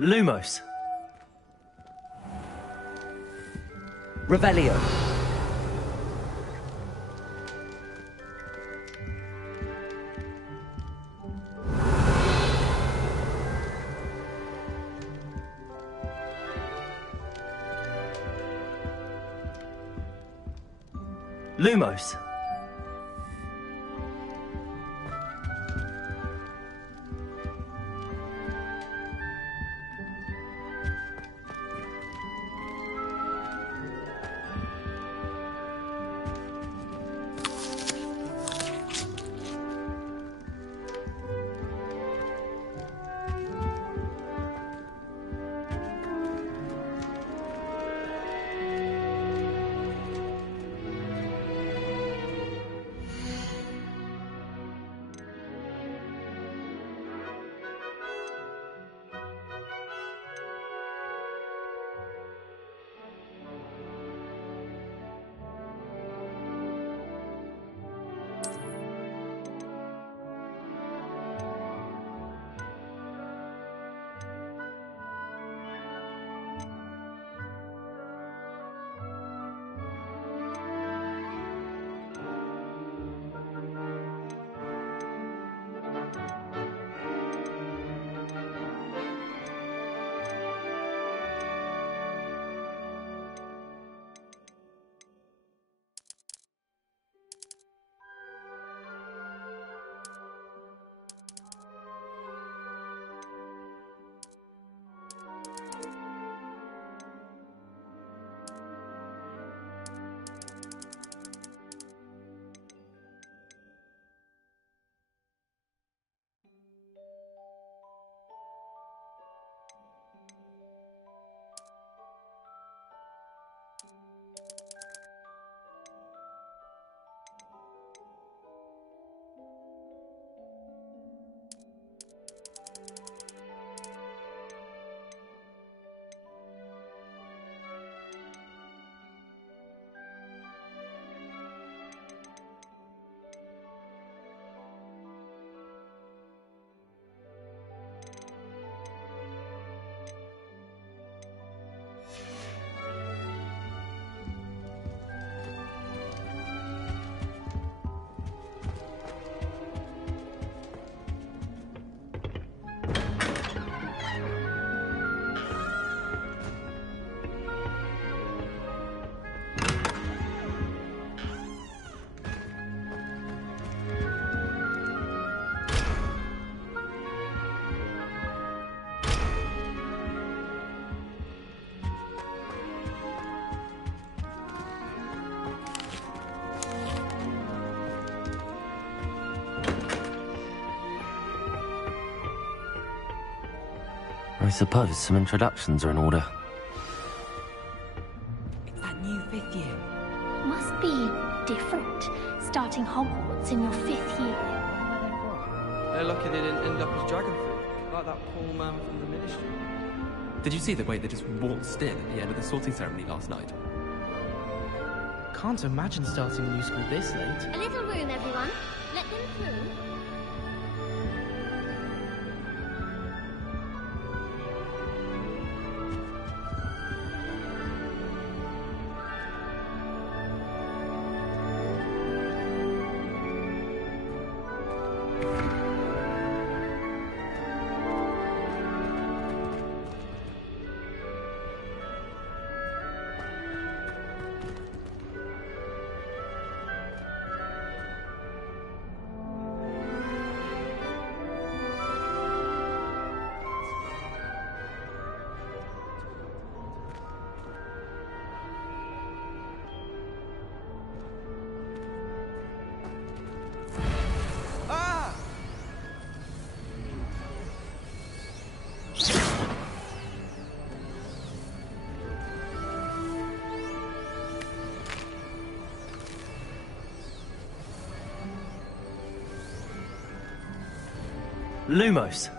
Lumos. Revelio. Lumos. I suppose some introductions are in order. It's that new 5th year. Must be different, starting Hogwarts in your 5th year. They're lucky they didn't end up as dragon food, like that poor man from the ministry. Did you see the way they just waltzed in at the end of the sorting ceremony last night? Can't imagine starting a new school this late. A little room, everyone. Let them through. Lumos.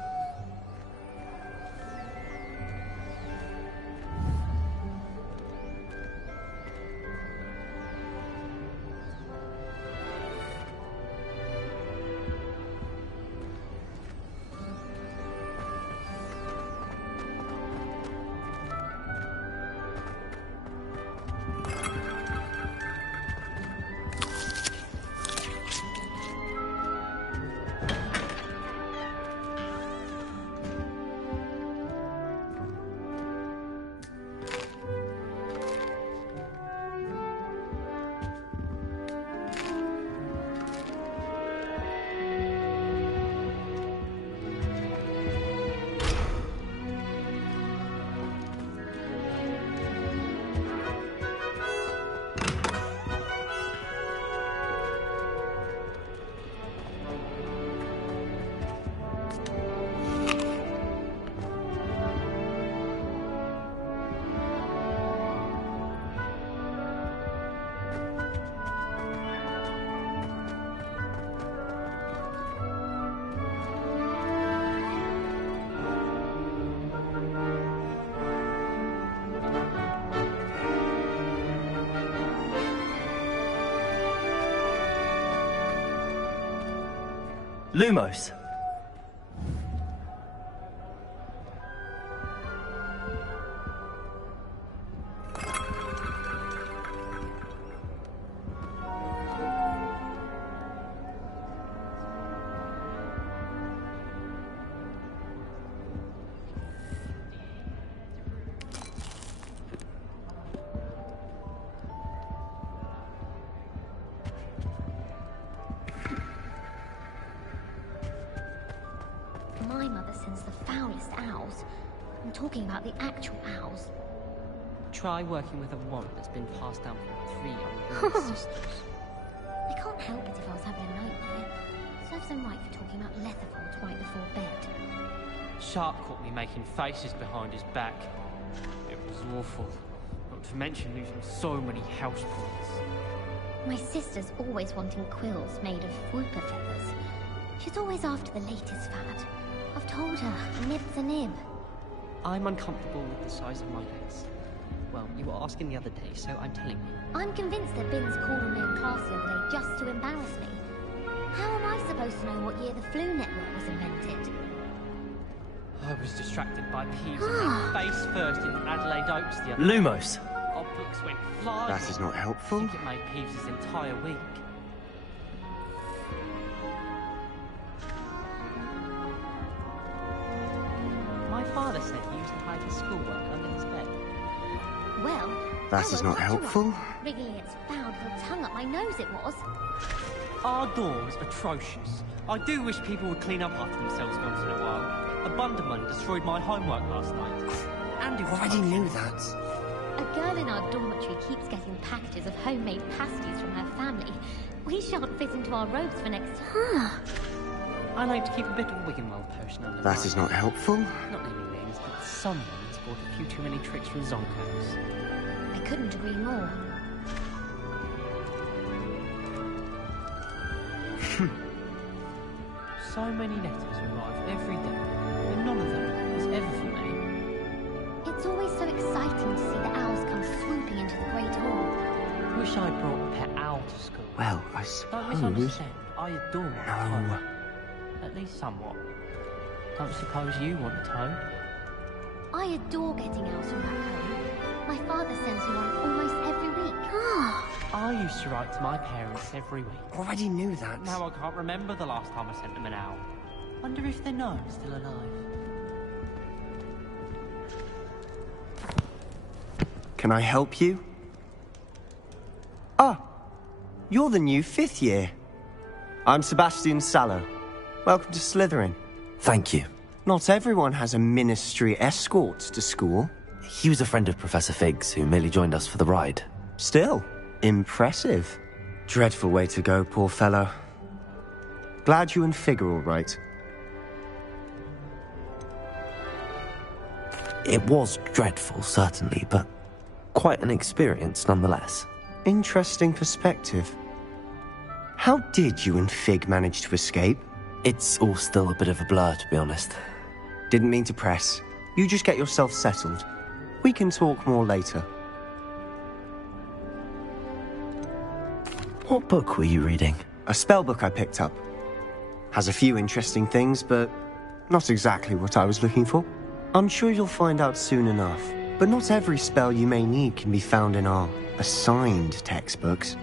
Lumos. My mother sends the foulest owls. I'm talking about the actual owls. Try working with a wand that's been passed down from 3 unborn sisters. I can't help it if I was having a nightmare. Serves them right for talking about Letherfolds right before bed. Shark caught me making faces behind his back. It was awful. Not to mention losing so many house points. My sister's always wanting quills made of whooper feathers. She's always after the latest fad. I've told her, a nib's a nib. I'm uncomfortable with the size of my legs. Well, you were asking the other day, so I'm telling you. I'm convinced that Binns called on me in class the other day just to embarrass me. How am I supposed to know what year the flu network was invented? I was distracted by Peeves and face first in Adelaide Oaks the other Lumos. day. Our books went flying. That is not helpful. I think it made Peeves' entire week. My father said he used to hide his schoolwork under his bed. Well, That is not helpful. Wriggling its foul little tongue up my nose it was. Our dorm's atrocious. I do wish people would clean up after themselves once in a while. A Bunderman destroyed my homework last night. And it was Already knew that. A girl in our dormitory keeps getting packages of homemade pasties from her family. We shan't fit into our robes for next time. I like to keep a bit of Wiggenweld potion under That my is not helpful. Not naming names, but someone's bought a few too many tricks from Zonkos. I couldn't agree more. So many letters arrive every day, and none of them is ever for me. It's always so exciting to see the owls come swooping into the Great Hall. Wish I brought a pet owl to school. Well, I Don't suppose. misunderstand. I adore my No. toad. At least somewhat. Don't suppose you want a toad? I adore getting owls from back home. My father sends me one almost every week. I used to write to my parents every week. Already knew that. Now I can't remember the last time I sent them an owl. Wonder if they know I'm still alive. Can I help you? Ah, you're the new 5th year. I'm Sebastian Sallow. Welcome to Slytherin. Thank you. Not everyone has a ministry escort to school. He was a friend of Professor Fig's who merely joined us for the ride. Still, impressive. Dreadful way to go, poor fellow. Glad you and Fig are all right. It was dreadful, certainly, but quite an experience nonetheless. Interesting perspective. How did you and Fig manage to escape? It's all still a bit of a blur, to be honest. Didn't mean to press. You just get yourself settled. We can talk more later. What book were you reading? A spell book I picked up. Has a few interesting things, but not exactly what I was looking for. I'm sure you'll find out soon enough. But not every spell you may need can be found in our assigned textbooks.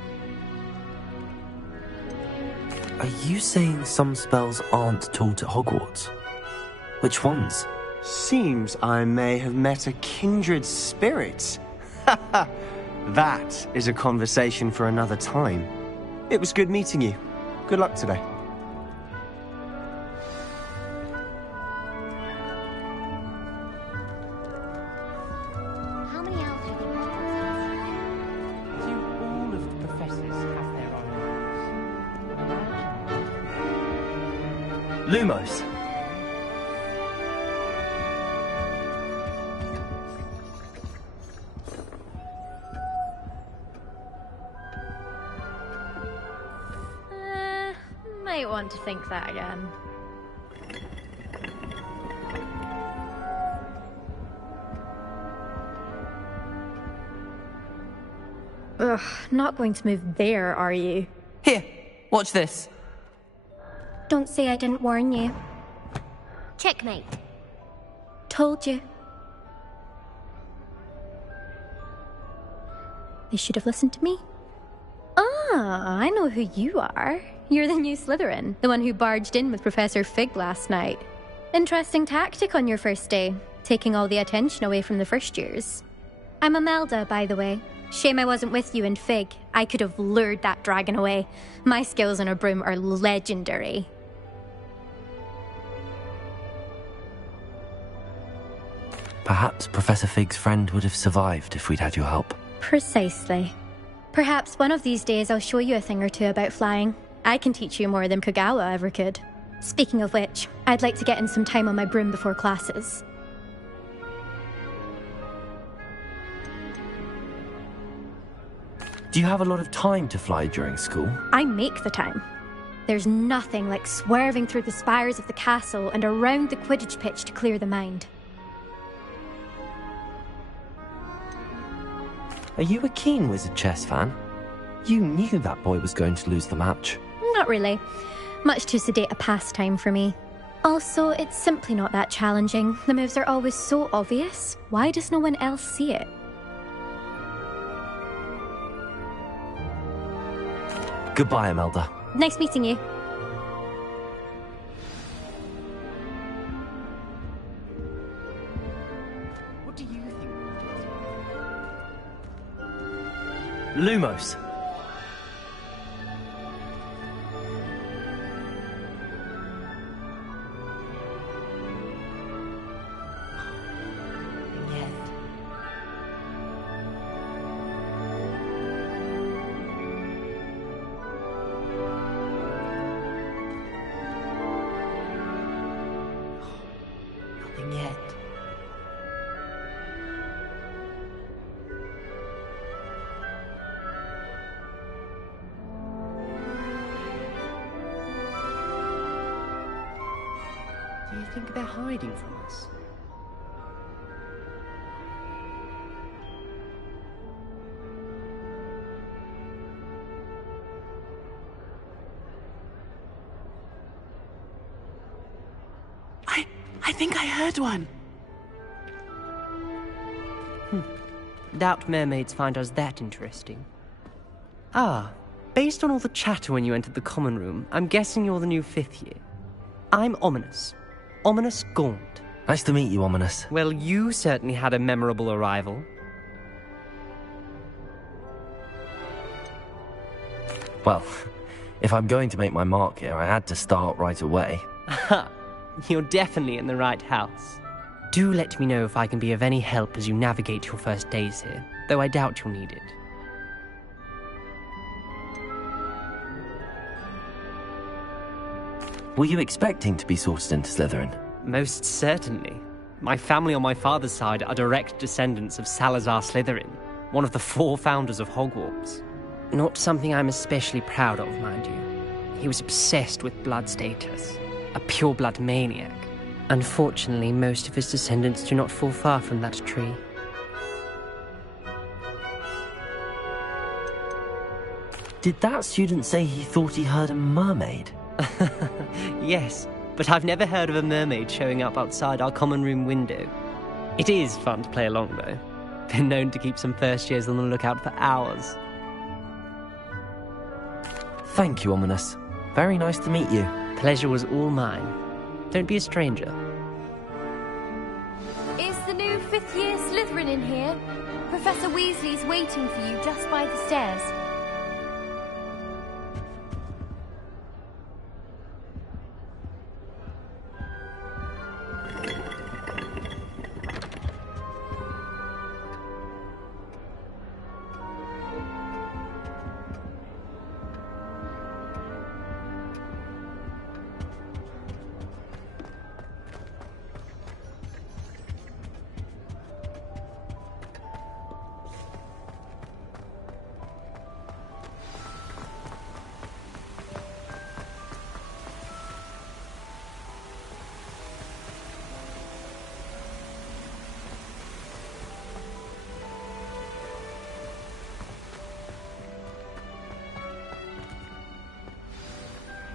Are you saying some spells aren't taught at Hogwarts? Which ones? Seems I may have met a kindred spirit. That is a conversation for another time. It was good meeting you. Good luck today. How many owls do you think Hogwarts has? Do all of the professors have their own owls? Lumos. Might want to think that again. Ugh, not going to move there, are you? Here, watch this. Don't say I didn't warn you. Checkmate. Told you. They should have listened to me. Ah, I know who you are. You're the new Slytherin, the one who barged in with Professor Fig last night. Interesting tactic on your first day, taking all the attention away from the first years. I'm Imelda, by the way. Shame I wasn't with you in Fig. I could have lured that dragon away. My skills on a broom are legendary. Perhaps Professor Fig's friend would have survived if we'd had your help. Precisely. Perhaps one of these days I'll show you a thing or two about flying. I can teach you more than Kogawa ever could. Speaking of which, I'd like to get in some time on my broom before classes. Do you have a lot of time to fly during school? I make the time. There's nothing like swerving through the spires of the castle and around the Quidditch pitch to clear the mind. Are you a keen Wizard chess fan? You knew that boy was going to lose the match. Not really. Much too sedate a pastime for me. Also, it's simply not that challenging. The moves are always so obvious. Why does no one else see it? Goodbye, Imelda. Nice meeting you. What do you think? Lumos. Do you think they're hiding from us? I think I heard one. Doubt mermaids find us that interesting. Ah, based on all the chatter when you entered the common room, I'm guessing you're the new 5th year. I'm Ominous. Ominous Gaunt. Nice to meet you, Ominous. Well, you certainly had a memorable arrival. Well, if I'm going to make my mark here, I had to start right away. Aha, you're definitely in the right house. Do let me know if I can be of any help as you navigate your first days here, though I doubt you'll need it. Were you expecting to be sorted into Slytherin? Most certainly. My family on my father's side are direct descendants of Salazar Slytherin, one of the 4 founders of Hogwarts. Not something I'm especially proud of, mind you. He was obsessed with blood status, a pure-blood maniac. Unfortunately, most of his descendants do not fall far from that tree. Did that student say he thought he heard a mermaid? Yes, but I've never heard of a mermaid showing up outside our common room window. It is fun to play along, though. Been known to keep some first years on the lookout for hours. Thank you, Ominous. Very nice to meet you. Pleasure was all mine. Don't be a stranger. Is the new 5th year Slytherin in here? Professor Weasley's waiting for you just by the stairs.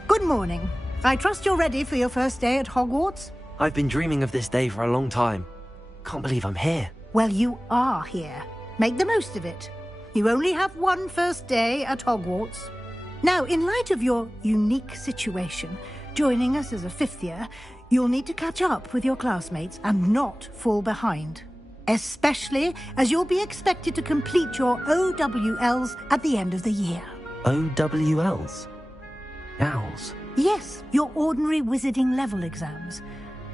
Good morning. I trust you're ready for your first day at Hogwarts? I've been dreaming of this day for a long time. Can't believe I'm here. Well, you are here. Make the most of it. You only have one first day at Hogwarts. Now, in light of your unique situation, joining us as a fifth year, you'll need to catch up with your classmates and not fall behind. Especially as you'll be expected to complete your OWLs at the end of the year. OWLs? Owls? Yes, your ordinary wizarding level exams.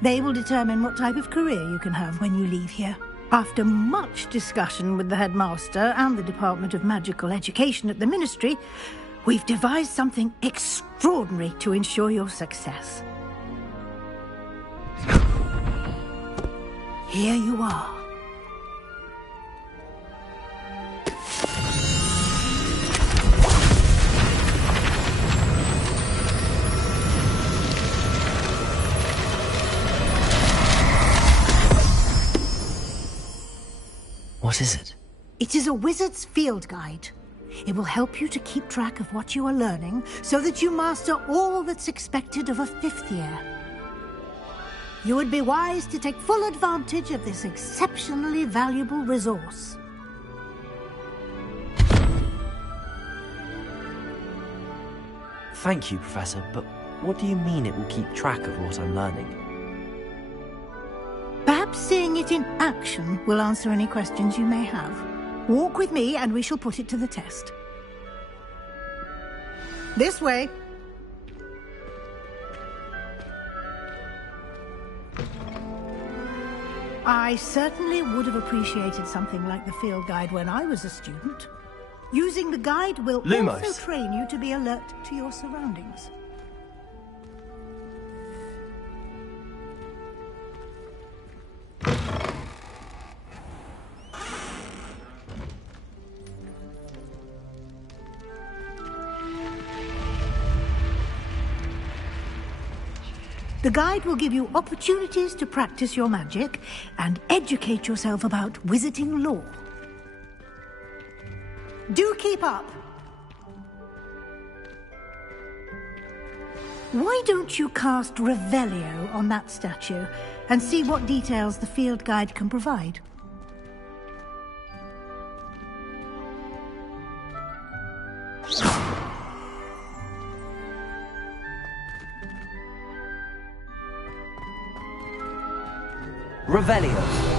They will determine what type of career you can have when you leave here. After much discussion with the headmaster and the Department of Magical Education at the Ministry, we've devised something extraordinary to ensure your success. Here you are. What is it? It is a wizard's field guide. It will help you to keep track of what you are learning so that you master all that's expected of a fifth year. You would be wise to take full advantage of this exceptionally valuable resource. Thank you, Professor, but what do you mean it will keep track of what I'm learning? Perhaps seeing it in action will answer any questions you may have. Walk with me and we shall put it to the test. This way. I certainly would have appreciated something like the field guide when I was a student. Using the guide will also train you to be alert to your surroundings. The guide will give you opportunities to practice your magic and educate yourself about wizarding lore. Do keep up! Why don't you cast Revelio on that statue and see what details the field guide can provide? Revelio.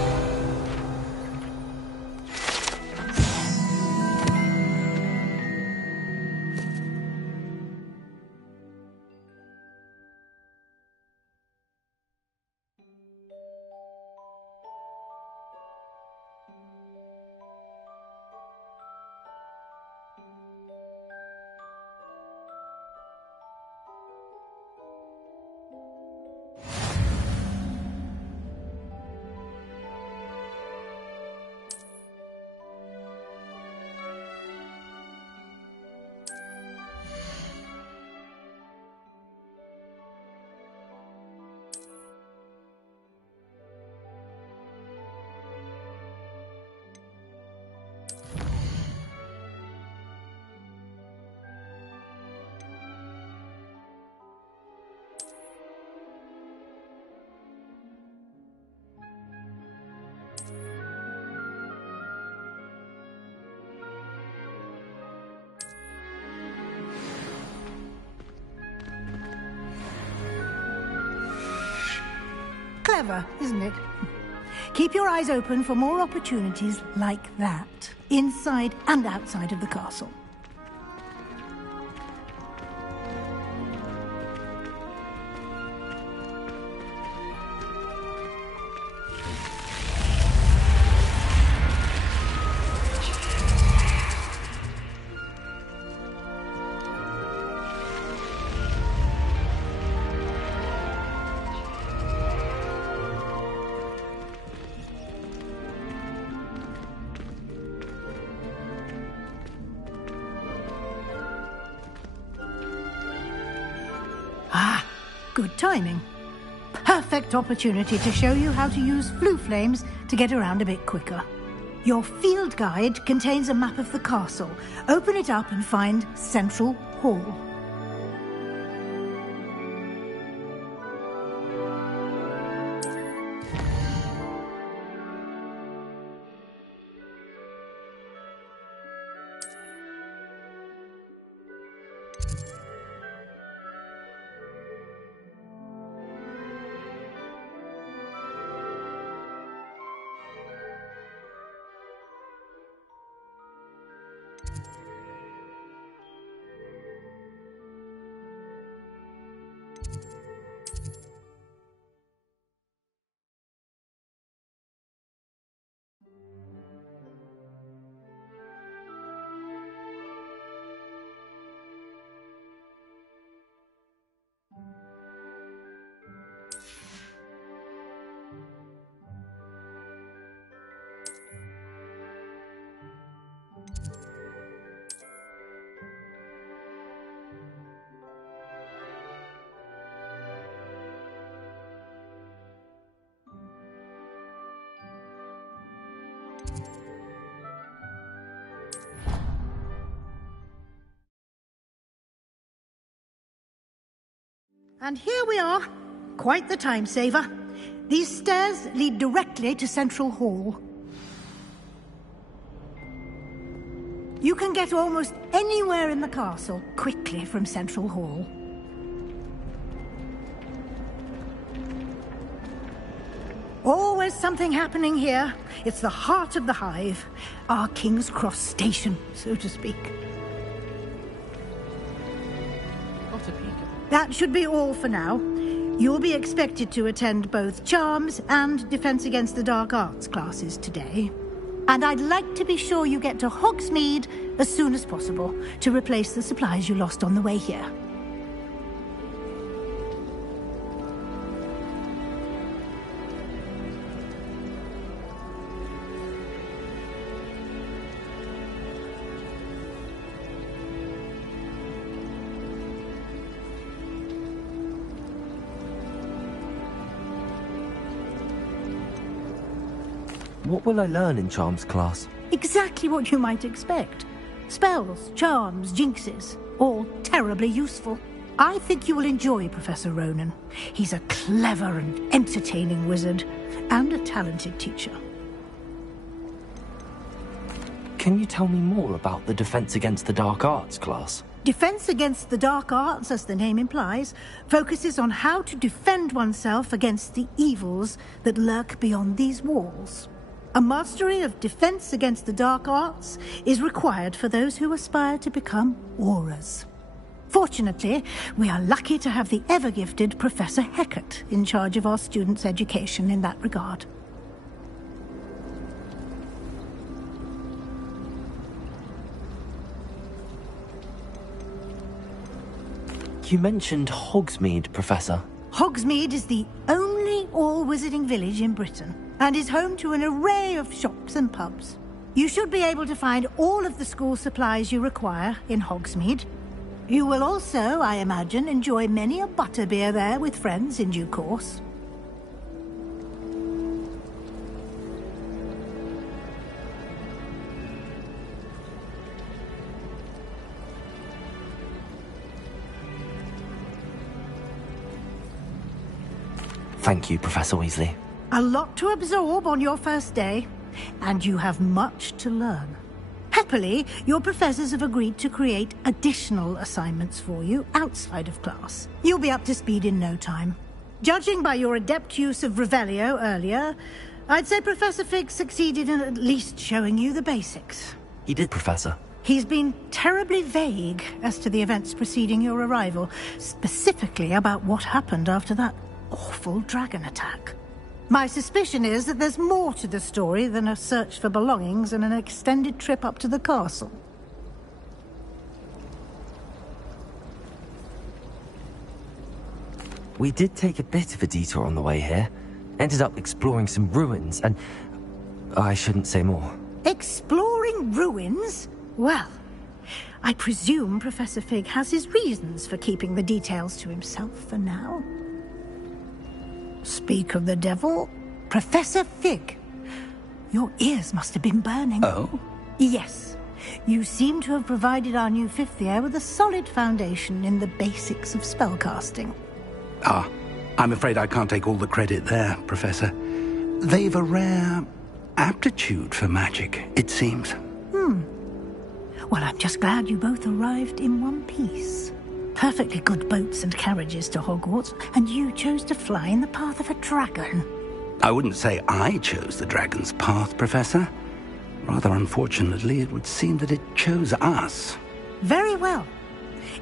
Clever, isn't it? Keep your eyes open for more opportunities like that, inside and outside of the castle. Good timing. Perfect opportunity to show you how to use flue flames to get around a bit quicker. Your field guide contains a map of the castle. Open it up and find Central Hall. And here we are. Quite the time saver. These stairs lead directly to Central Hall. You can get almost anywhere in the castle quickly from Central Hall. Always something happening here. It's the heart of the hive. Our King's Cross station, so to speak. Not a peek. That should be all for now. You'll be expected to attend both Charms and Defense Against the Dark Arts classes today. And I'd like to be sure you get to Hogsmeade as soon as possible to replace the supplies you lost on the way here. What will I learn in Charms class? Exactly what you might expect. Spells, charms, jinxes, all terribly useful. I think you will enjoy Professor Ronan. He's a clever and entertaining wizard, and a talented teacher. Can you tell me more about the Defense Against the Dark Arts class? Defense Against the Dark Arts, as the name implies, focuses on how to defend oneself against the evils that lurk beyond these walls. A mastery of Defense Against the Dark Arts is required for those who aspire to become Aurors. Fortunately, we are lucky to have the ever-gifted Professor Hecat in charge of our students' education in that regard. You mentioned Hogsmeade, Professor. Hogsmeade is the only all-wizarding village in Britain, and is home to an array of shops and pubs. You should be able to find all of the school supplies you require in Hogsmeade. You will also, I imagine, enjoy many a butterbeer there with friends in due course. Thank you, Professor Weasley. A lot to absorb on your first day, and you have much to learn. Happily, your professors have agreed to create additional assignments for you outside of class. You'll be up to speed in no time. Judging by your adept use of Revelio earlier, I'd say Professor Fig succeeded in at least showing you the basics. He did, Professor. He's been terribly vague as to the events preceding your arrival, specifically about what happened after that awful dragon attack. My suspicion is that there's more to the story than a search for belongings and an extended trip up to the castle. We did take a bit of a detour on the way here. Ended up exploring some ruins and... I shouldn't say more. Exploring ruins? Well, I presume Professor Fig has his reasons for keeping the details to himself for now. Speak of the devil, Professor Fig. Your ears must have been burning. Oh? Yes. You seem to have provided our new fifth year with a solid foundation in the basics of spellcasting. Ah, I'm afraid I can't take all the credit there, Professor. They've a rare aptitude for magic, it seems. Well, I'm just glad you both arrived in one piece. Perfectly good boats and carriages to Hogwarts, and you chose to fly in the path of a dragon. I wouldn't say I chose the dragon's path, Professor. Rather unfortunately, it would seem that it chose us. Very well.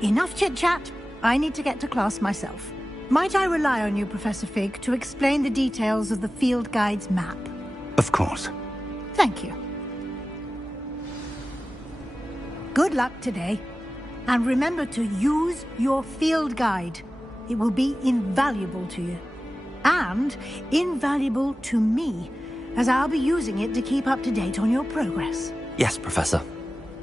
Enough chit-chat. I need to get to class myself. Might I rely on you, Professor Fig, to explain the details of the field guide's map? Of course. Thank you. Good luck today. And remember to use your field guide. It will be invaluable to you. And invaluable to me, as I'll be using it to keep up to date on your progress. Yes, Professor.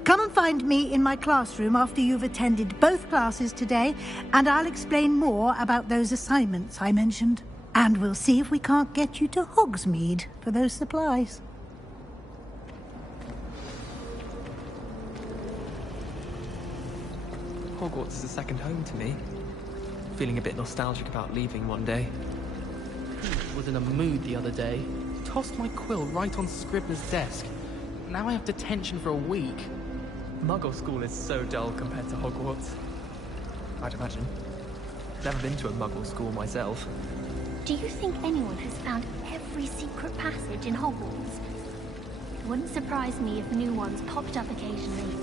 Come and find me in my classroom after you've attended both classes today, and I'll explain more about those assignments I mentioned. And we'll see if we can't get you to Hogsmeade for those supplies. Hogwarts is a second home to me. Feeling a bit nostalgic about leaving one day. Pete was in a mood the other day. Tossed my quill right on Scribner's desk. Now I have detention for a week. Muggle school is so dull compared to Hogwarts. I'd imagine. Never been to a Muggle school myself. Do you think anyone has found every secret passage in Hogwarts? It wouldn't surprise me if new ones popped up occasionally.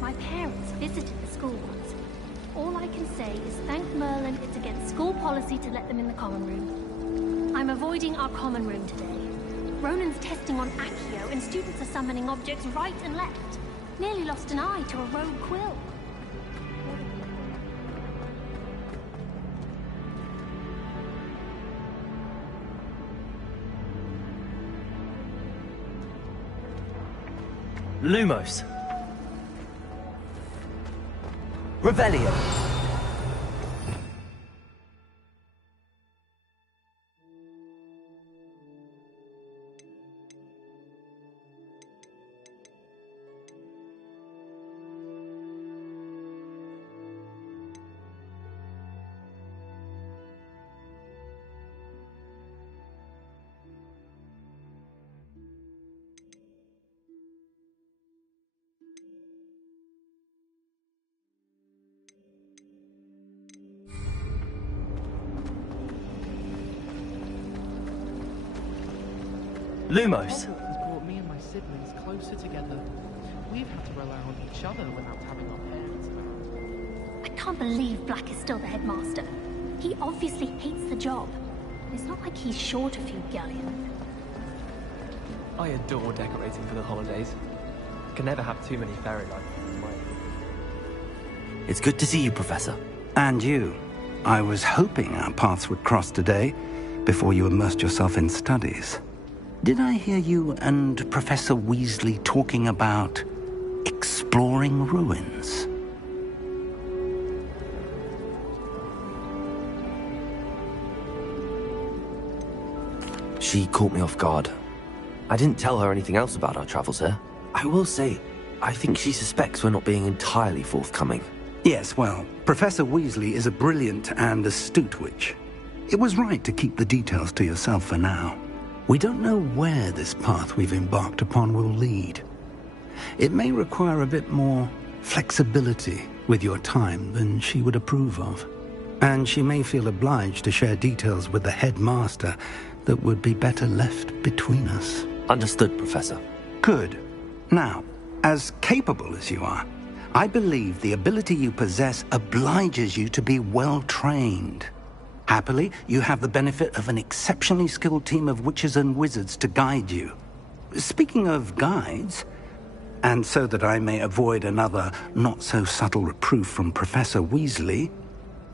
My parents visited the school once. All I can say is thank Merlin it's against school policy to let them in the common room. I'm avoiding our common room today. Ronan's testing on Accio and students are summoning objects right and left. Nearly lost an eye to a rogue quill. Lumos. Revelio. Lumos. Hogwarts has brought me and my siblings closer together. We've had to rely on each other without having our parents around. I can't believe Black is still the headmaster. He obviously hates the job. It's not like he's short a few galleon. I adore decorating for the holidays. Can never have too many fairy lights in my room. It's good to see you, Professor. And you. I was hoping our paths would cross today, before you immersed yourself in studies. Did I hear you and Professor Weasley talking about exploring ruins? She caught me off guard. I didn't tell her anything else about our travels here. I will say, I think she suspects we're not being entirely forthcoming. Yes, well, Professor Weasley is a brilliant and astute witch. It was right to keep the details to yourself for now. We don't know where this path we've embarked upon will lead. It may require a bit more flexibility with your time than she would approve of. And she may feel obliged to share details with the headmaster that would be better left between us. Understood, Professor. Good. Now, as capable as you are, I believe the ability you possess obliges you to be well trained. Happily, you have the benefit of an exceptionally skilled team of witches and wizards to guide you. Speaking of guides, and so that I may avoid another not-so-subtle reproof from Professor Weasley,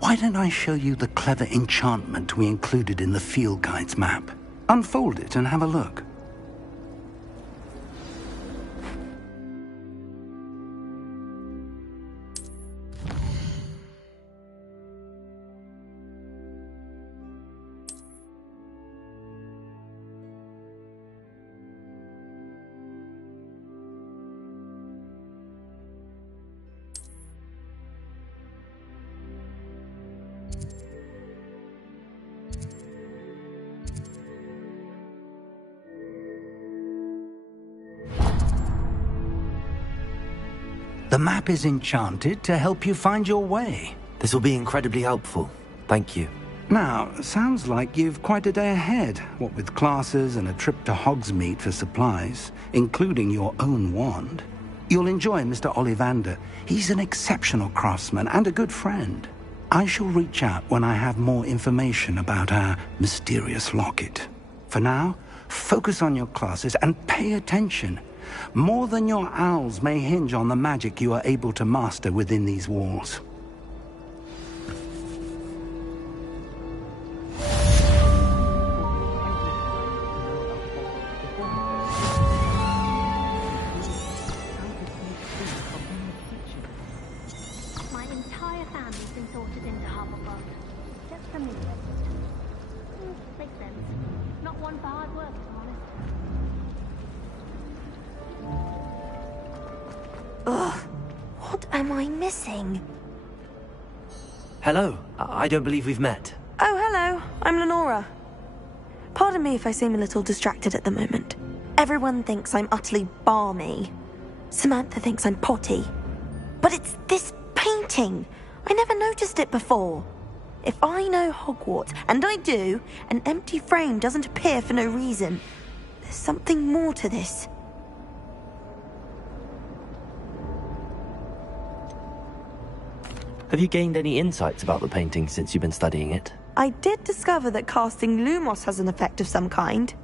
why don't I show you the clever enchantment we included in the field guide's map? Unfold it and have a look. The map is enchanted to help you find your way. This will be incredibly helpful. Thank you. Now, sounds like you've quite a day ahead, what with classes and a trip to Hogsmeade for supplies, including your own wand. You'll enjoy Mr. Ollivander. He's an exceptional craftsman and a good friend. I shall reach out when I have more information about our mysterious locket. For now, focus on your classes and pay attention. More than your owls may hinge on the magic you are able to master within these walls. My entire family's been sorted into Hufflepuff. Just from me. Makes sense. Not one for hard work, if I'm honest. Ugh. What am I missing? Hello. I don't believe we've met. Oh, hello. I'm Lenora. Pardon me if I seem a little distracted at the moment. Everyone thinks I'm utterly balmy. Samantha thinks I'm potty. But it's this painting. I never noticed it before. If I know Hogwarts, and I do, an empty frame doesn't appear for no reason. There's something more to this. Have you gained any insights about the painting since you've been studying it? I did discover that casting Lumos has an effect of some kind.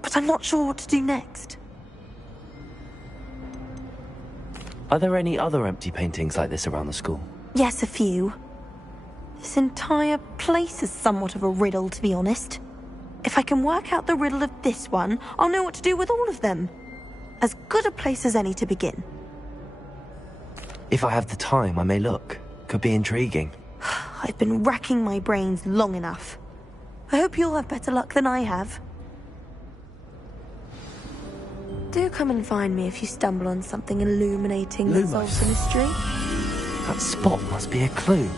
But I'm not sure what to do next. Are there any other empty paintings like this around the school? Yes, a few. This entire place is somewhat of a riddle, to be honest. If I can work out the riddle of this one, I'll know what to do with all of them. As good a place as any to begin. If I have the time, I may look. Could be intriguing. I've been racking my brains long enough. I hope you'll have better luck than I have. Do come and find me if you stumble on something illuminating that solves the mystery. That spot must be a clue.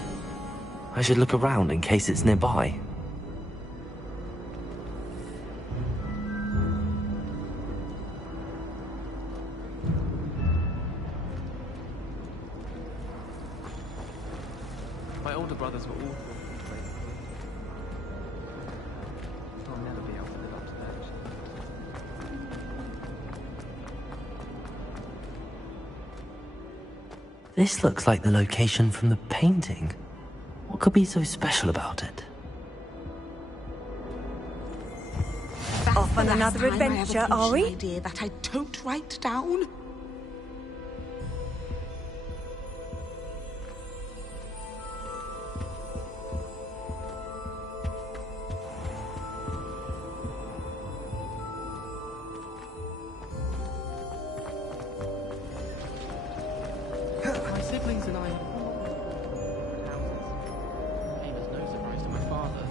I should look around in case it's nearby. My older brothers were awful. I'll never be able to live up to that. This looks like the location from the painting. What could be so special about it? Off on another adventure, are we? Idea that I don't write down. My siblings and I have houses. Came as no surprise to my father.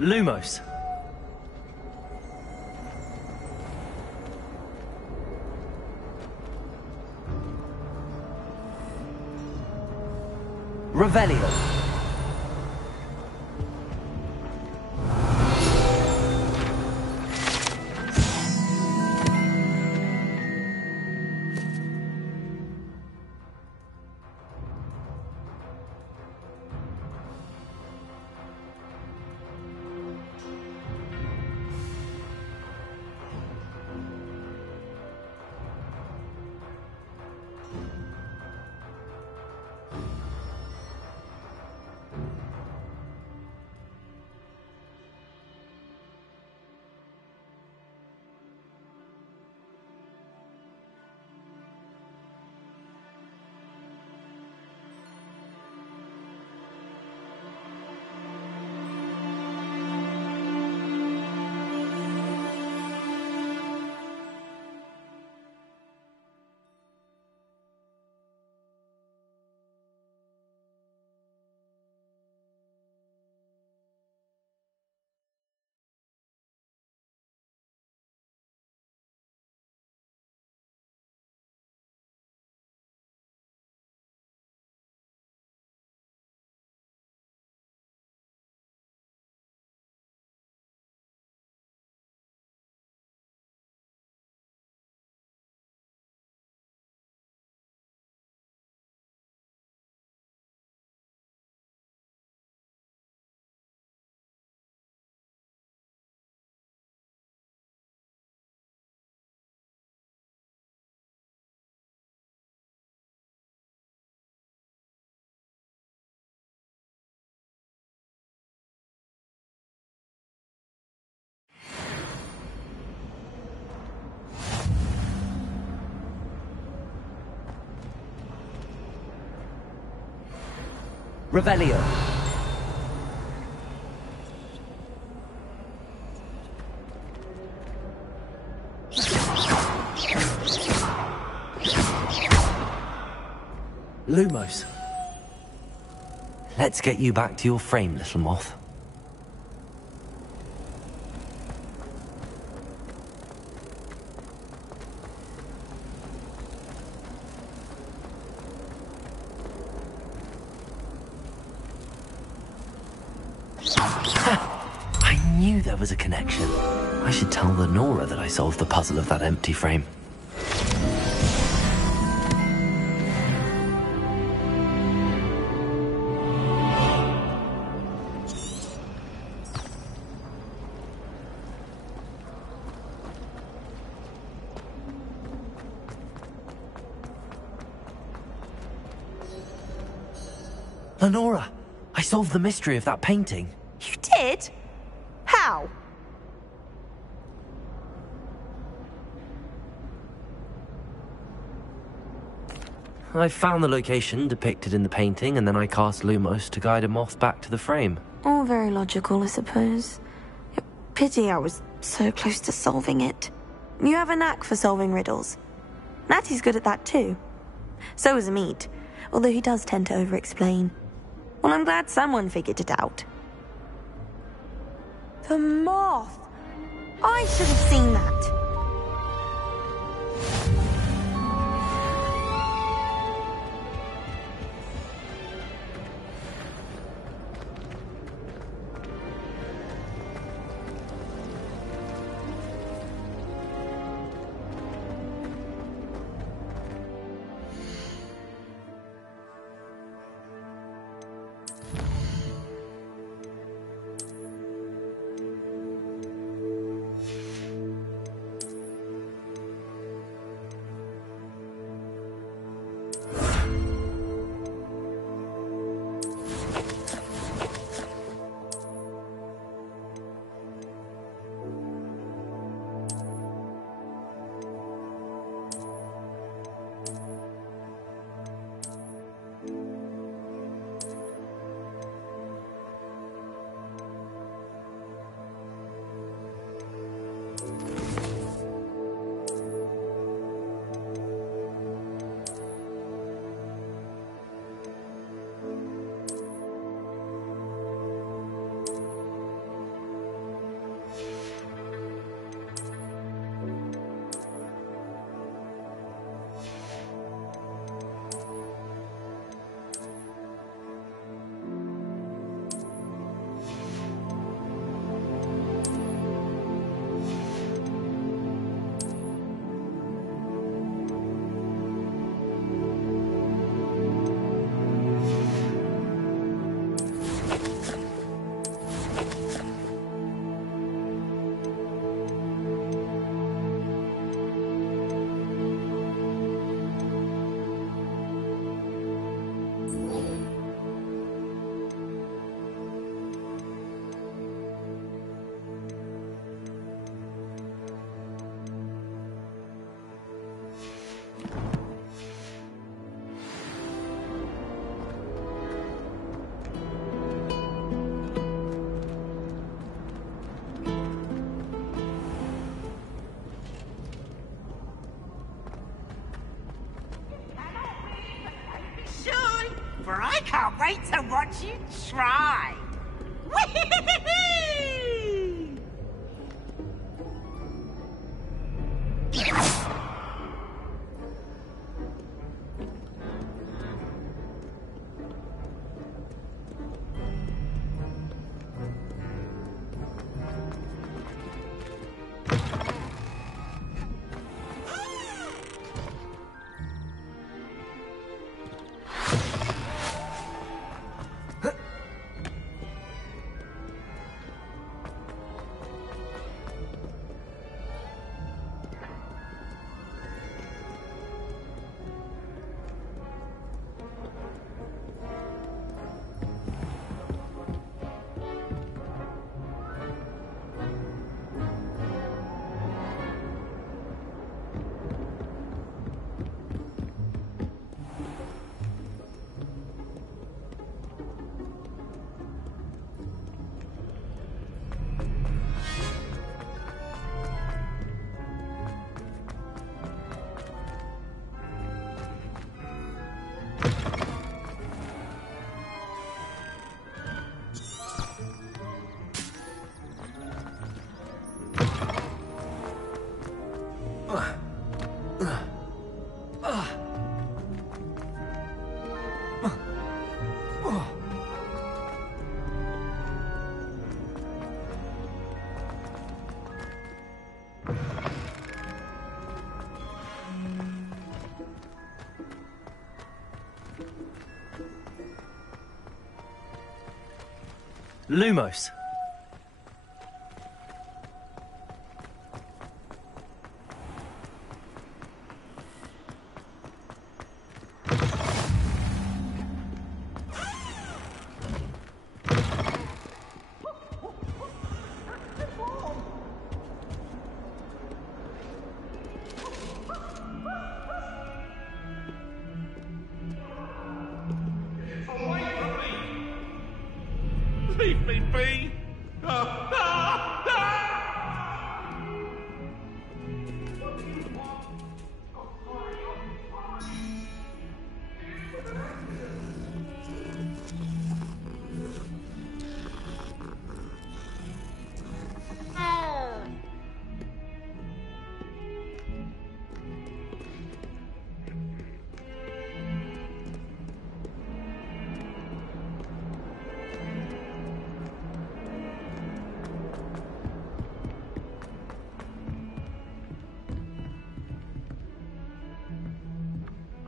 Lumos. Revelio. Revelio. Lumos. Let's get you back to your frame, little moth. I knew there was a connection. I should tell Lenora that I solved the puzzle of that empty frame. Lenora, I solved the mystery of that painting. You did? How? I found the location depicted in the painting, and then I cast Lumos to guide a moth back to the frame. All very logical, I suppose. Pity I was so close to solving it. You have a knack for solving riddles. Natty's good at that too. So is Amit, although he does tend to over-explain. Well, I'm glad someone figured it out. The moth! I should have seen that. For I can't wait to watch you try. Lumos. Leave me be!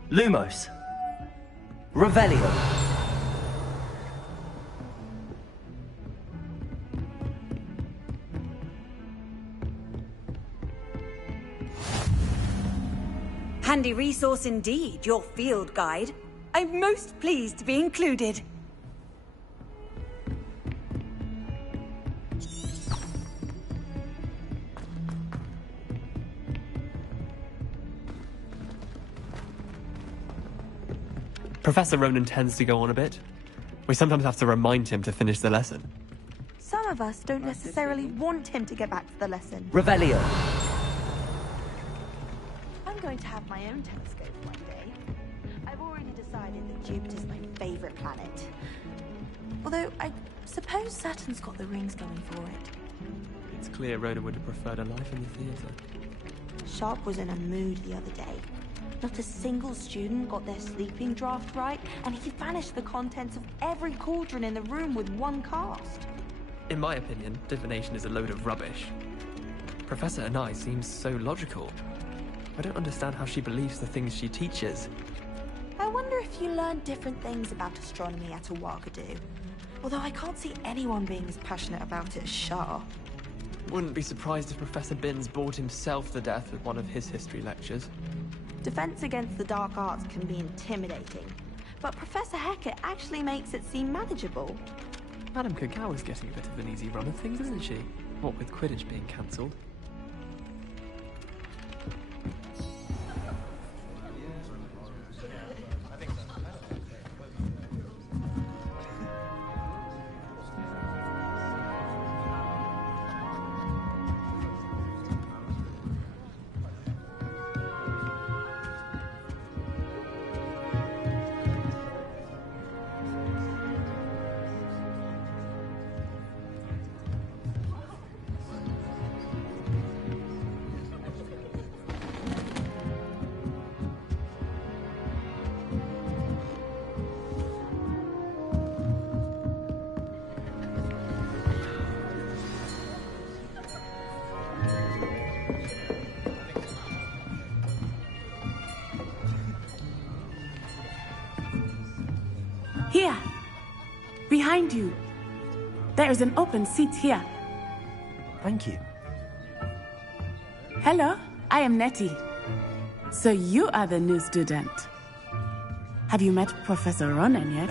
Lumos. Revelio. Handy resource indeed, your field guide. I'm most pleased to be included. Professor Ronan tends to go on a bit. We sometimes have to remind him to finish the lesson. Some of us don't necessarily want him to get back to the lesson. Revelio. I'm going to have my own telescope one day. I've already decided that Jupiter's my favorite planet. Although, I suppose Saturn's got the rings going for it. It's clear Ronan would have preferred a life in the theatre. Sharp was in a mood the other day. Not a single student got their sleeping draft right, and he vanished the contents of every cauldron in the room with one cast. In my opinion, divination is a load of rubbish. Professor Anai seems so logical. I don't understand how she believes the things she teaches. I wonder if you learn different things about astronomy at Ouagadougou. Although I can't see anyone being as passionate about it as Shah. Wouldn't be surprised if Professor Binns bored himself to death with one of his history lectures. Defense against the dark arts can be intimidating, but Professor Hecat actually makes it seem manageable. Madame Kagawa's getting a bit of an easy run of things, isn't she? What with Quidditch being cancelled. Here! Behind you. There is an open seat here. Thank you. Hello, I am Nettie. So you are the new student. Have you met Professor Ronan yet?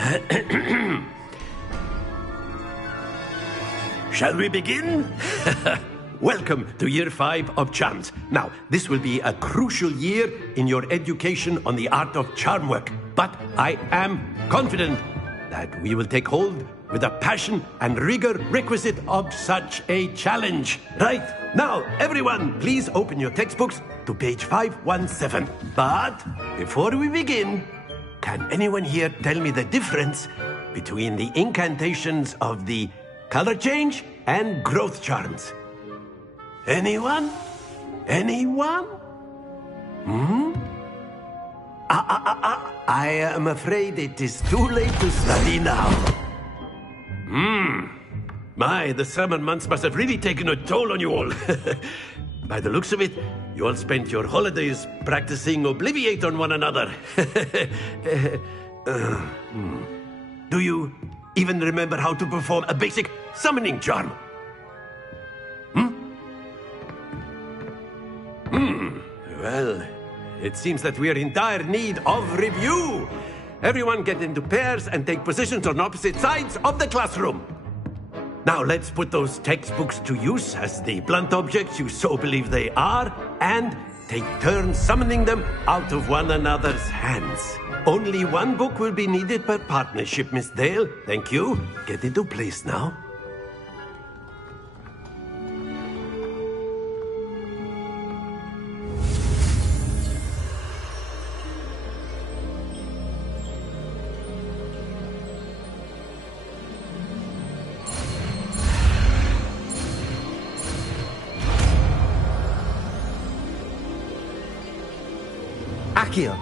Shall we begin? Welcome to Year 5 of Charms. Now, this will be a crucial year in your education on the art of charm work. But I am confident that we will take hold with the passion and rigor requisite of such a challenge. Right, now, everyone, please open your textbooks to page 517. But before we begin, can anyone here tell me the difference between the incantations of the color change and growth charms? Anyone? Anyone? I am afraid it is too late to study now. My, the summer months must have really taken a toll on you all. By the looks of it, you all spent your holidays practicing Obliviate on one another. Do you even remember how to perform a basic summoning charm. Well, it seems that we are in dire need of review. Everyone get into pairs and take positions on opposite sides of the classroom. Now let's put those textbooks to use as the blunt objects you so believe they are, and take turns summoning them out of one another's hands. Only one book will be needed per partnership, Miss Dale. Thank you. Get into place now. Accio.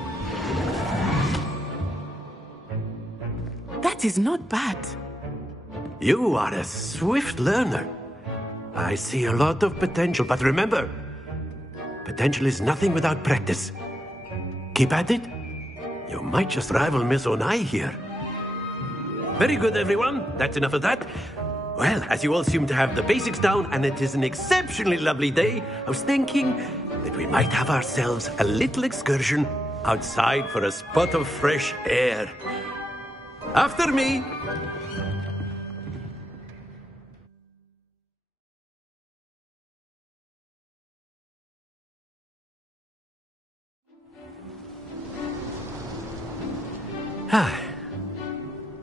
That is not bad. You are a swift learner. I see a lot of potential, but remember, potential is nothing without practice. Keep at it. You might just rival Miss Onai here. Very good, everyone. That's enough of that. Well, as you all seem to have the basics down, and it is an exceptionally lovely day, I was thinking that we might have ourselves a little excursion outside for a spot of fresh air. After me.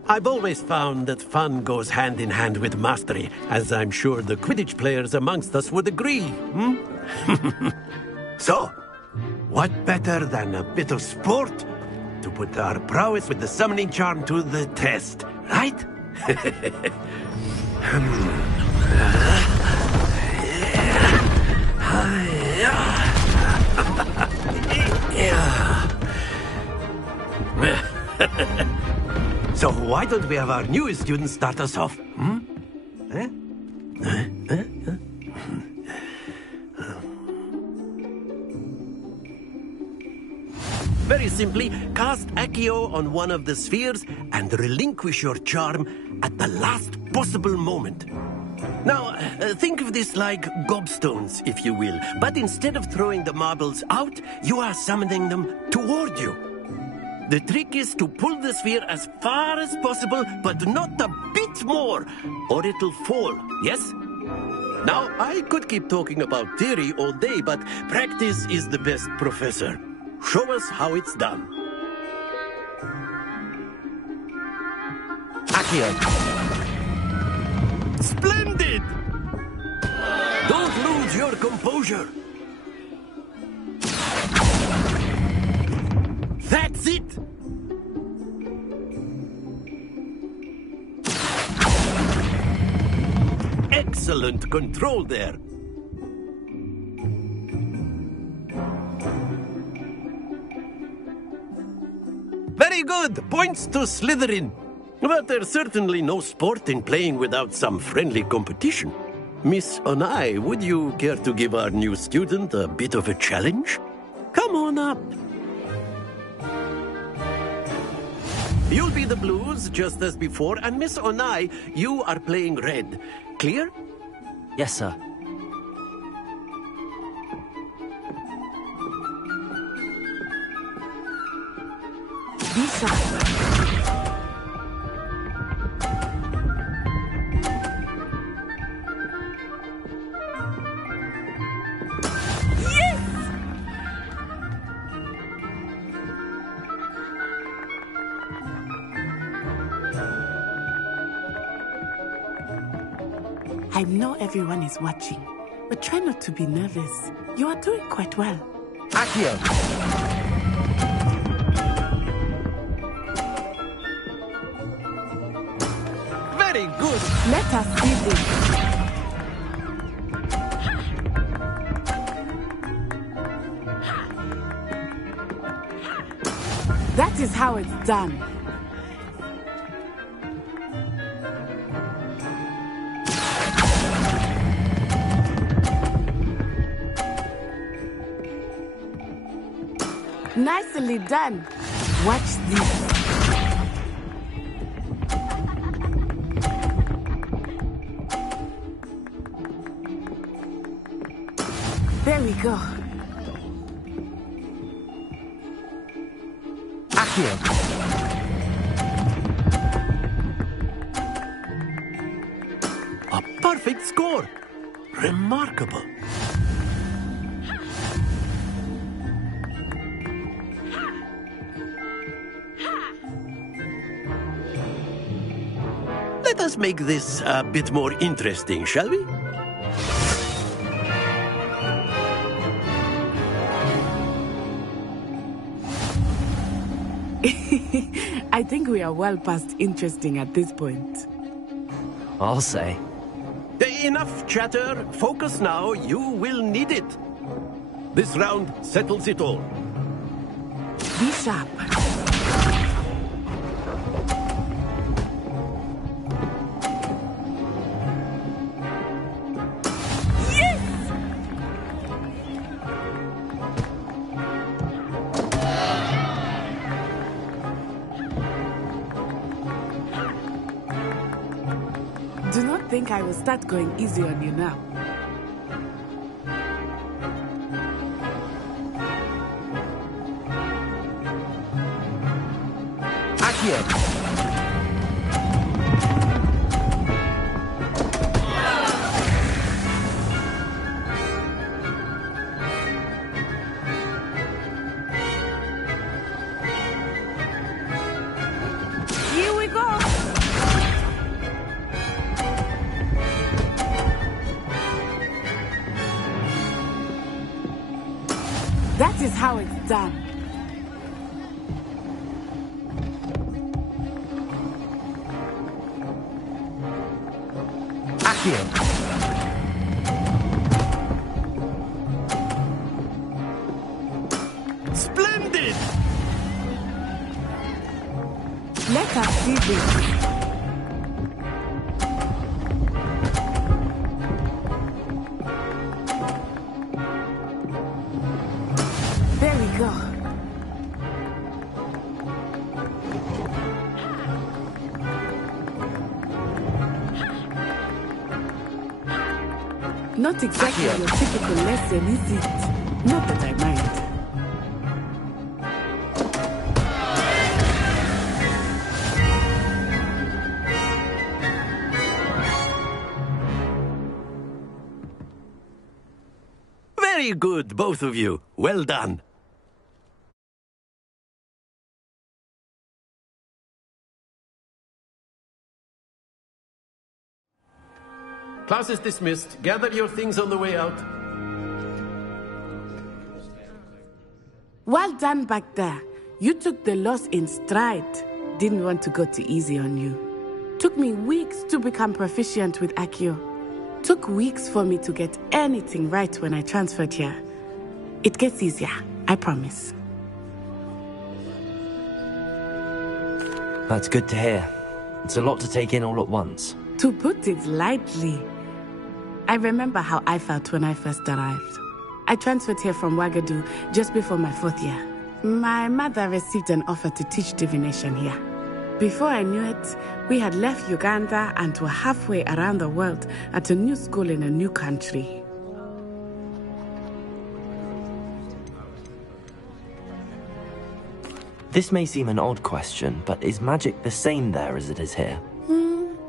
I've always found that fun goes hand in hand with mastery, as I'm sure the Quidditch players amongst us would agree. So, what better than a bit of sport to put our prowess with the summoning charm to the test, right? So why don't we have our newest student start us off? Very simply, cast Accio on one of the spheres and relinquish your charm at the last possible moment. Now, think of this like gobstones, if you will, but instead of throwing the marbles out, you are summoning them toward you. The trick is to pull the sphere as far as possible, but not a bit more, or it'll fall, yes? Now, I could keep talking about theory all day, but practice is the best professor. Show us how it's done. Accio. Splendid! Don't lose your composure. That's it! Excellent control there. Very good. Points to Slytherin. But there's certainly no sport in playing without some friendly competition. Miss Onai, would you care to give our new student a bit of a challenge? Come on up. You'll be the blues, just as before, and Miss Onai, you are playing red. Clear? Yes, sir. This side. I know everyone is watching, but try not to be nervous. You are doing quite well. Accio. Very good. Let us see this. That is how it's done. Nicely done. Watch this. There we go. Accio. A perfect score. Remarkable. Let us make this a bit more interesting, shall we? I think we are well past interesting at this point. I'll say. Enough chatter. Focus now. You will need it. This round settles it all. Be sharp. Do not think I will start going easy on you now. Accio. Here we go. That is how it's done. Accio. Splendid! Let us see this. There we go. Not exactly your typical lesson, is it? Not that I mind. Very good, both of you. Well done. Class is dismissed. Gather your things on the way out. Well done back there. You took the loss in stride. Didn't want to go too easy on you. Took me weeks to become proficient with Accio. Took weeks for me to get anything right when I transferred here. It gets easier, I promise. That's good to hear. It's a lot to take in all at once. To put it lightly, I remember how I felt when I first arrived. I transferred here from Ouagadougou just before my 4th year. My mother received an offer to teach divination here. Before I knew it, we had left Uganda and were halfway around the world at a new school in a new country. This may seem an odd question, but is magic the same there as it is here?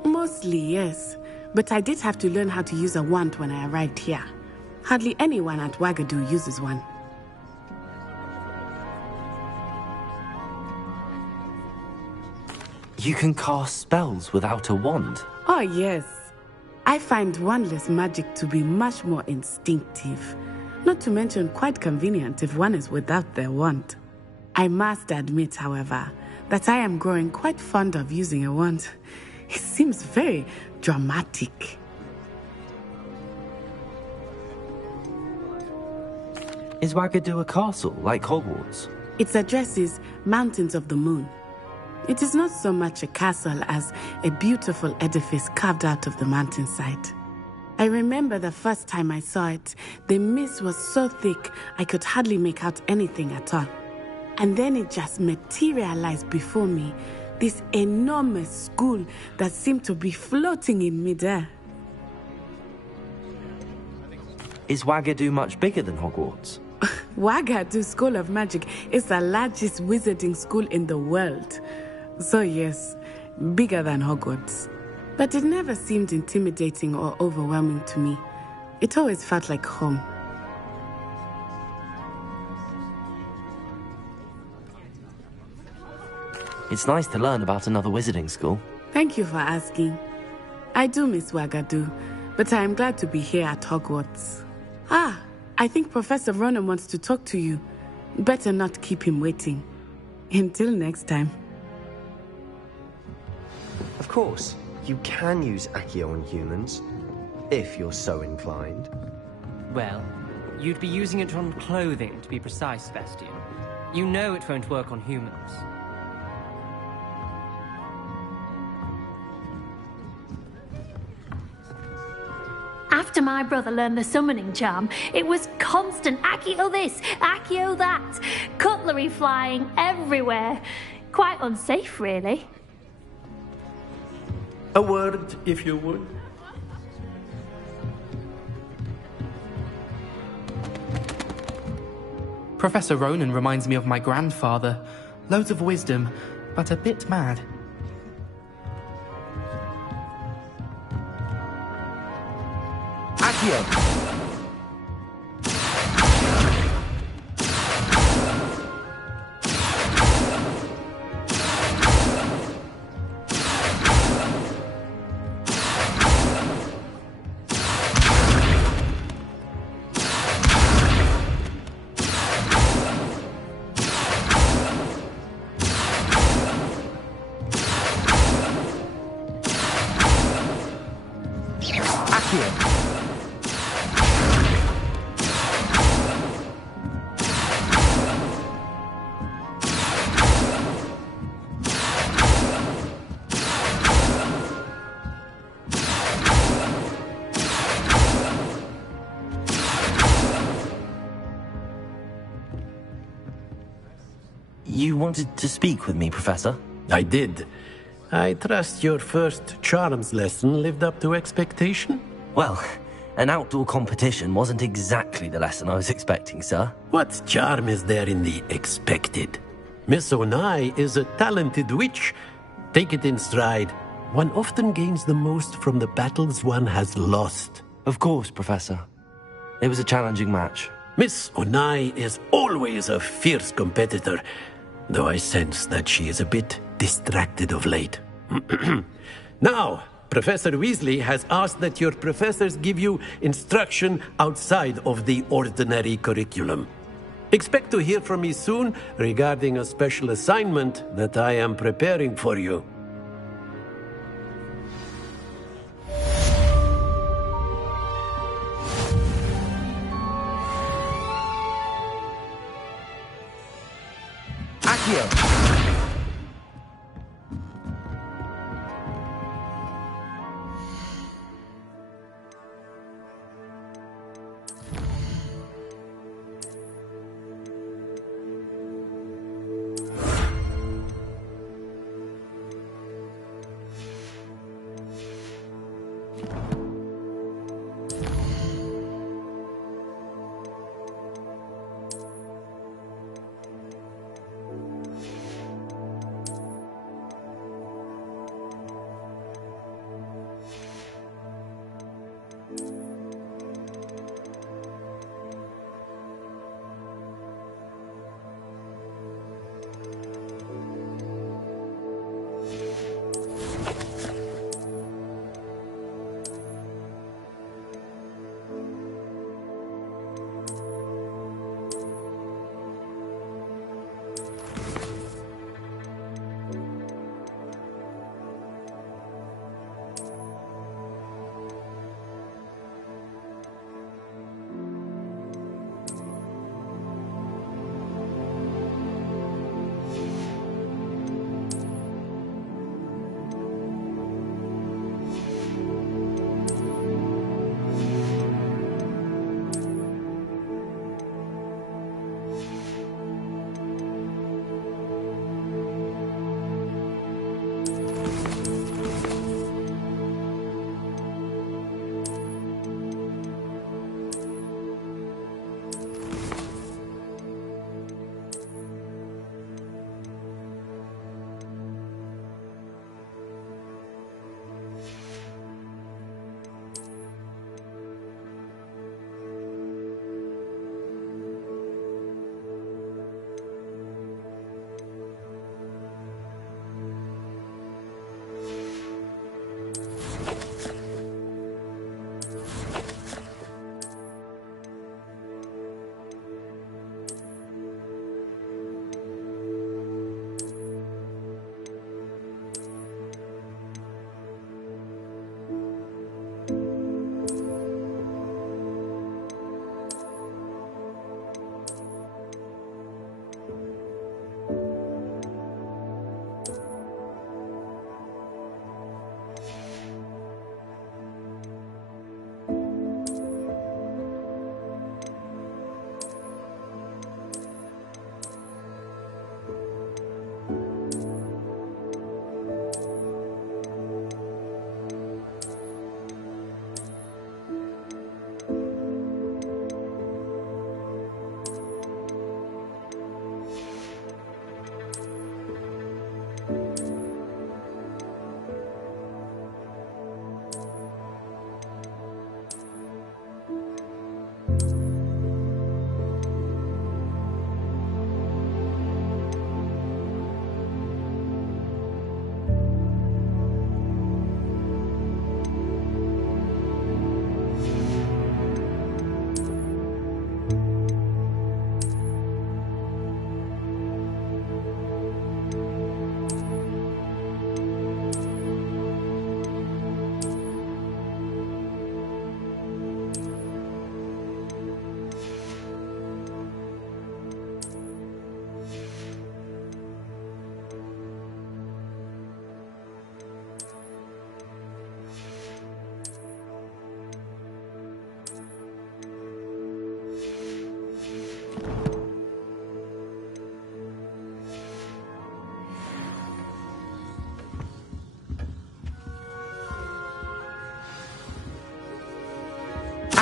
Mostly, yes. But I did have to learn how to use a wand when I arrived here. Hardly anyone at Ouagadougou uses one. You can cast spells without a wand? Oh, yes. I find wandless magic to be much more instinctive. Not to mention quite convenient if one is without their wand. I must admit, however, that I am growing quite fond of using a wand. It seems very dramatic. Is Ouagadougou a castle, like Hogwarts? Its address is Mountains of the Moon. It is not so much a castle as a beautiful edifice carved out of the mountainside. I remember the first time I saw it, the mist was so thick I could hardly make out anything at all. And then it just materialized before me, this enormous school that seemed to be floating in midair. Is Wagadu much bigger than Hogwarts? Wagadu School of Magic is the largest wizarding school in the world. So yes, bigger than Hogwarts. But it never seemed intimidating or overwhelming to me. It always felt like home. It's nice to learn about another wizarding school. Thank you for asking. I do miss Wagadu, but I am glad to be here at Hogwarts. Ah, I think Professor Ronan wants to talk to you. Better not keep him waiting. Until next time. Of course, you can use Accio on humans, if you're so inclined. Well, you'd be using it on clothing, to be precise, Sebastian. You know it won't work on humans. After my brother learned the summoning charm, it was constant Accio this, Accio that, cutlery flying everywhere. Quite unsafe, really. A word, if you would. Professor Ronan reminds me of my grandfather. Loads of wisdom, but a bit mad. Accio! You wanted to speak with me, Professor? I did. I trust your first charms lesson lived up to expectation? Well, an outdoor competition wasn't exactly the lesson I was expecting, sir. What charm is there in the expected? Miss Onai is a talented witch. Take it in stride. One often gains the most from the battles one has lost. Of course, Professor. It was a challenging match. Miss Onai is always a fierce competitor, though I sense that she is a bit distracted of late. Now, Professor Weasley has asked that your professors give you instruction outside of the ordinary curriculum. Expect to hear from me soon regarding a special assignment that I am preparing for you. Accio!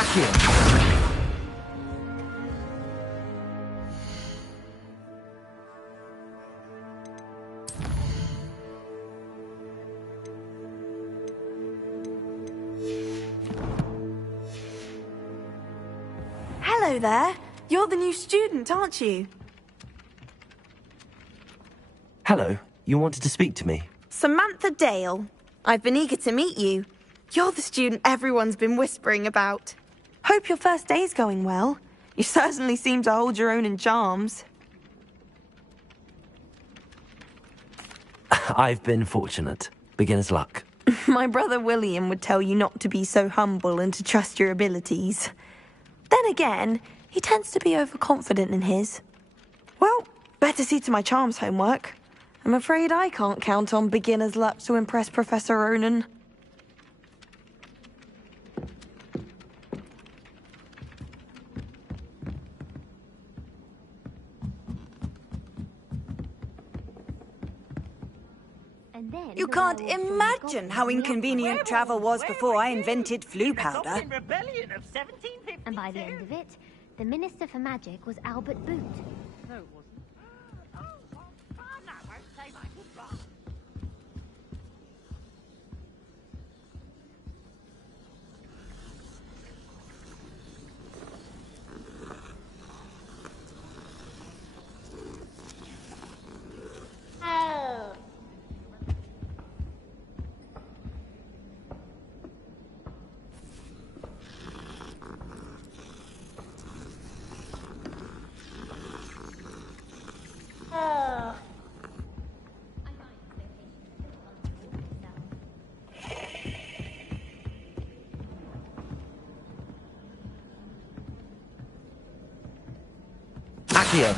Accio! Hello there. You're the new student, aren't you? Hello. You wanted to speak to me? Samantha Dale. I've been eager to meet you. You're the student everyone's been whispering about. Hope your first day's going well. You certainly seem to hold your own in charms. I've been fortunate. Beginner's luck. My brother William would tell you not to be so humble and to trust your abilities. Then again, he tends to be overconfident in his. Well, better see to my charms homework. I'm afraid I can't count on beginner's luck to impress Professor Ronan. You can't imagine how inconvenient travel was before I invented flu powder. And by the end of it, the Minister for Magic was Albert Boot. No, it wasn't. Oh. Oh. Accio!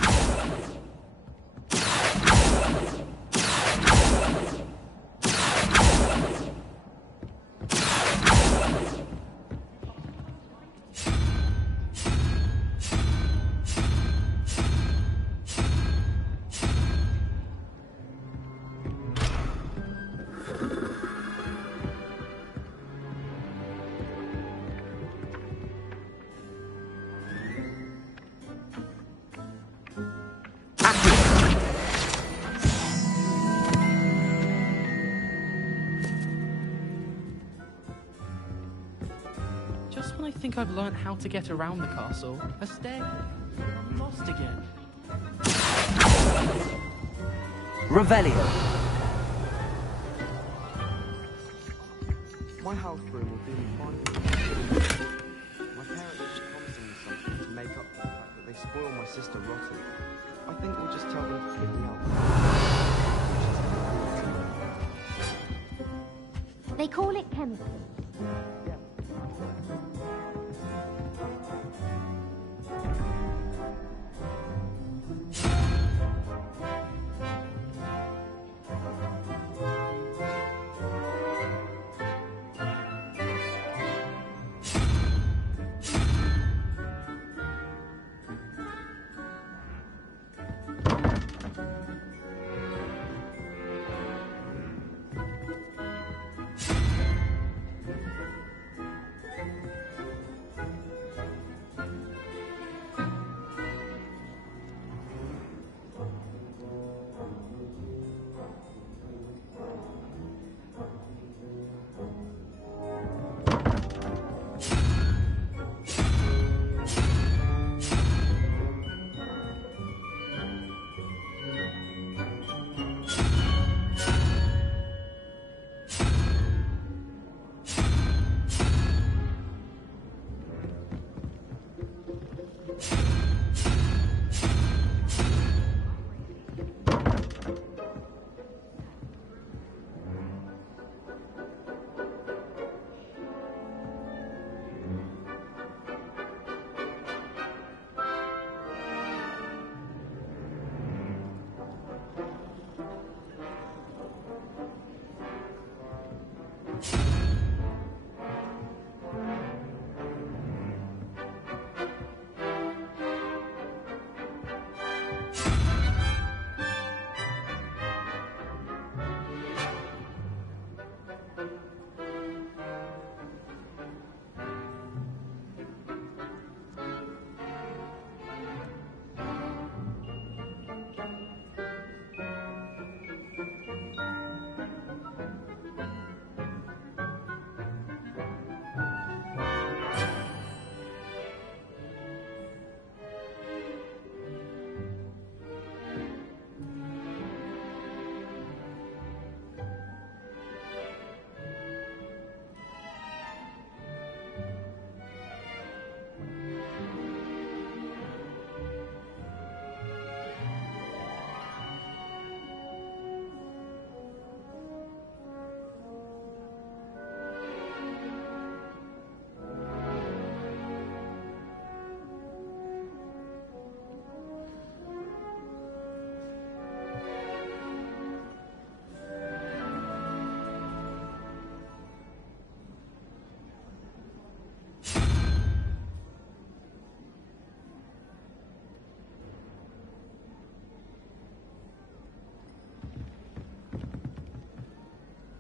Just when I think I've learnt how to get around the castle, a stair... I'm lost again. Revelio. My house broom will do me fine. My parents are promising me something to make up for the fact that they spoiled my sister rotten. I think we'll just tell them to kick me out. They call it chemistry.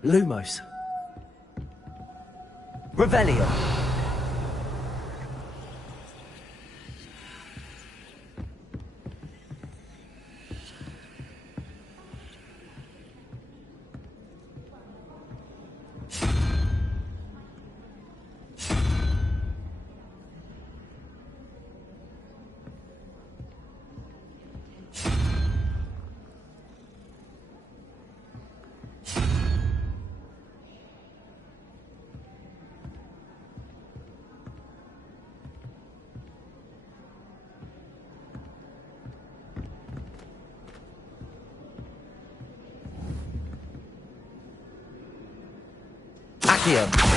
Lumos. Revelio. Accio.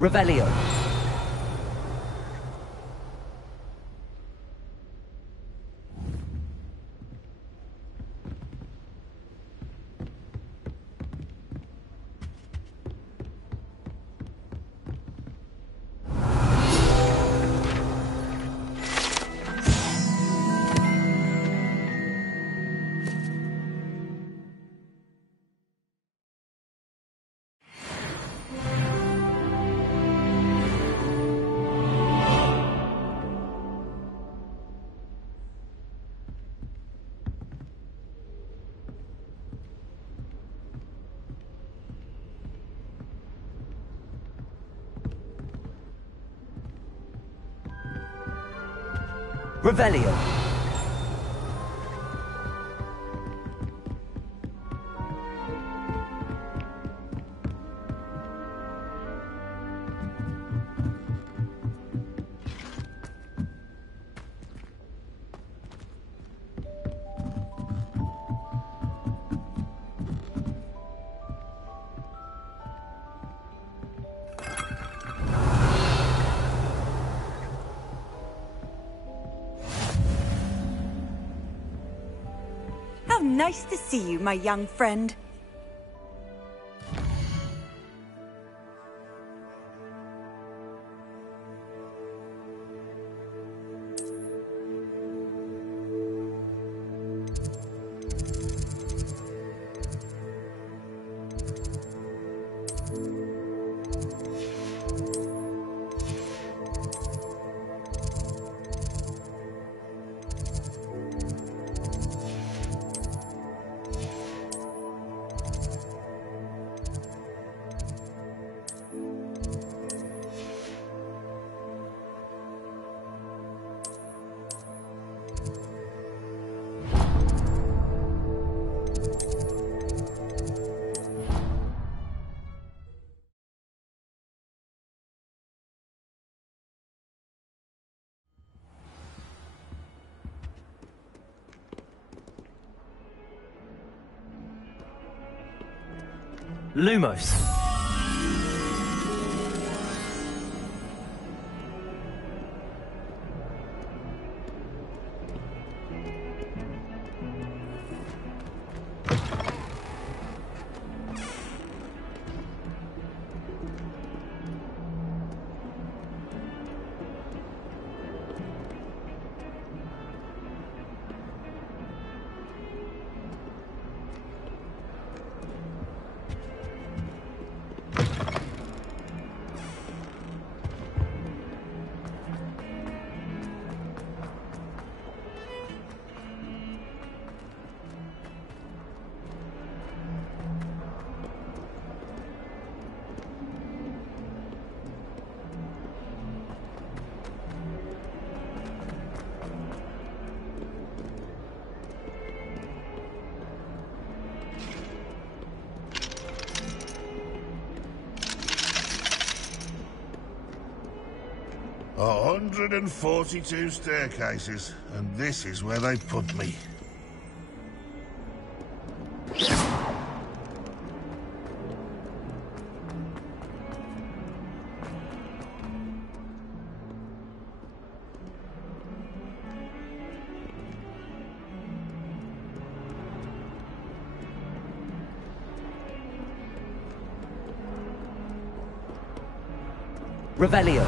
Revelio. Revelio. Nice to see you, my young friend. Lumos. 142 staircases, and this is where they put me. Revelio.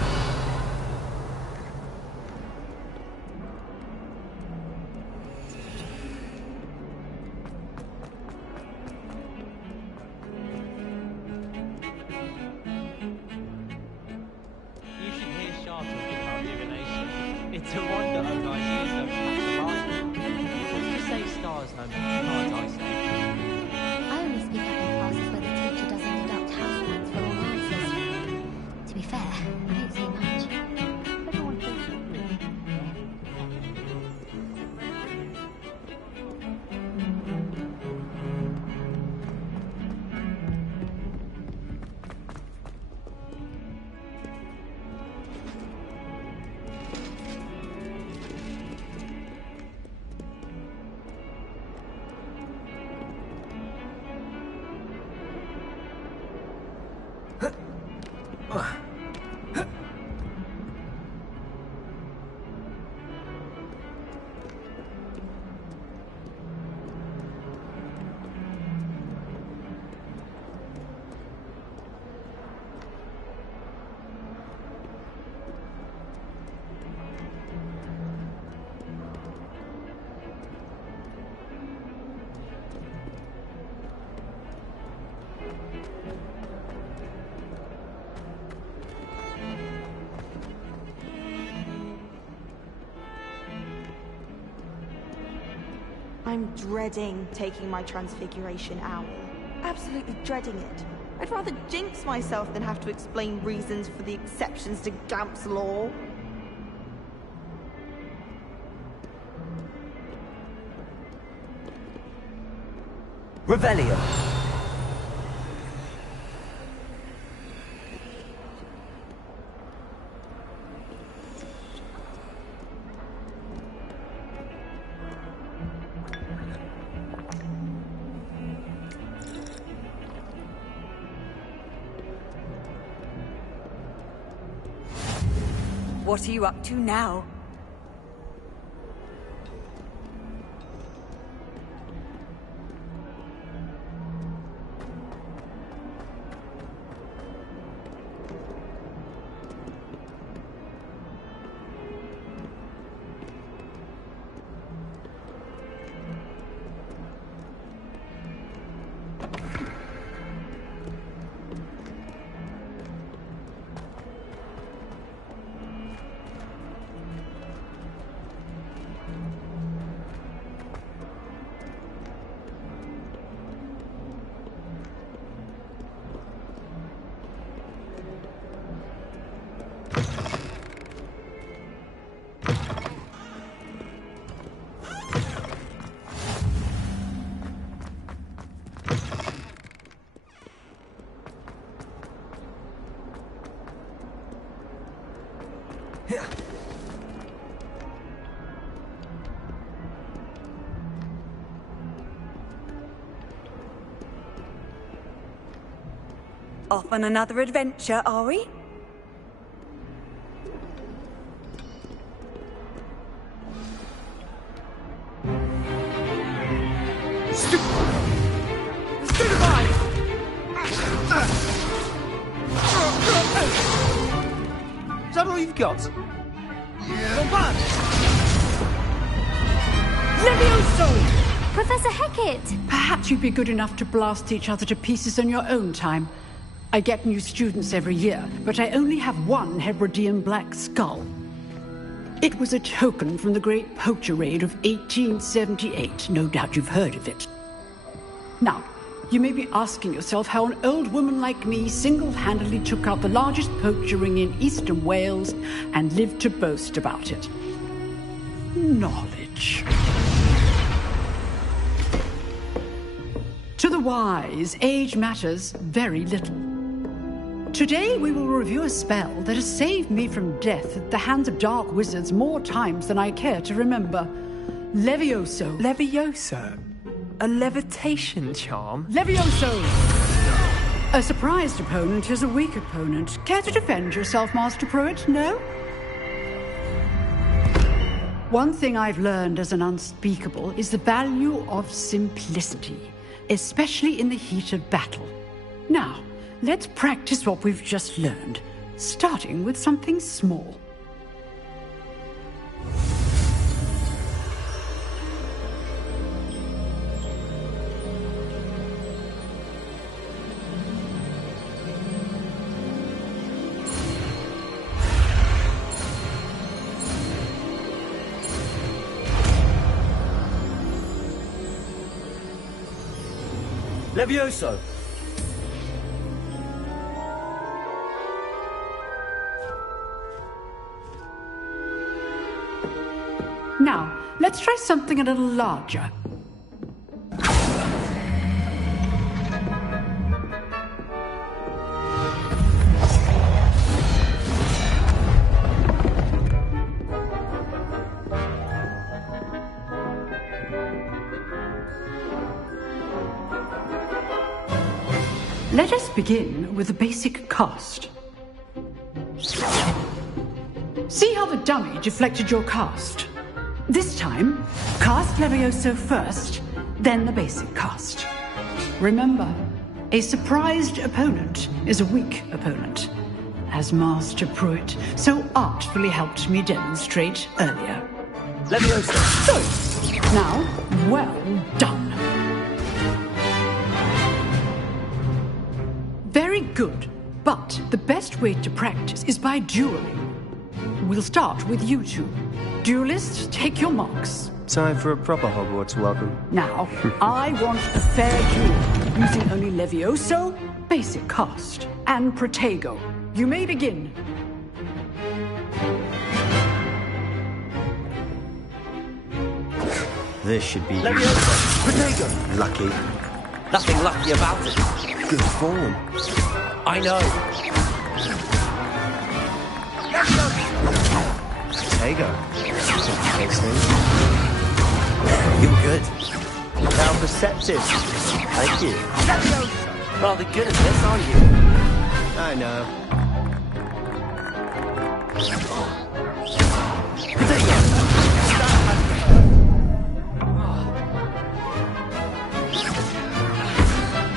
It's a wonder of nice years don't catch the light. What's to say stars no more cards, I say? I only speak up in classes where the teacher doesn't deduct house points for all answers. To be fair, I don't say much. Everyone thinks I'm good. I'm dreading taking my transfiguration owl. Absolutely dreading it. I'd rather jinx myself than have to explain reasons for the exceptions to Gamp's law. Revelio. What are you up to now? Off on another adventure, are we? Is that all you've got? Yeah. Levioso! Professor Hecat! Perhaps you'd be good enough to blast each other to pieces in your own time. I get new students every year, but I only have one Hebridean black skull. It was a token from the Great Poacher Raid of 1878. No doubt you've heard of it. Now, you may be asking yourself how an old woman like me single-handedly took out the largest poacher ring in eastern Wales and lived to boast about it. Knowledge. To the wise, age matters very little. Today we will review a spell that has saved me from death at the hands of dark wizards more times than I care to remember. Levioso. Levioso? A levitation charm? Levioso! A surprised opponent is a weak opponent. Care to defend yourself, Master Pruitt? No? One thing I've learned as an unspeakable is the value of simplicity, especially in the heat of battle. Now, let's practice what we've just learned, starting with something small. Levioso! Now, let's try something a little larger. Let us begin with the basic cast. See how the dummy deflected your cast? This time, cast Levioso first, then the basic cast. Remember, a surprised opponent is a weak opponent, as Master Pruitt so artfully helped me demonstrate earlier. Levioso! So, now, well done. Very good, but the best way to practice is by dueling. We'll start with you two. Duelists, take your marks. Time for a proper Hogwarts welcome. Now, I want a fair duel, using only Levioso, basic cast, and Protego. You may begin. This should be Levioso! Protego! lucky. Nothing lucky about it. Good form. I know. Protego. You're good. How perceptive. Thank you. Rather good at this, aren't you? I know.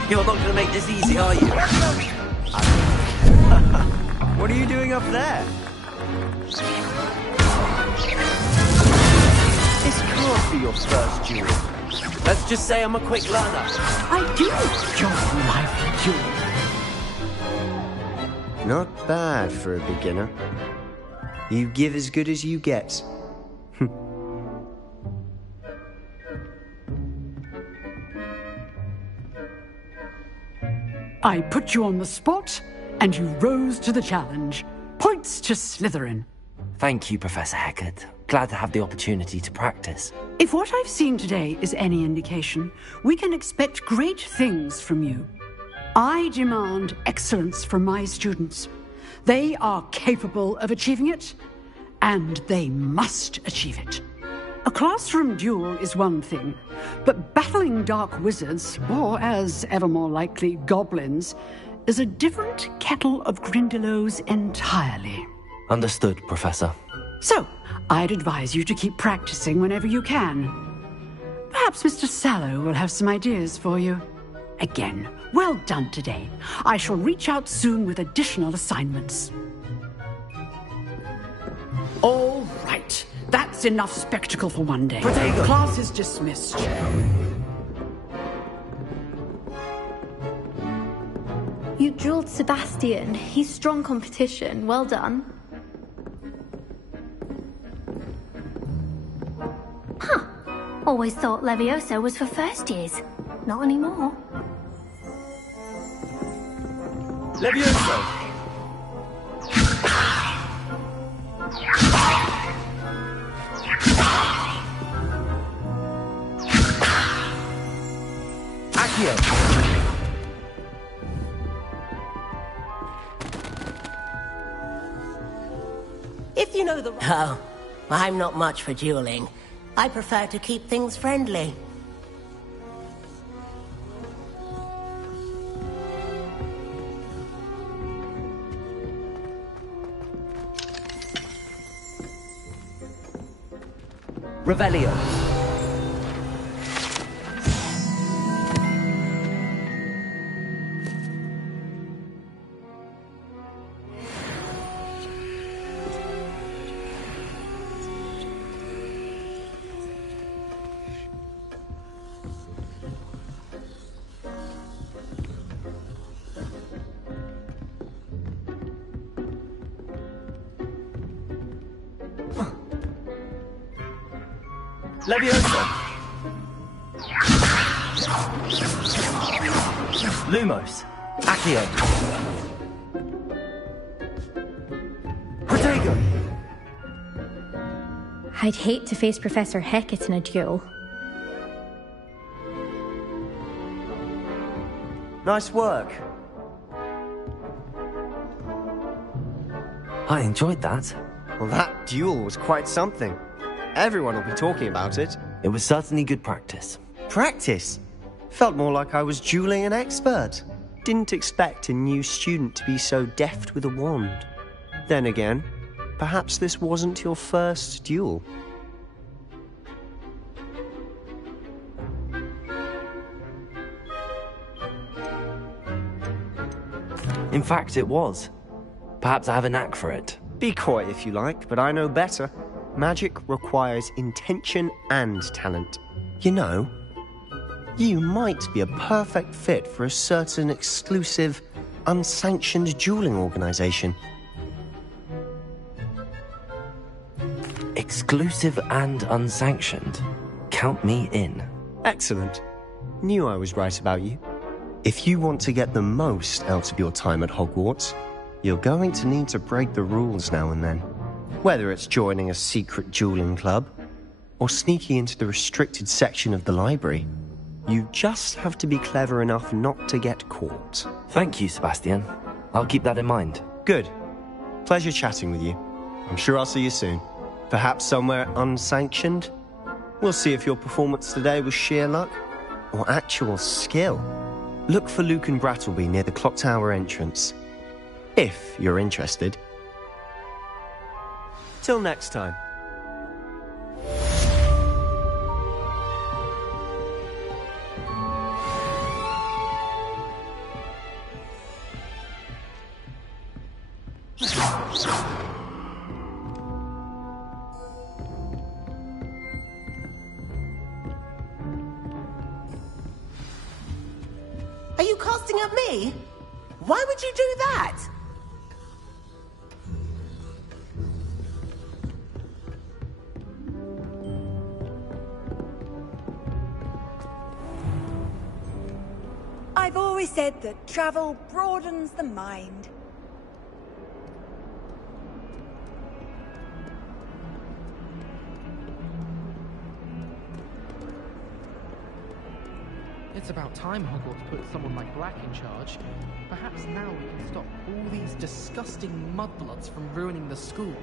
You're not going to make this easy, are you? What are you doing up there? This can't be your first duel. Let's just say I'm a quick learner. I do enjoy lively dueling. Not bad for a beginner. You give as good as you get. I put you on the spot, and you rose to the challenge. Points to Slytherin. Thank you, Professor Hecat. Glad to have the opportunity to practice. If what I've seen today is any indication, we can expect great things from you. I demand excellence from my students. They are capable of achieving it, and they must achieve it. A classroom duel is one thing, but battling dark wizards, or as ever more likely, goblins, is a different kettle of Grindylows entirely. Understood, Professor. So, I'd advise you to keep practicing whenever you can. Perhaps Mr. Sallow will have some ideas for you. Again, well done today. I shall reach out soon with additional assignments. All right. That's enough spectacle for one day. Protego. Class is dismissed. You drilled Sebastian. He's strong competition. Well done. Huh. Always thought Levioso was for first years. Not anymore. Levioso! Accio! If you know the... Oh, I'm not much for dueling. I prefer to keep things friendly. Revelio. Leviosa! Lumos! Accio! Protego! I'd hate to face Professor Hecat in a duel. Nice work. I enjoyed that. Well, that duel was quite something. Everyone will be talking about it. It was certainly good practice. Practice? Felt more like I was dueling an expert. Didn't expect a new student to be so deft with a wand. Then again, perhaps this wasn't your first duel. In fact, it was. Perhaps I have a knack for it. Be coy if you like, but I know better. Magic requires intention and talent. You know, you might be a perfect fit for a certain exclusive, unsanctioned dueling organization. Exclusive and unsanctioned. Count me in. Excellent. Knew I was right about you. If you want to get the most out of your time at Hogwarts, you're going to need to break the rules now and then. Whether it's joining a secret dueling club, or sneaking into the restricted section of the library, you just have to be clever enough not to get caught. Thank you, Sebastian. I'll keep that in mind. Good. Pleasure chatting with you. I'm sure I'll see you soon. Perhaps somewhere unsanctioned? We'll see if your performance today was sheer luck, or actual skill. Look for Luke and Brattleby near the clock tower entrance. If you're interested. Till next time. Are you casting at me? Why would you do that? I've always said that travel broadens the mind. It's about time Hogwarts put someone like Black in charge. Perhaps now we can stop all these disgusting mudbloods from ruining the school.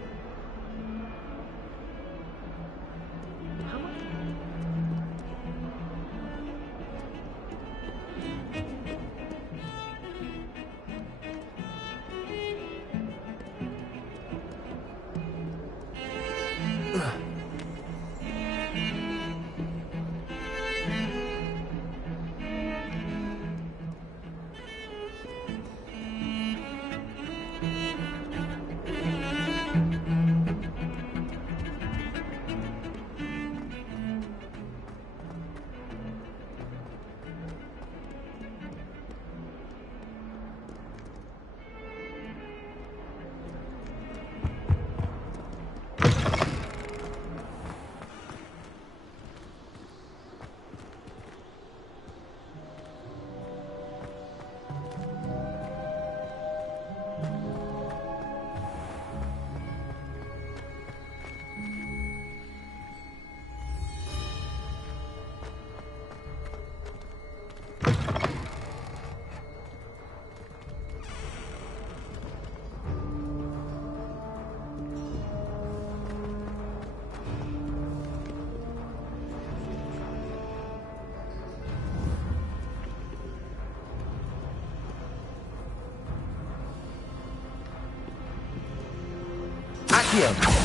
Accio.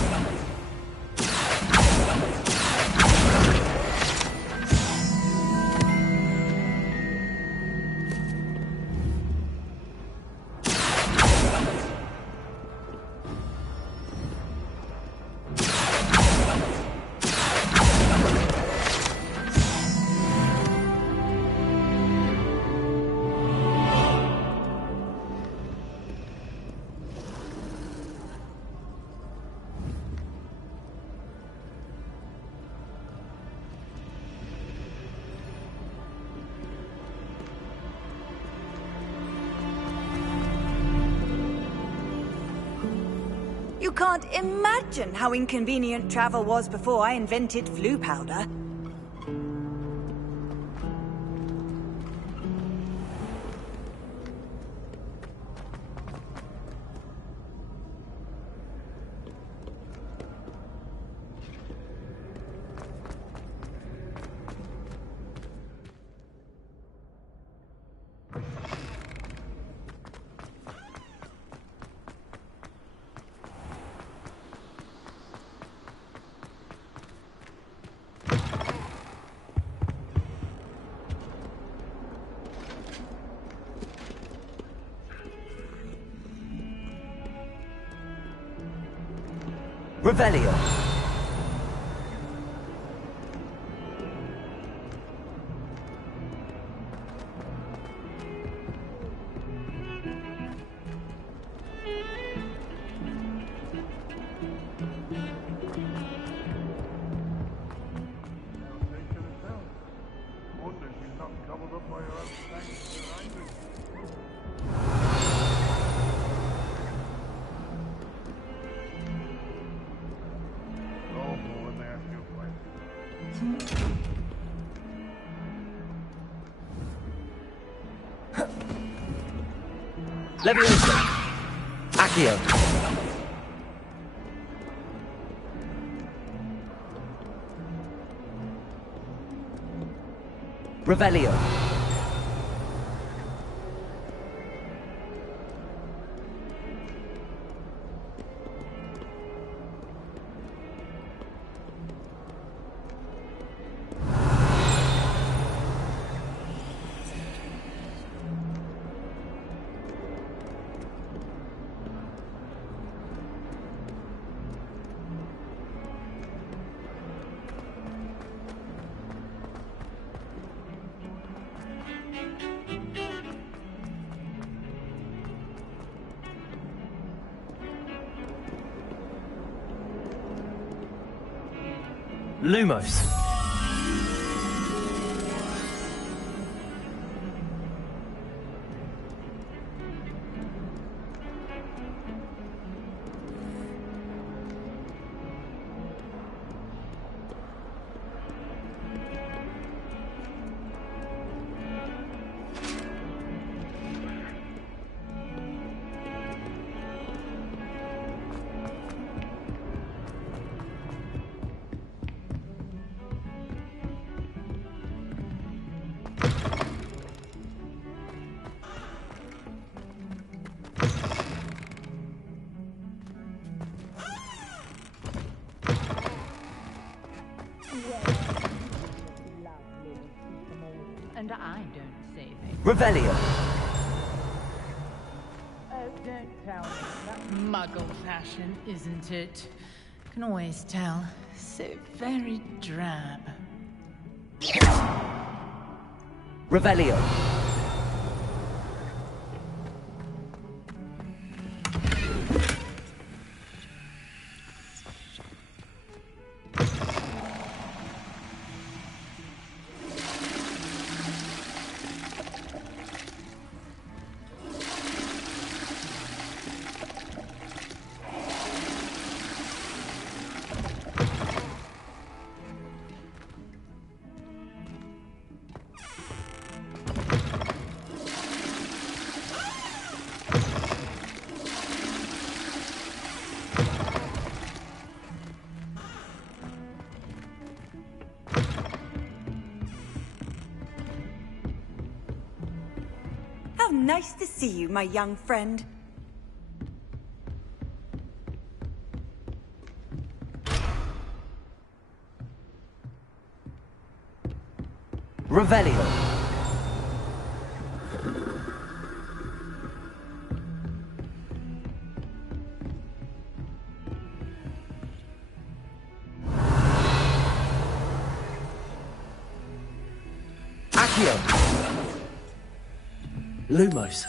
You can't imagine how inconvenient travel was before I invented flu powder. Revelio. Leviosa. Accio. Revelio. Lumos. And I don't say things. Revelio. Oh, don't tell me. That's muggle fashion, isn't it? Can always tell. So very drab. Revelio. How nice to see you, my young friend. Revelio. Accio. Lumos.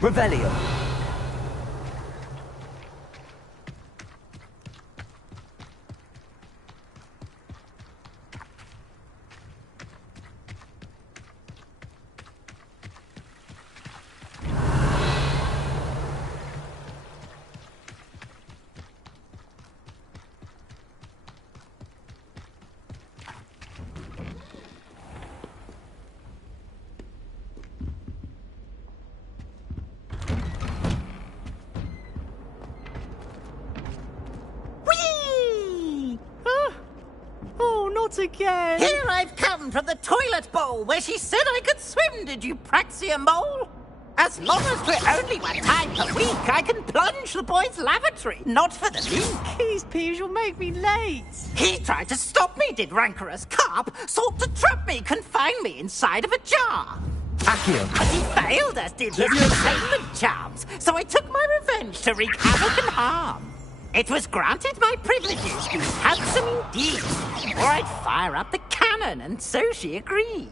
Revelio. Again. Here I've come from the toilet bowl where she said I could swim, did you praxia mole? As long as we're only one time per week, I can plunge the boy's lavatory, not for the leak. These peas will make me late. He tried to stop me, did rancorous carp, sought to trap me, confine me inside of a jar. Accio. But he failed, as did his containment charms, so I took my revenge to wreak havoc and harm. It was granted my privileges, be handsome indeed, or I'd fire up the cannon, and so she agreed.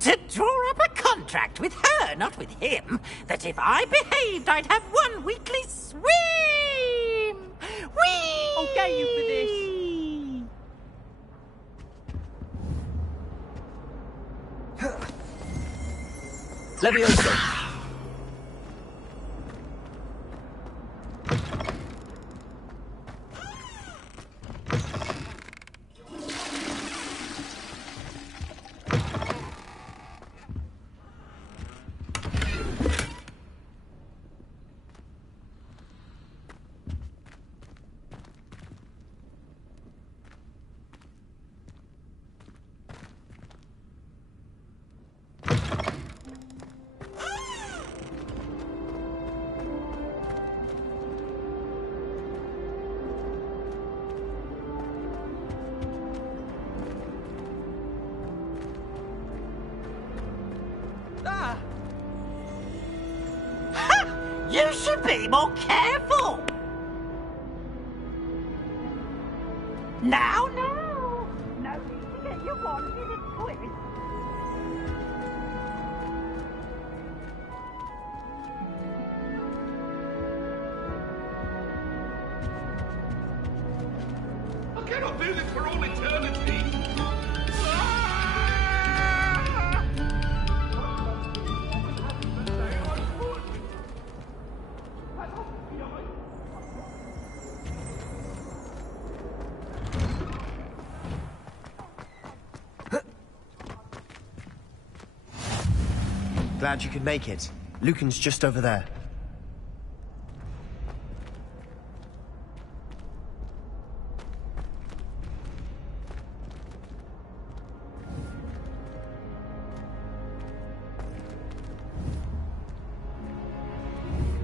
To draw up a contract with her, not with him, that if I behaved, I'd have one weekly swim! Whee! I'll get you for this. Levioso. You should be more careful! Now! No need to get you wanted in twist. I cannot do this for all eternity. Glad you could make it. Lucan's just over there.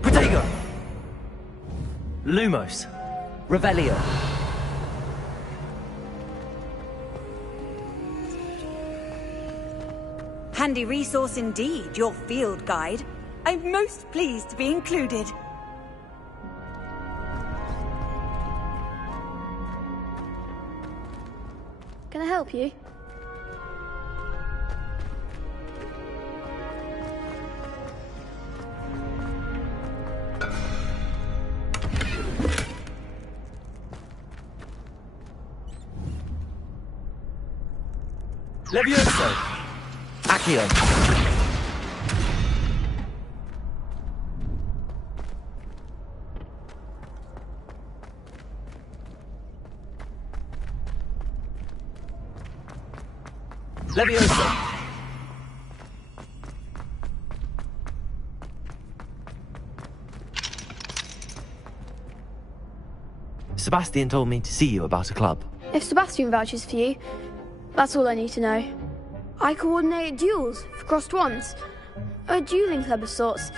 Protego! Lumos. Revelio. Handy resource indeed, your field guide. I'm most pleased to be included. Can I help you? Levioso. Accio. Levioso. Sebastian told me to see you about a club. If Sebastian vouches for you, that's all I need to know. I coordinate duels for crossed wands. A dueling club of sorts.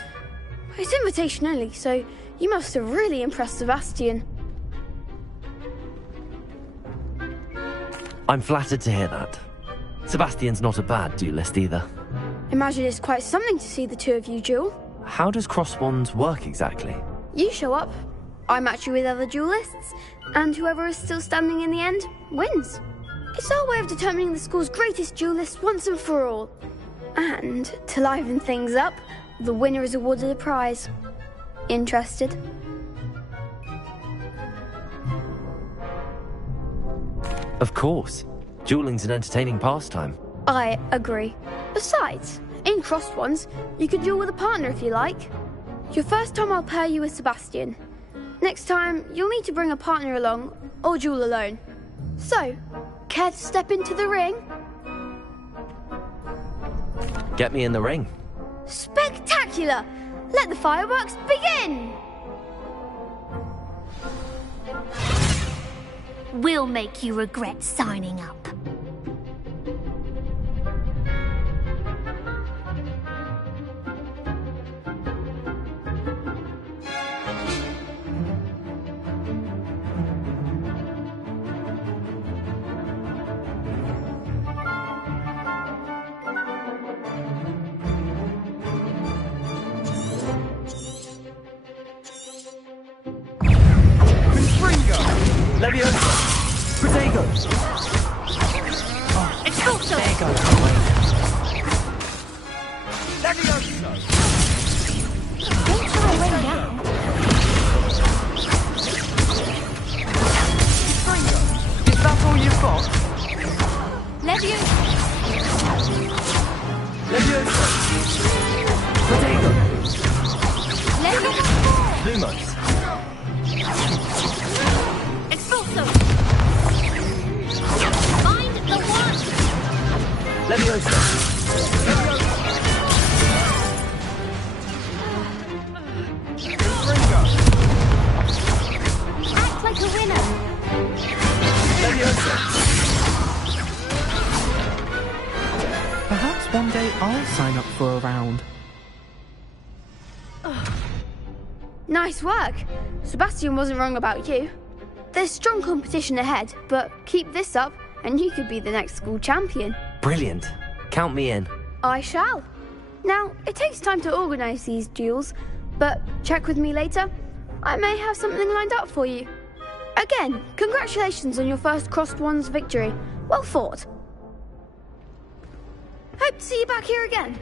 It's invitation only, so you must have really impressed Sebastian. I'm flattered to hear that. Sebastian's not a bad duelist either. Imagine it's quite something to see the two of you duel. How does cross wands work exactly? You show up, I match you with other duelists, and whoever is still standing in the end wins. It's our way of determining the school's greatest duelist once and for all. And, to liven things up, the winner is awarded a prize. Interested? Of course. Dueling's an entertaining pastime. I agree. Besides, in crossed ones, you could duel with a partner if you like. Your first time I'll pair you with Sebastian. Next time, you'll need to bring a partner along, or duel alone. So, care to step into the ring? Get me in the ring. Spectacular! Let the fireworks begin! We'll make you regret signing up. Levioso. Protego. Expulso. There goes Levioso. Don't throw away now. Is that all you've got? Levioso. Levioso. Protego. Levioso. Lumos. Find the one! Levioso. Act like a winner! Levioso. Perhaps one day I'll sign up for a round. Nice work. Sebastian wasn't wrong about you. There's strong competition ahead, but keep this up and you could be the next school champion. Brilliant. Count me in. I shall. Now, it takes time to organise these duels. but check with me later. I may have something lined up for you. Again, congratulations on your first Crossed Wands victory. Well fought. Hope to see you back here again.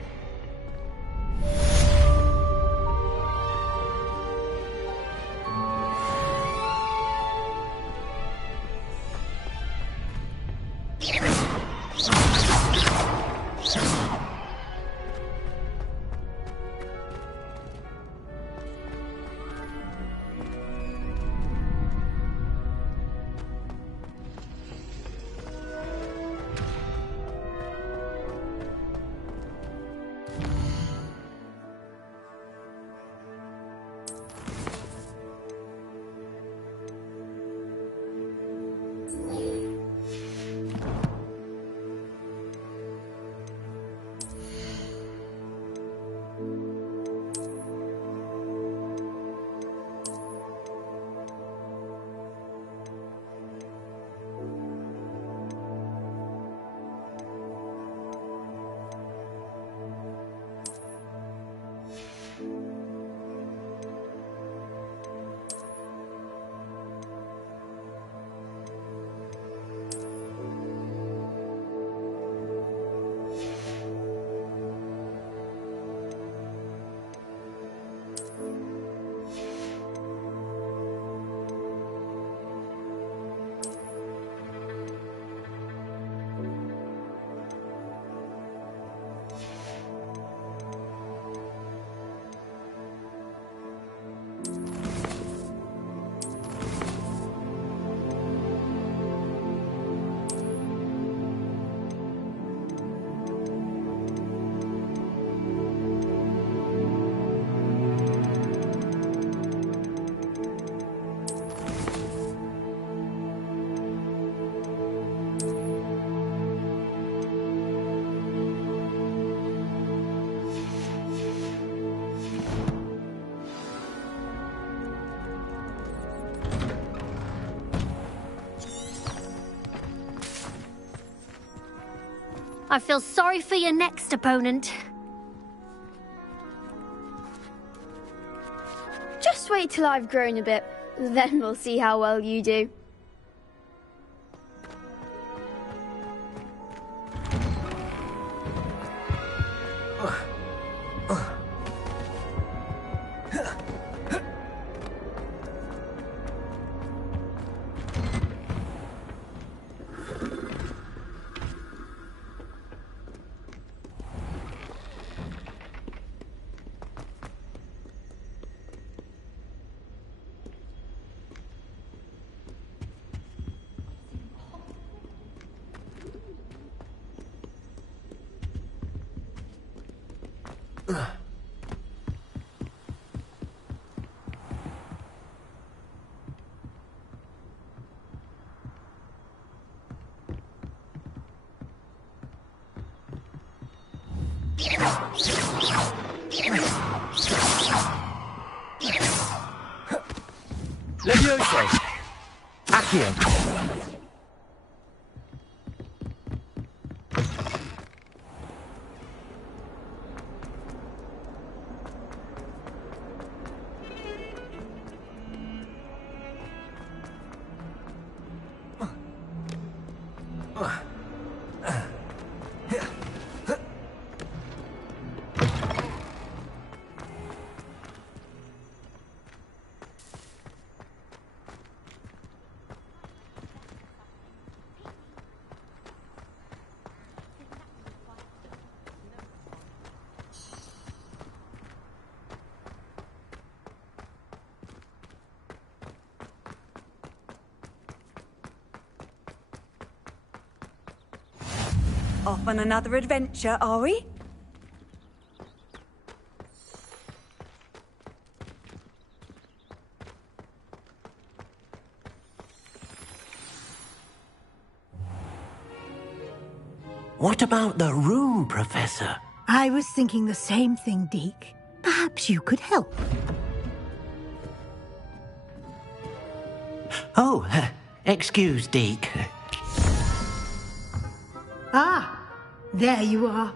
I feel sorry for your next opponent. Just wait till I've grown a bit, then we'll see how well you do. Levioso! Accio! Off on another adventure, are we? What about the room, Professor? I was thinking the same thing, Deke. Perhaps you could help. Oh, excuse, Deke. Ah, there you are.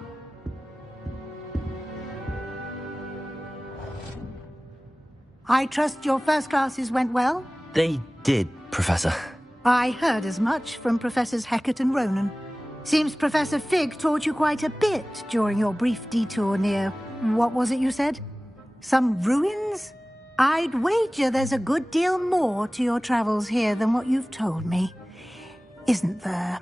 I trust your first classes went well? They did, Professor. I heard as much from Professors Hecat and Ronan. Seems Professor Fig taught you quite a bit during your brief detour near... what was it you said? Some ruins? I'd wager there's a good deal more to your travels here than what you've told me. Isn't there?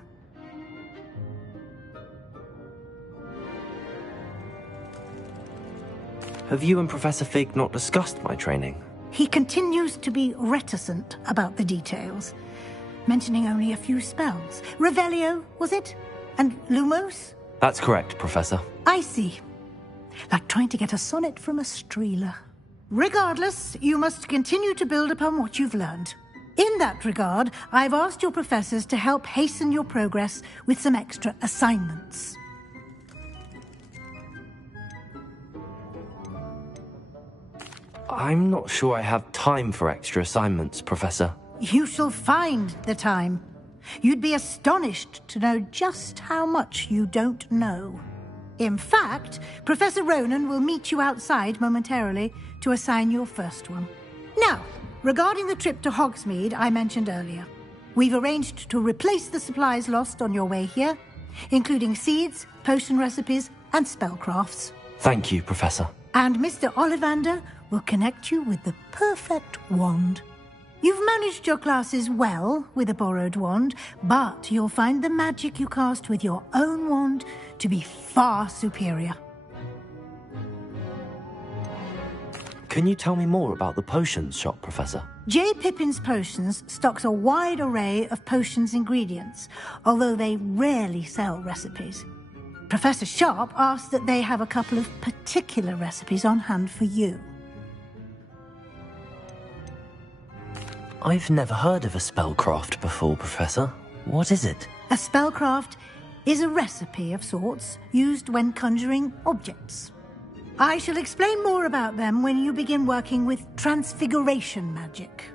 Have you and Professor Fig not discussed my training? He continues to be reticent about the details, mentioning only a few spells. Revelio, was it? And Lumos? That's correct, Professor. I see. Like trying to get a sonnet from a streeler. Regardless, you must continue to build upon what you've learned. In that regard, I've asked your professors to help hasten your progress with some extra assignments. I'm not sure I have time for extra assignments, Professor. You shall find the time. You'd be astonished to know just how much you don't know. In fact, Professor Ronan will meet you outside momentarily to assign your first one. Now, regarding the trip to Hogsmeade I mentioned earlier, we've arranged to replace the supplies lost on your way here, including seeds, potion recipes, and spellcrafts. Thank you, Professor. And Mr. Ollivander will connect you with the perfect wand. You've managed your classes well with a borrowed wand, but you'll find the magic you cast with your own wand to be far superior. Can you tell me more about the potions shop, Professor? J. Pippin's Potions stocks a wide array of potions ingredients, although they rarely sell recipes. Professor Sharp asked that they have a couple of particular recipes on hand for you. I've never heard of a spellcraft before, Professor. What is it? A spellcraft is a recipe of sorts used when conjuring objects. I shall explain more about them when you begin working with transfiguration magic.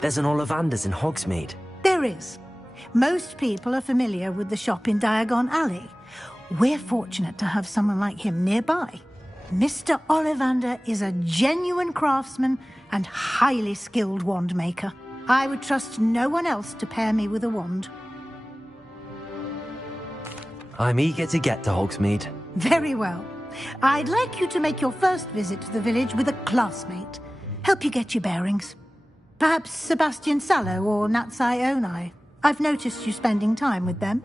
There's an Ollivander's in Hogsmeade. There is. Most people are familiar with the shop in Diagon Alley. We're fortunate to have someone like him nearby. Mr. Ollivander is a genuine craftsman and highly skilled wand maker. I would trust no one else to pair me with a wand. I'm eager to get to Hogsmeade. Very well. I'd like you to make your first visit to the village with a classmate. Help you get your bearings. Perhaps Sebastian Sallow or Natsai Onai. I've noticed you spending time with them.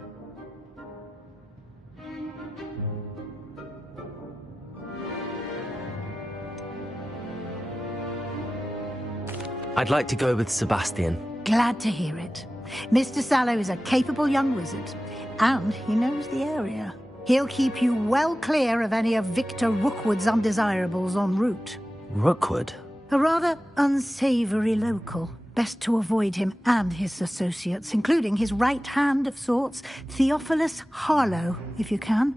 I'd like to go with Sebastian. Glad to hear it. Mr. Sallow is a capable young wizard, and he knows the area. He'll keep you well clear of any of Victor Rookwood's undesirables en route. Rookwood? A rather unsavory local. Best to avoid him and his associates, including his right hand of sorts, Theophilus Harlow, if you can.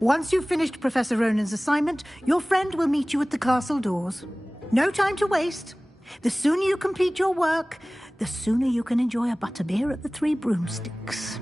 Once you've finished Professor Ronan's assignment, your friend will meet you at the castle doors. No time to waste. The sooner you complete your work, the sooner you can enjoy a butterbeer at the Three Broomsticks.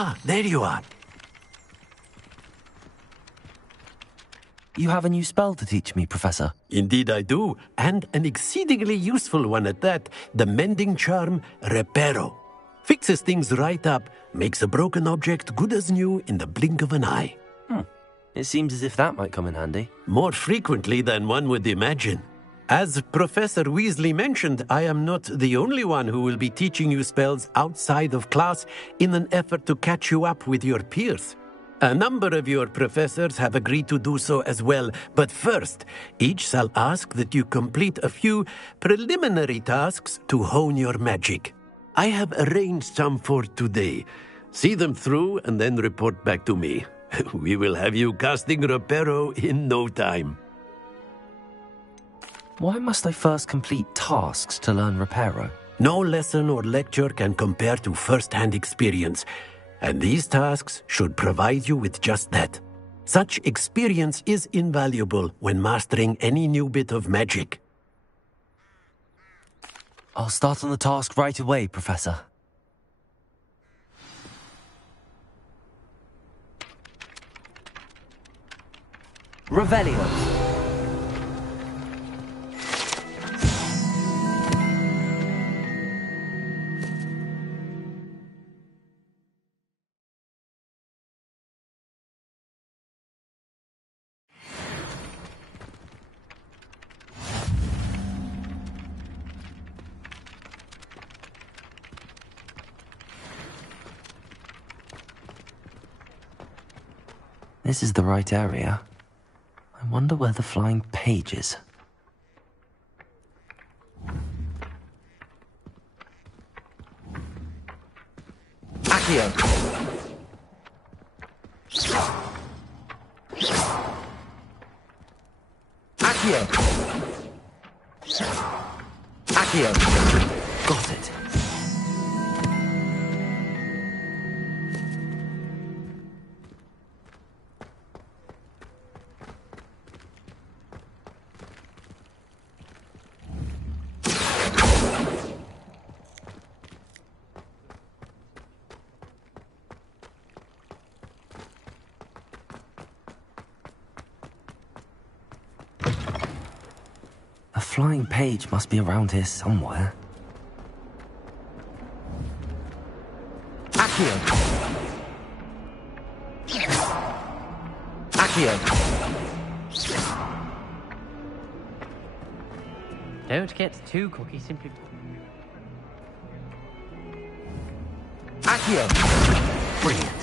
Ah, there you are. You have a new spell to teach me, Professor. Indeed I do, and an exceedingly useful one at that. The mending charm, Reparo. Fixes things right up, makes a broken object good as new in the blink of an eye. It seems as if that might come in handy. More frequently than one would imagine. As Professor Weasley mentioned, I am not the only one who will be teaching you spells outside of class in an effort to catch you up with your peers. A number of your professors have agreed to do so as well, but first, each shall ask that you complete a few preliminary tasks to hone your magic. I have arranged some for today. See them through and then report back to me. We will have you casting Reparo in no time. Why must I first complete tasks to learn Reparo? No lesson or lecture can compare to first-hand experience, and these tasks should provide you with just that. Such experience is invaluable when mastering any new bit of magic. I'll start on the task right away, Professor. Revelio. This is the right area. I wonder where the flying page is. Accio! Accio! Accio! Got it. A flying page must be around here somewhere. Accio! Accio! Don't get too cocky, simply... Accio! Brilliant.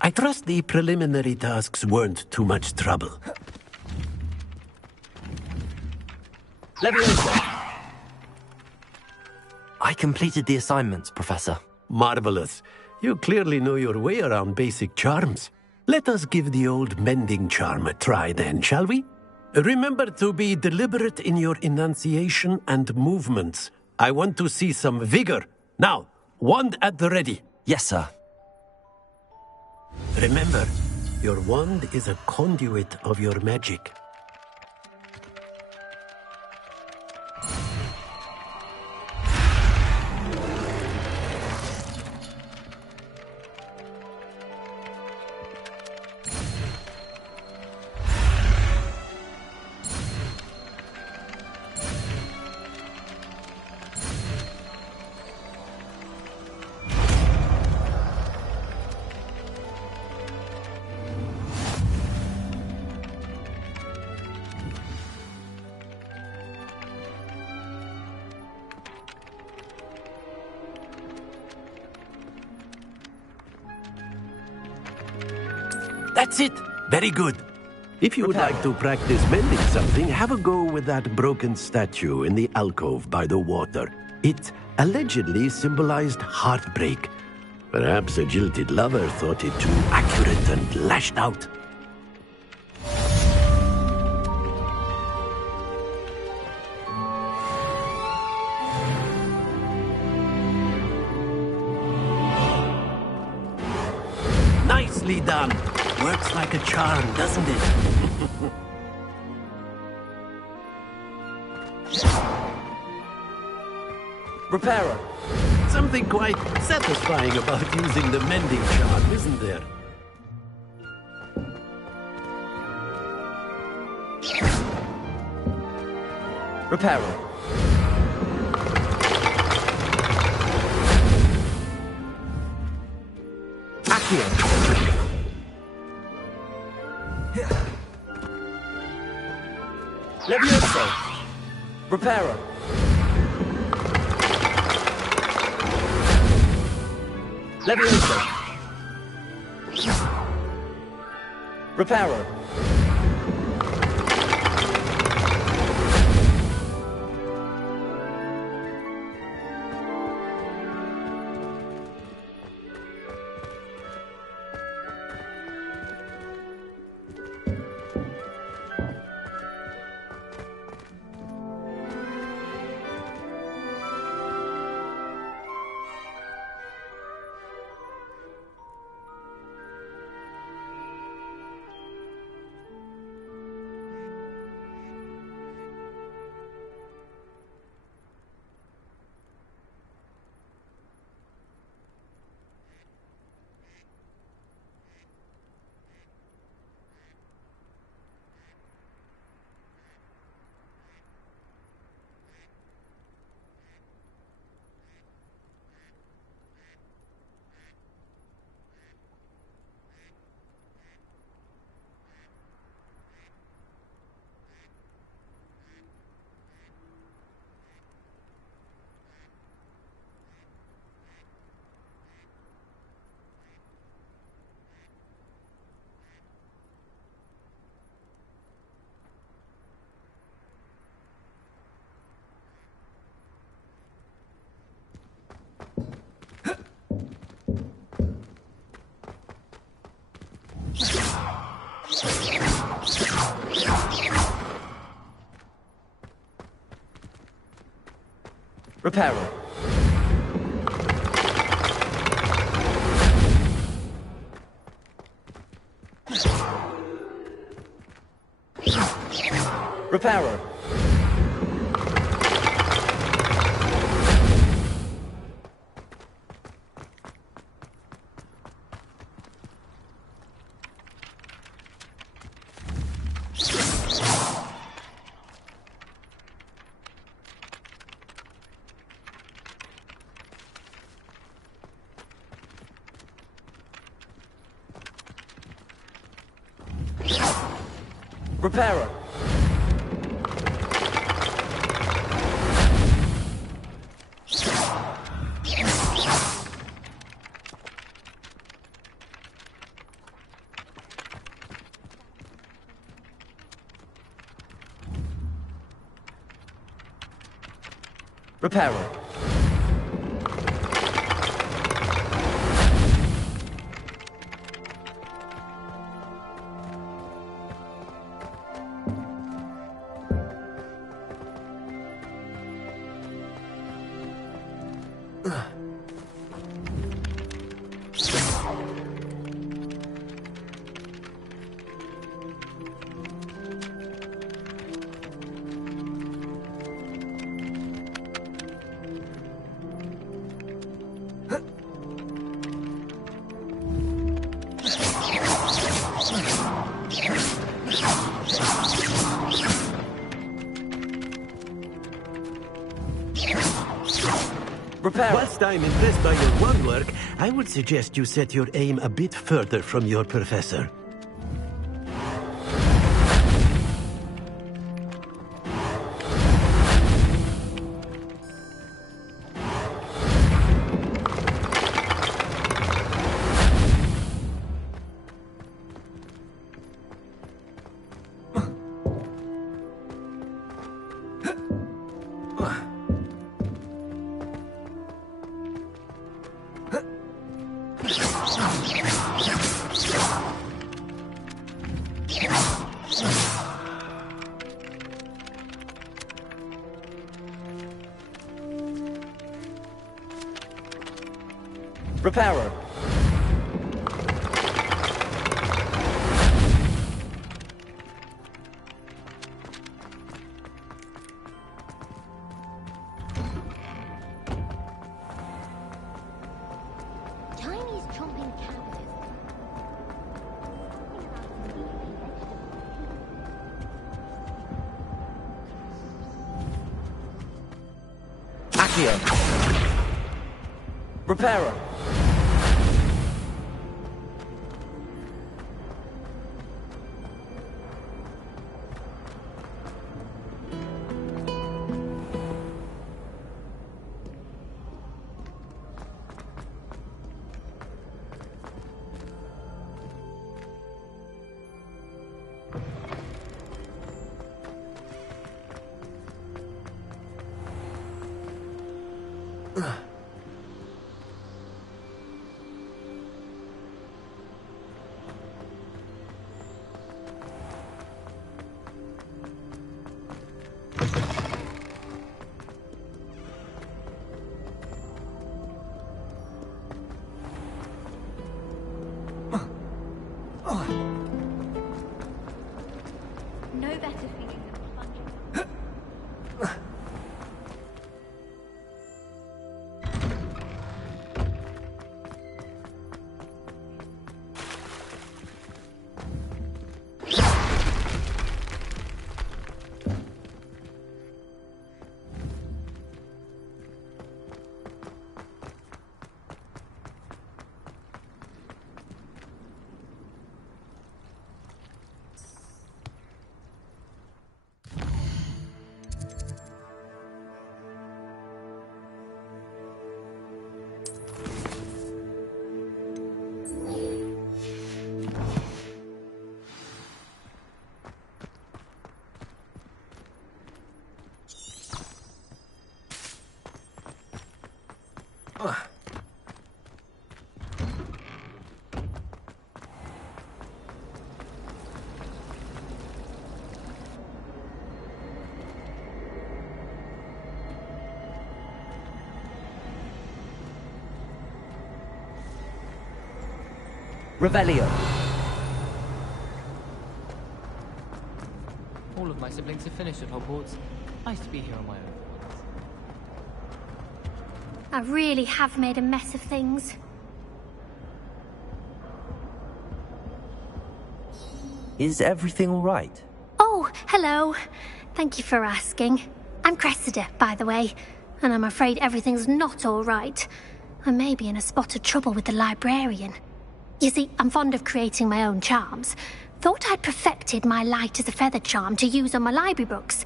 I trust the preliminary tasks weren't too much trouble. Leviosa! I completed the assignments, Professor. Marvelous. You clearly know your way around basic charms. Let us give the old mending charm a try then, shall we? Remember to be deliberate in your enunciation and movements. I want to see some vigor. Now, wand at the ready. Yes, sir. Remember, your wand is a conduit of your magic. That's it. Very good. If you would like to practice mending something, have a go with that broken statue in the alcove by the water. It allegedly symbolized heartbreak. Perhaps a jilted lover thought it too accurate and lashed out. Nicely done. Worked like a charm, doesn't it? Repairer. Something quite satisfying about using the mending charm, isn't there? Repairer. Accio. Levioso. Repairer. Levioso. Repairer. Repairer. Repairer. Repairer. Repairer. Whilst I'm impressed by your wand work, I would suggest you set your aim a bit further from your professor. Repairer. Accio. Reparo. No better feeling than plunging. Revelio. All of my siblings have finished at Hogwarts. I used to be here on my own. I really have made a mess of things. Is everything all right? Oh, hello. Thank you for asking. I'm Cressida, by the way, and I'm afraid everything's not all right. I may be in a spot of trouble with the librarian. You see, I'm fond of creating my own charms. Thought I'd perfected my light as a feather charm to use on my library books.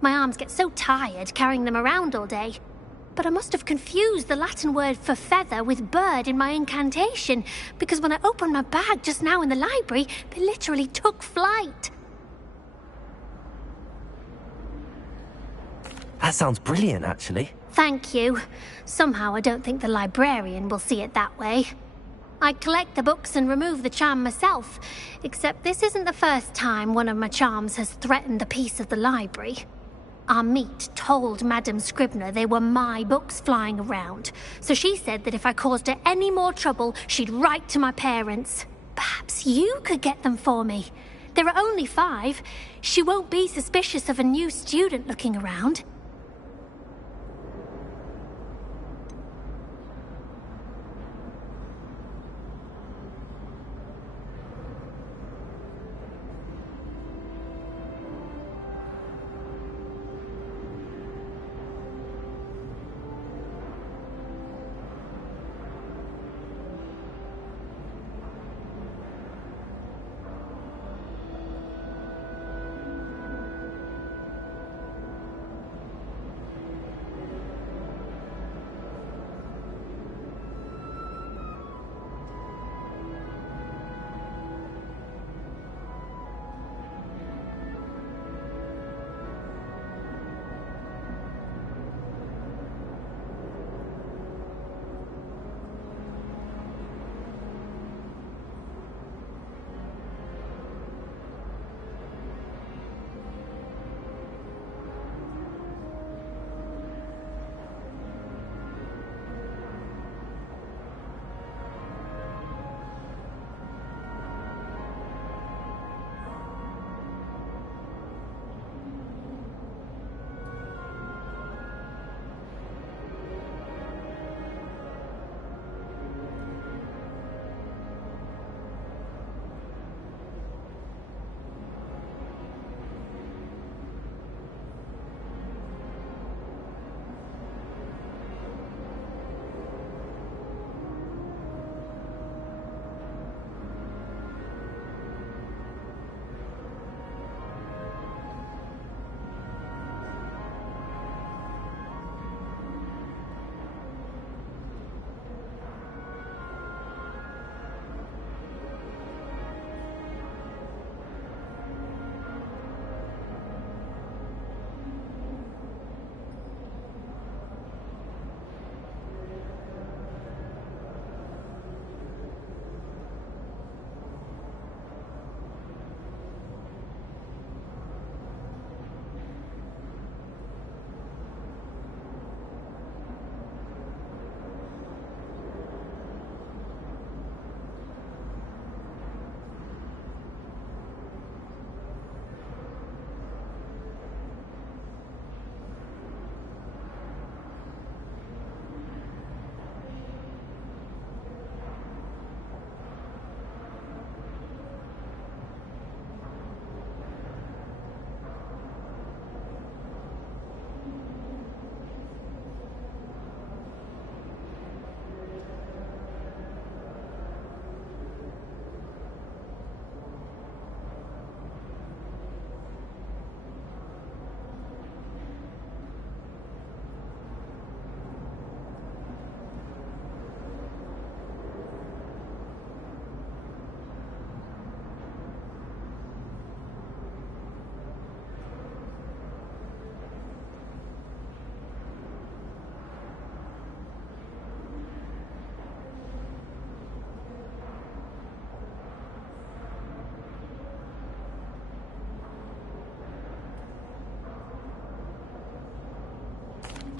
My arms get so tired carrying them around all day. But I must have confused the Latin word for feather with bird in my incantation, because when I opened my bag just now in the library, they literally took flight. That sounds brilliant, actually. Thank you. Somehow I don't think the librarian will see it that way. I collect the books and remove the charm myself, except this isn't the first time one of my charms has threatened the peace of the library. Our meet told Madame Scribner they were my books flying around, so she said that if I caused her any more trouble, she'd write to my parents. Perhaps you could get them for me. There are only 5. She won't be suspicious of a new student looking around.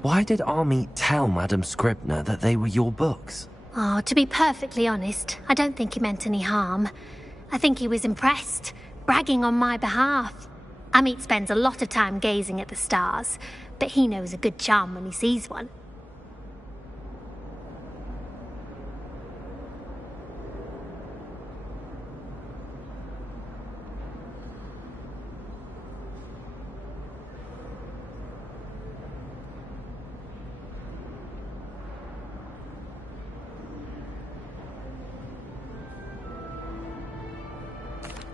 Why did Army tell Madam Scribner that they were your books? Oh, to be perfectly honest, I don't think he meant any harm. I think he was impressed, bragging on my behalf. Amit spends a lot of time gazing at the stars, but he knows a good charm when he sees one.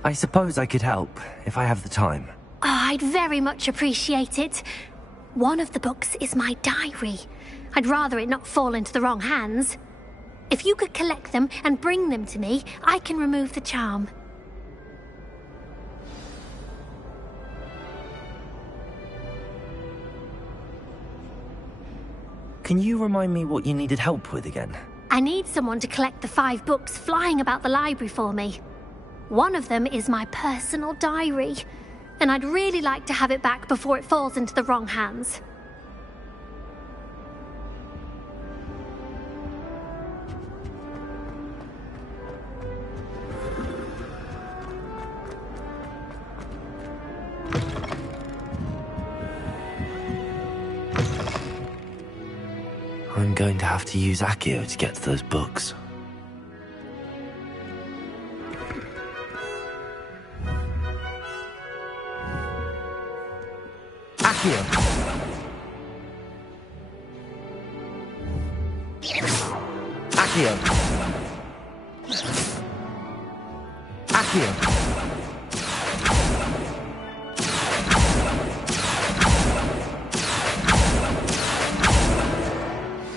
I suppose I could help, if I have the time. Oh, I'd very much appreciate it. One of the books is my diary. I'd rather it not fall into the wrong hands. If you could collect them and bring them to me, I can remove the charm. Can you remind me what you needed help with again? I need someone to collect the 5 books flying about the library for me. One of them is my personal diary, and I'd really like to have it back before it falls into the wrong hands. I'm going to have to use Accio to get to those books. Accio. Accio. Accio.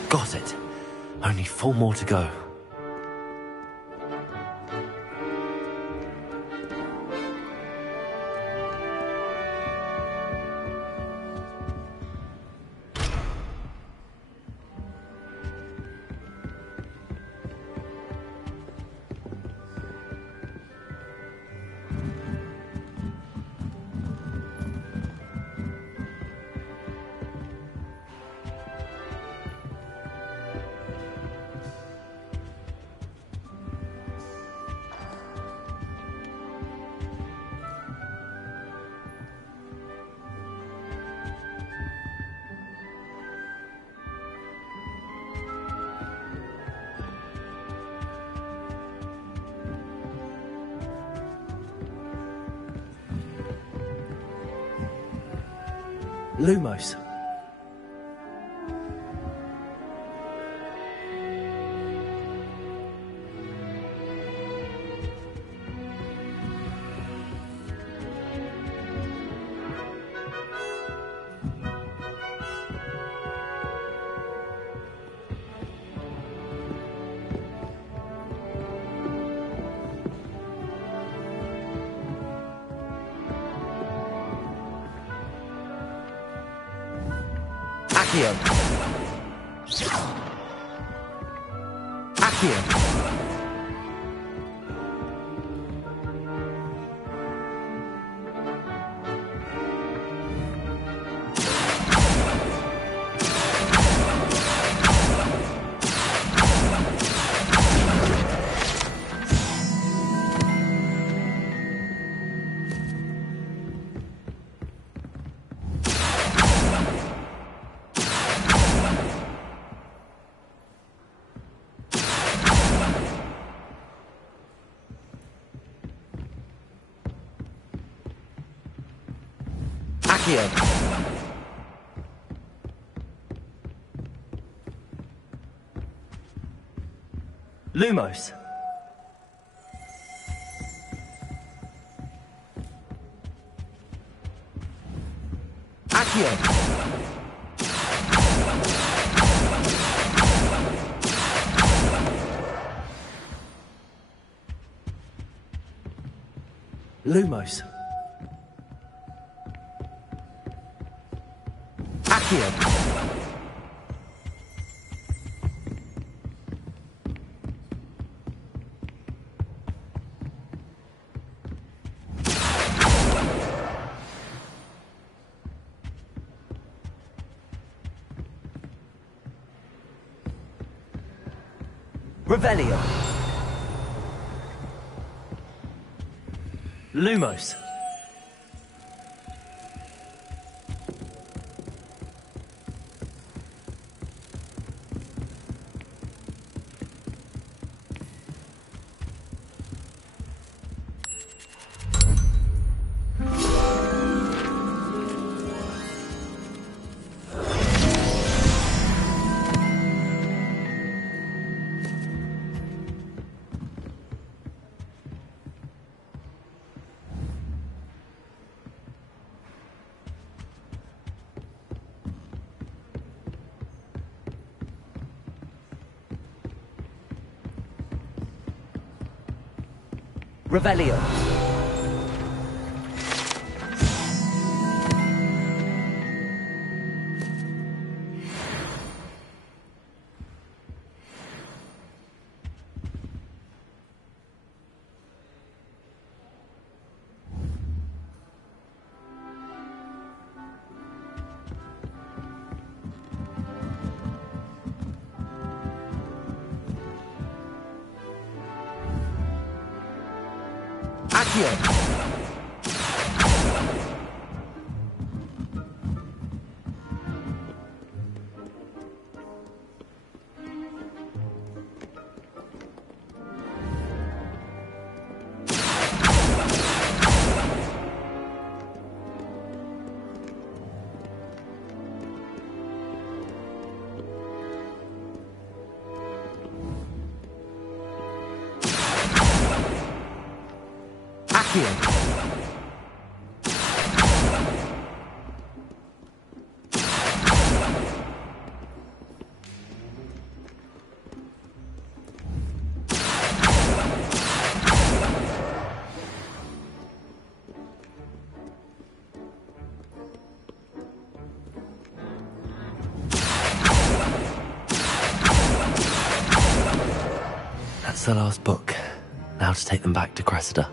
Got it. Only 4 more to go. Lumos. Accio. Accio. Accio. Lumos. Accio. Lumos. Accio. Revelio. Lumos. Revelio. Accio. Accio. That's the last book. Now to take them back to Cressida.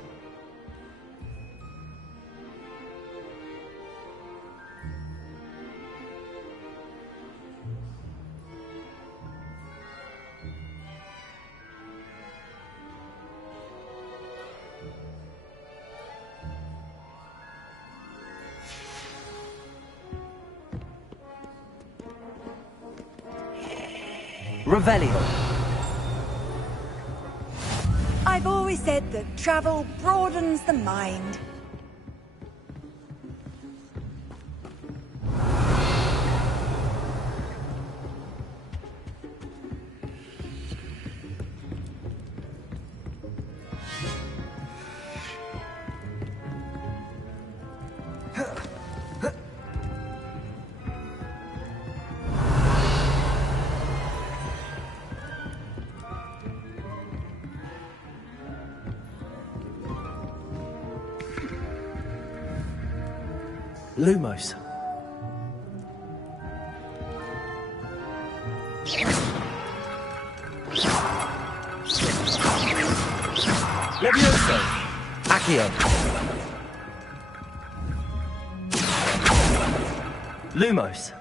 Revelio. I've always said that travel broadens the mind. Lumos. Levioso. Accio. Lumos.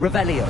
Revelio.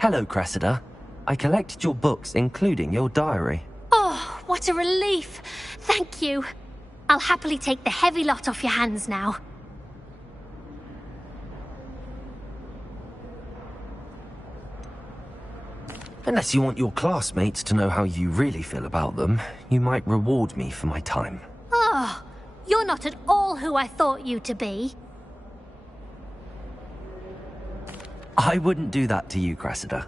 Hello, Cressida. I collected your books, including your diary. Oh, what a relief. Thank you. I'll happily take the heavy lot off your hands now. Unless you want your classmates to know how you really feel about them, you might reward me for my time. Oh, all who I thought you to be. I wouldn't do that to you, Cressida.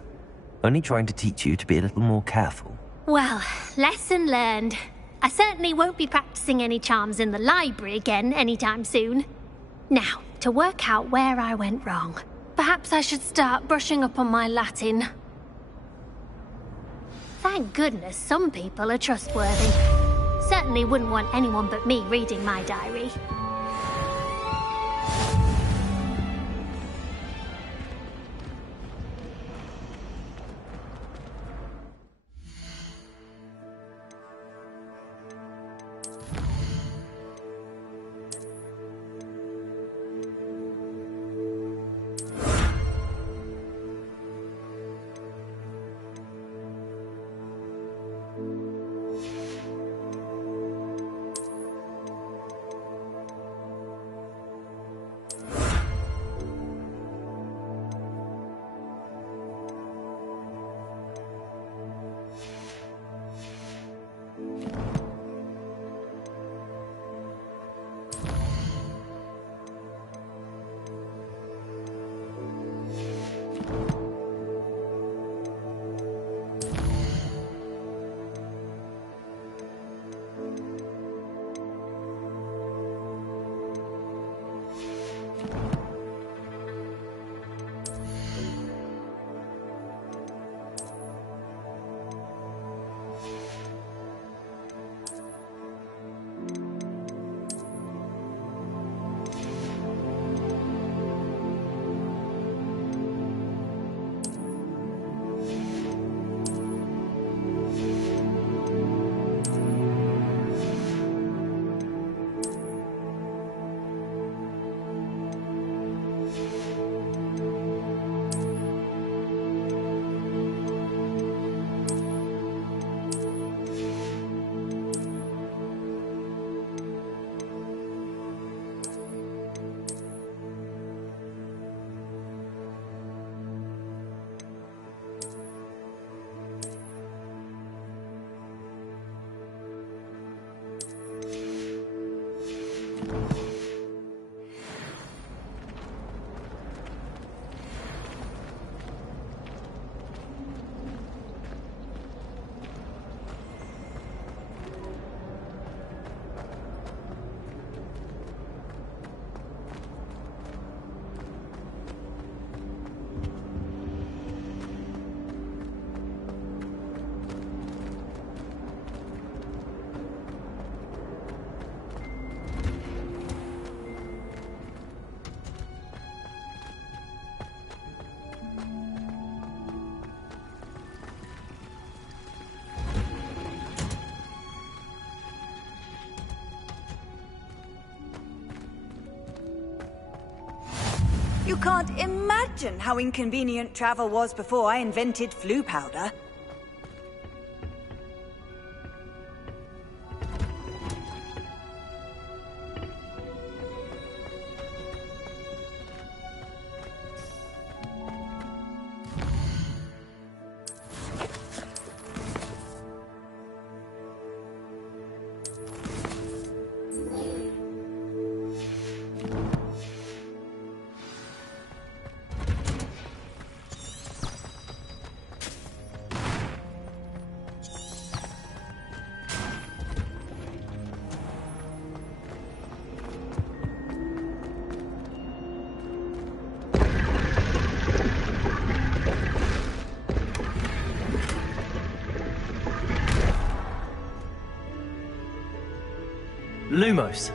Only trying to teach you to be a little more careful. Well, lesson learned. I certainly won't be practicing any charms in the library again anytime soon. Now, to work out where I went wrong. Perhaps I should start brushing up on my Latin. Thank goodness some people are trustworthy. Certainly wouldn't want anyone but me reading my diary. You can't imagine how inconvenient travel was before I invented flu powder. Lumos.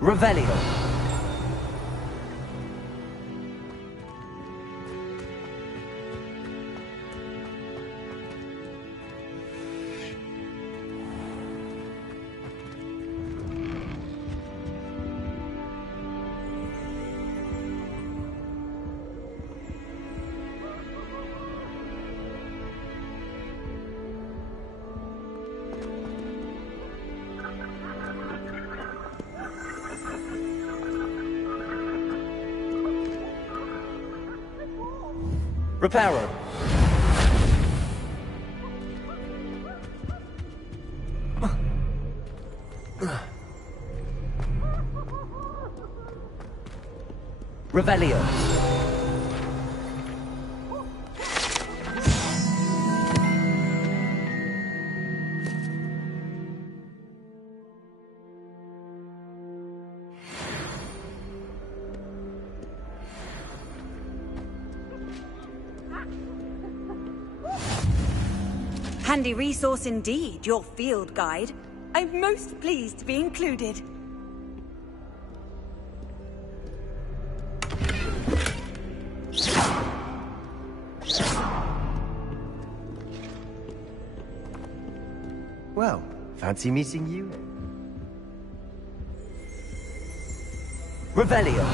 Revelio. Reparo. Revelio. Handy resource indeed, your field guide. I'm most pleased to be included. Well, fancy meeting you. Revelio.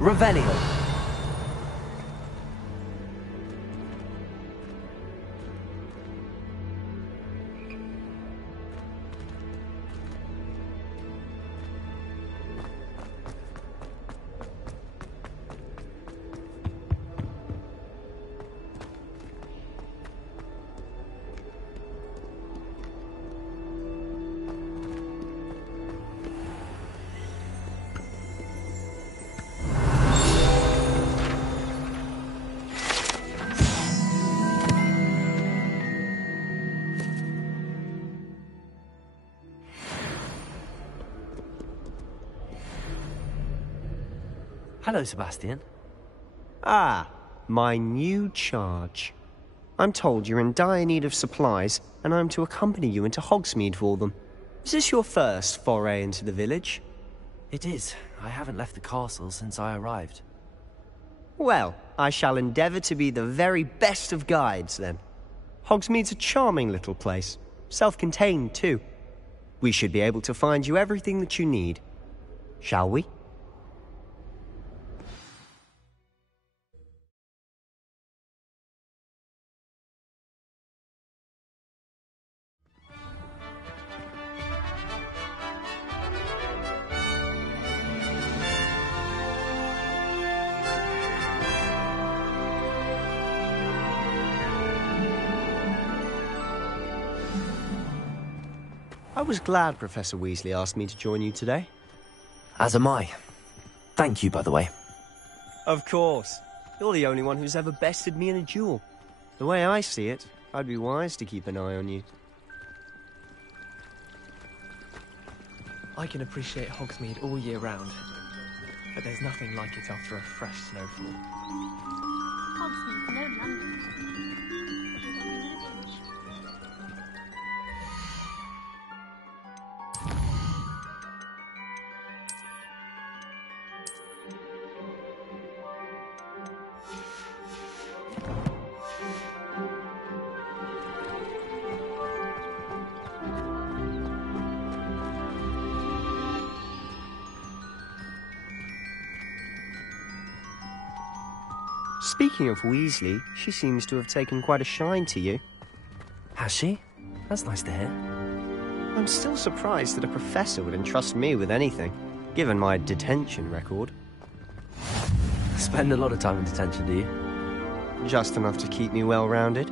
Revelio. Hello, Sebastian. Ah, my new charge. I'm told you're in dire need of supplies, and I'm to accompany you into Hogsmeade for them. Is this your first foray into the village? It is. I haven't left the castle since I arrived. Well, I shall endeavour to be the very best of guides, then. Hogsmeade's a charming little place. Self-contained, too. We should be able to find you everything that you need. Shall we? I was glad Professor Weasley asked me to join you today. As am I. Thank you, by the way. Of course. You're the only one who's ever bested me in a duel. The way I see it, I'd be wise to keep an eye on you. I can appreciate Hogsmeade all year round, but there's nothing like it after a fresh snowfall. Hogsmeade, no London. Speaking of Weasley, she seems to have taken quite a shine to you. Has she? That's nice to hear. I'm still surprised that a professor would entrust me with anything, given my detention record. Spend a lot of time in detention, do you? Just enough to keep me well-rounded.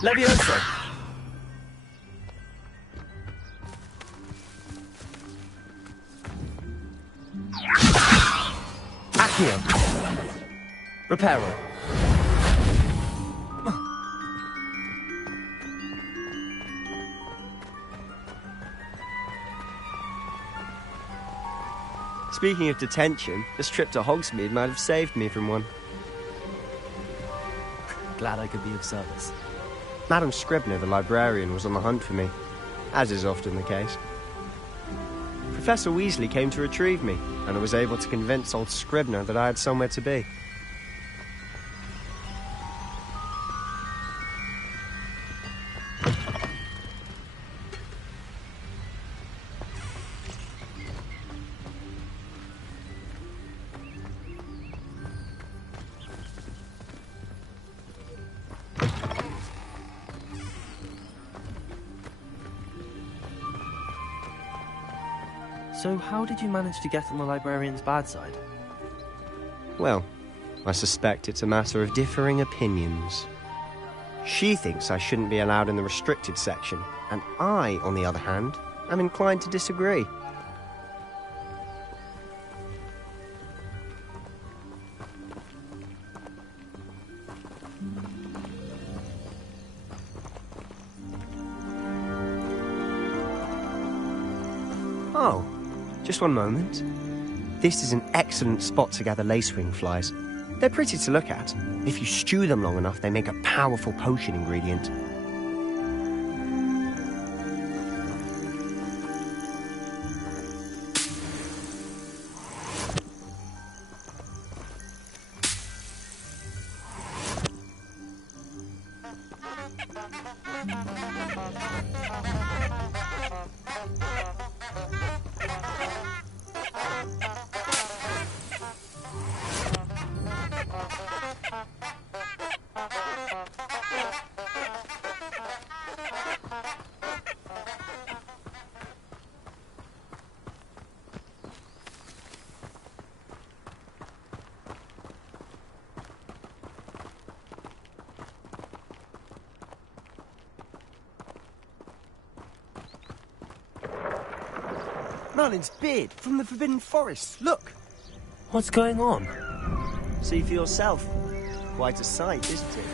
Levioso. Accio. Reparo. Speaking of detention, this trip to Hogsmeade might have saved me from one. Glad I could be of service. Madam Scribner, the librarian, was on the hunt for me, as is often the case. Professor Weasley came to retrieve me, and I was able to convince old Scribner that I had somewhere to be. So how did you manage to get on the librarian's bad side? Well, I suspect it's a matter of differing opinions. She thinks I shouldn't be allowed in the restricted section, and I, on the other hand, am inclined to disagree. Oh. Just one moment. This is an excellent spot to gather lacewing flies. They're pretty to look at. If you stew them long enough, they make a powerful potion ingredient. Merlin's beard from the Forbidden Forest. Look! What's going on? See for yourself. Quite a sight, isn't it?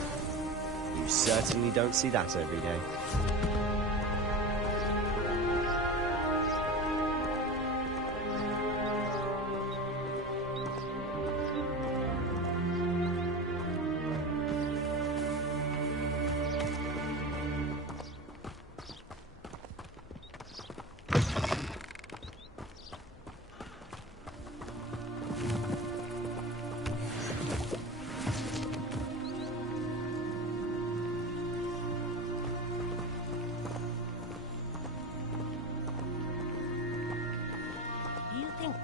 You certainly don't see that every day.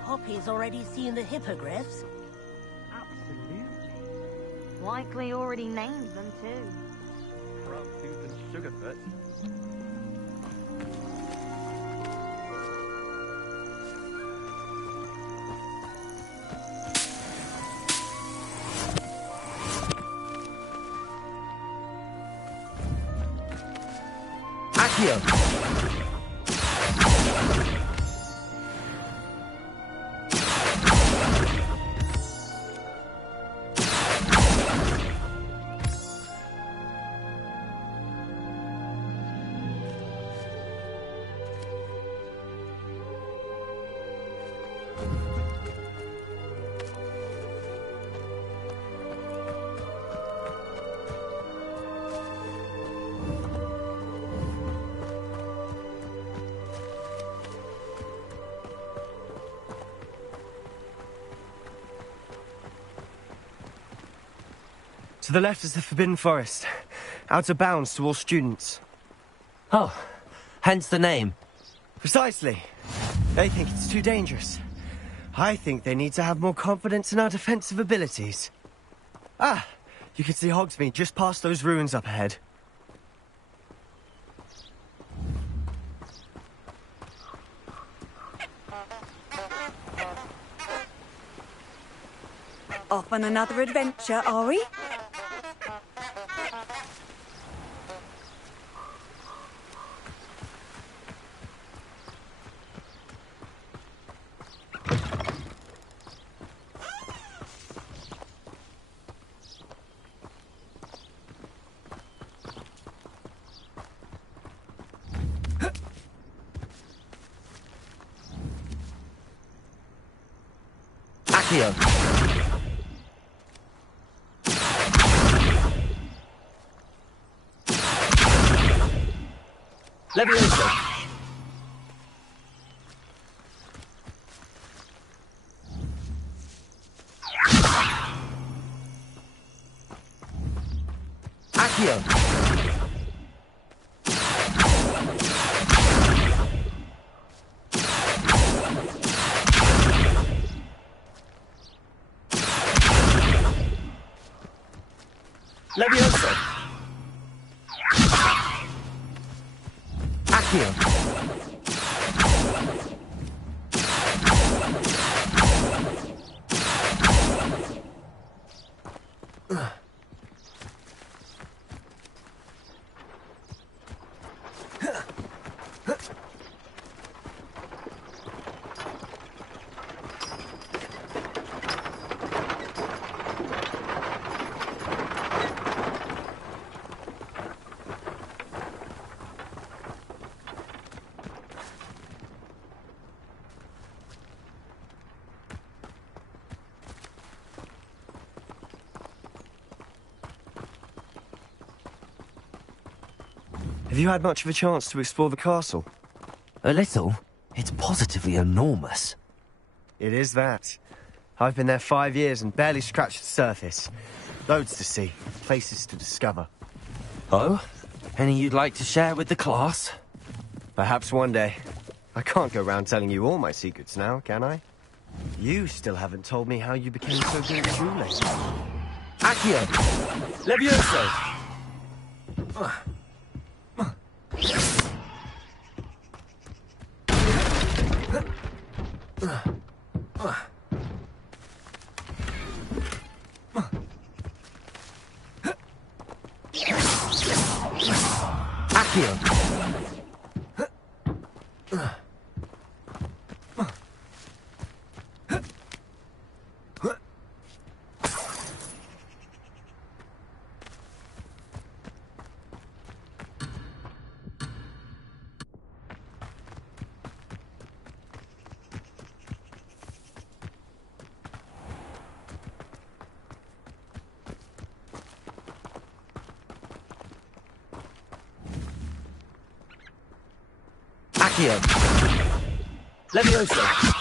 Poppy's already seen the hippogriffs? Absolutely. Likely already named them too. Frogtooth and Sugarfoot. Accio! To the left is the Forbidden Forest. Out of bounds to all students. Oh, hence the name. Precisely. They think it's too dangerous. I think they need to have more confidence in our defensive abilities. Ah, you can see Hogsmeade just past those ruins up ahead. Off on another adventure, are we? Accio. Levioso. Accio. Levioso. Accio. Have you had much of a chance to explore the castle? A little. It's positively enormous. It is that. I've been there 5 years and barely scratched the surface. Loads to see, places to discover. Oh? Any you'd like to share with the class? Perhaps one day. I can't go round telling you all my secrets now, can I? You still haven't told me how you became so good at dueling. Accio! Levioso. Accio! Accio! Levioso.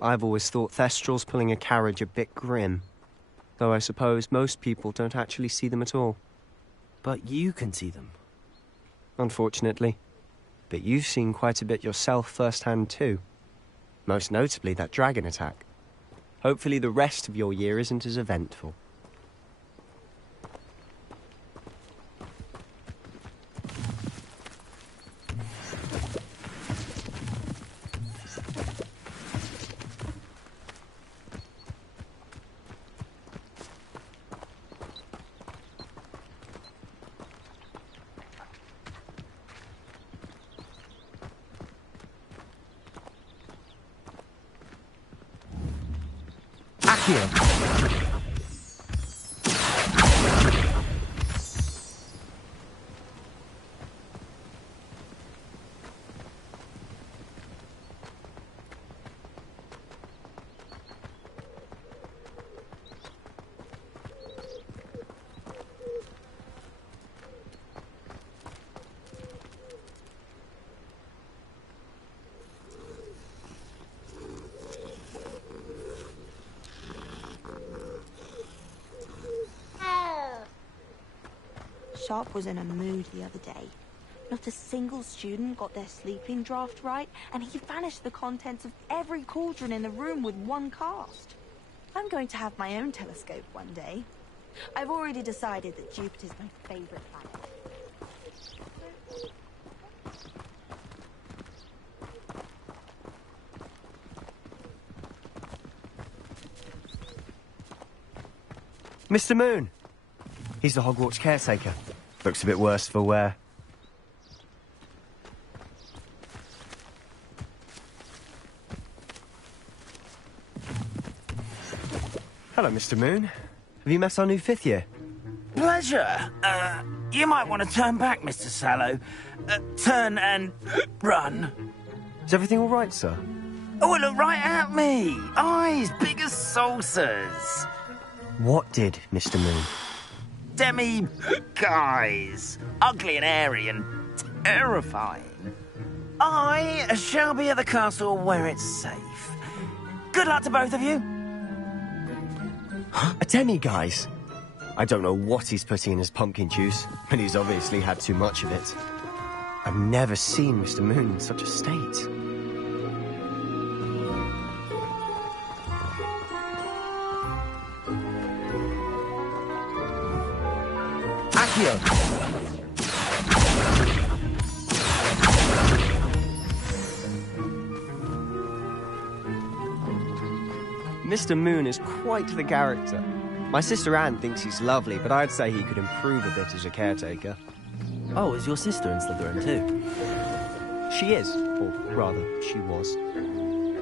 I've always thought Thestrals pulling a carriage a bit grim. Though I suppose most people don't actually see them at all. But you can see them. Unfortunately. But you've seen quite a bit yourself firsthand too. Most notably that dragon attack. Hopefully the rest of your year isn't as eventful. Accio! Sharp was in a mood the other day. Not a single student got their sleeping draft right, and he vanished the contents of every cauldron in the room with one cast. I'm going to have my own telescope one day. I've already decided that Jupiter's my favorite planet. Mr. Moon! He's the Hogwarts caretaker. Looks a bit worse for wear. Hello, Mr. Moon. Have you met our new fifth year? Pleasure. You might want to turn back, Mr. Sallow. Turn and run. Is everything all right, sir? Oh, look right at me. Eyes big as saucers. What did, Mr. Moon? Guys. Ugly and airy and terrifying. I shall be at the castle where it's safe. Good luck to both of you. A demi-guise? I don't know what he's putting in his pumpkin juice, but he's obviously had too much of it. I've never seen Mr. Moon in such a state. Accio! Mr. Moon is quite the character. My sister Anne thinks he's lovely, but I'd say he could improve a bit as a caretaker. Oh, is your sister in Slytherin too? She is, or rather, she was.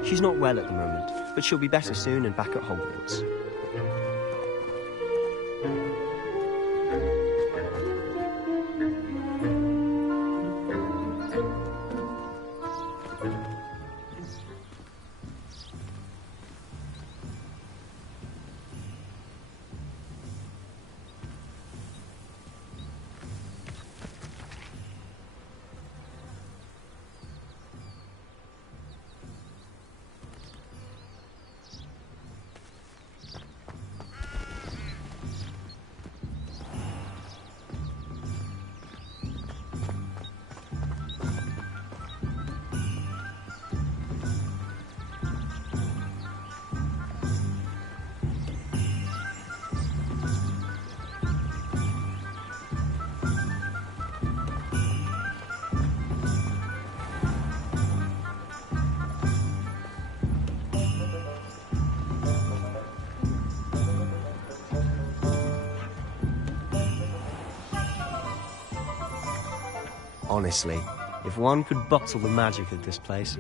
She's not well at the moment, but she'll be better soon and back at Hogwarts. Honestly, if one could bottle the magic of this place.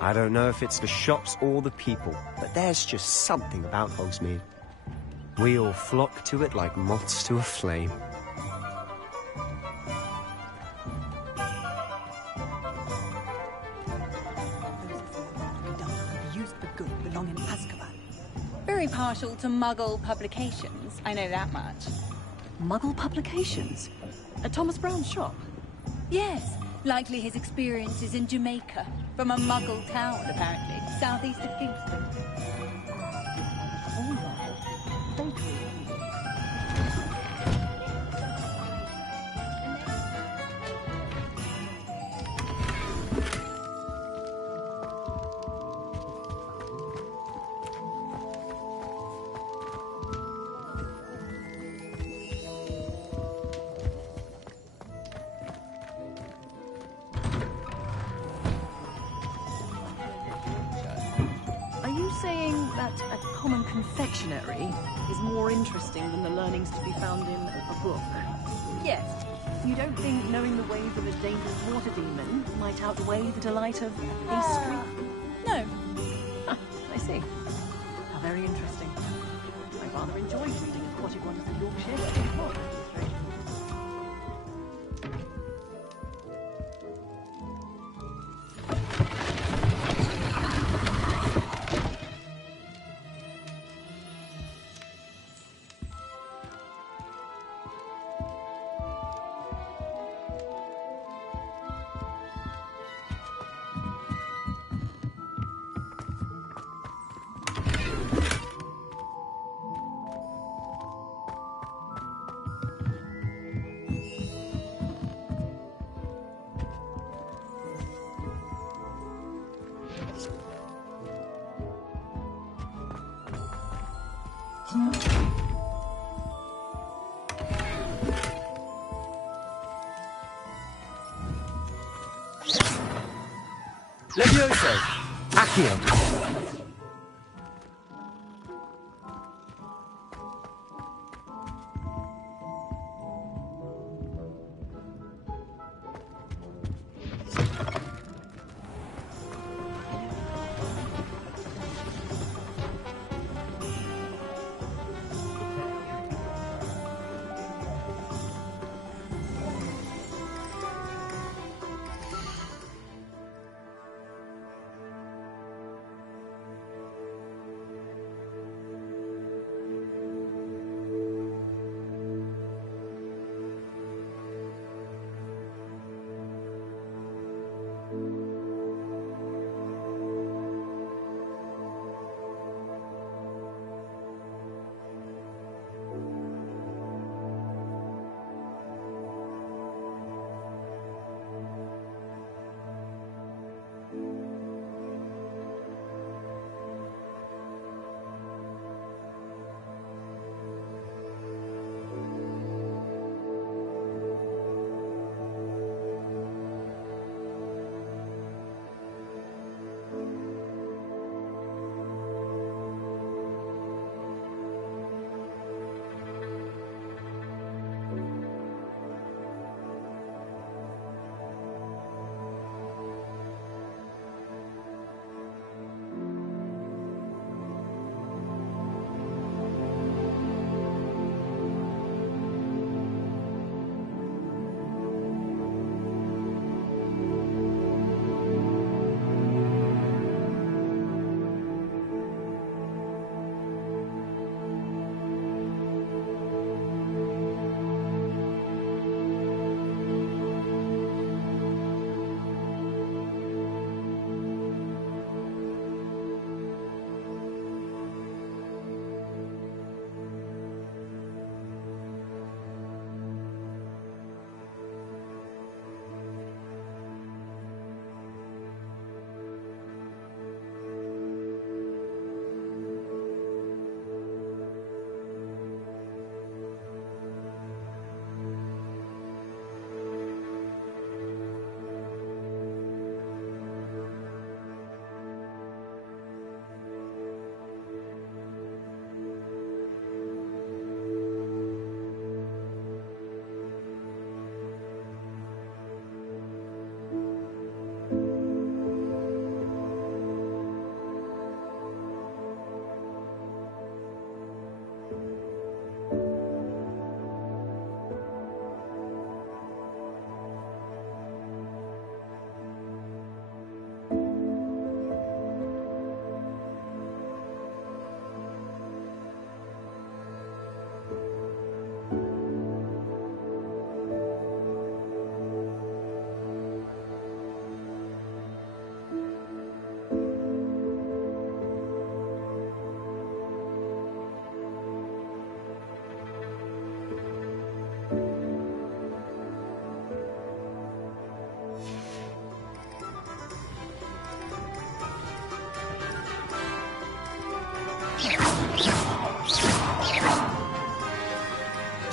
I don't know if it's the shops or the people, but there's just something about Hogsmeade. We all flock to it like moths to a flame. Used for good belong in Azkaban. Very partial to Muggle publications, I know that much. Muggle publications? At Thomas Brown's shop? Yes, likely his experiences in Jamaica, from a Muggle town, apparently, southeast of Kingston. All right. Thank you. A common confectionery is more interesting than the learnings to be found in a book. Yes. You don't think knowing the ways of a dangerous water demon might outweigh the delight of pastry? No. Ah, I see. How very interesting. I rather enjoyed reading Aquatic Wonders of Yorkshire. Levioso! Accio!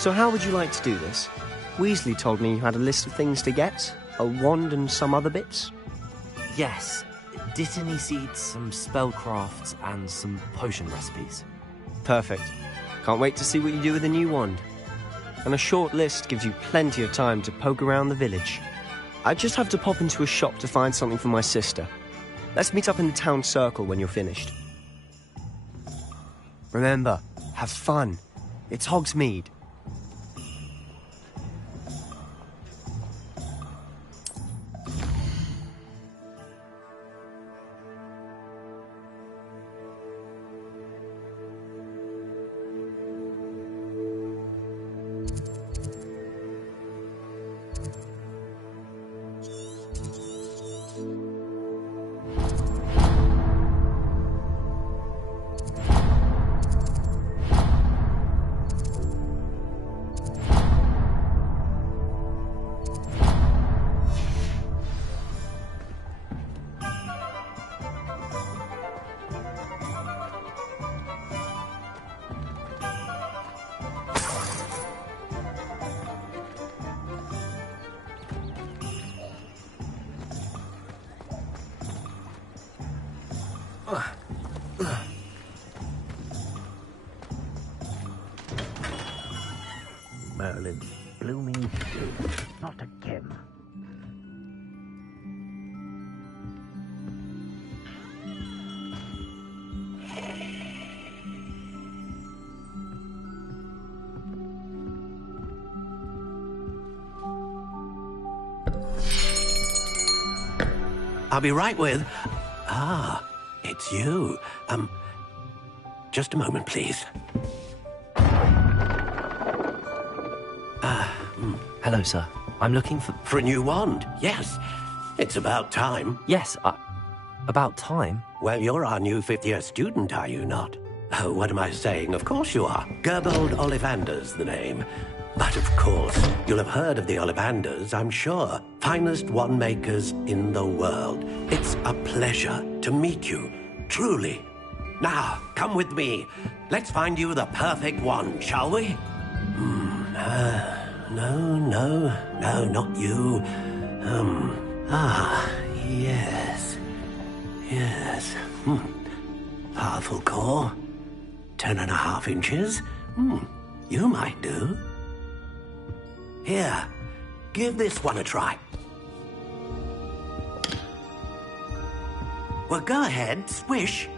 So how would you like to do this? Weasley told me you had a list of things to get, a wand and some other bits. Yes. Dittany seeds, some spellcrafts, and some potion recipes. Perfect. Can't wait to see what you do with the new wand. And a short list gives you plenty of time to poke around the village. I just have to pop into a shop to find something for my sister. Let's meet up in the town circle when you're finished. Remember, have fun. It's Hogsmeade. Merlin, blooming still. Not again. I'll be right with... Ah, it's you. Just a moment, please. Hello, sir. I'm looking for... For a new wand, yes. It's about time. Yes, about time? Well, you're our new fifth-year student, are you not? Oh, what am I saying? Of course you are. Gerbold Ollivander's the name. But of course, you'll have heard of the Ollivanders, I'm sure. Finest wand makers in the world. It's a pleasure to meet you, truly. Now, come with me. Let's find you the perfect wand, shall we? No, not you. Yes. Powerful core. 10.5 inches. You might do. Here, give this one a try. Well, go ahead, swish.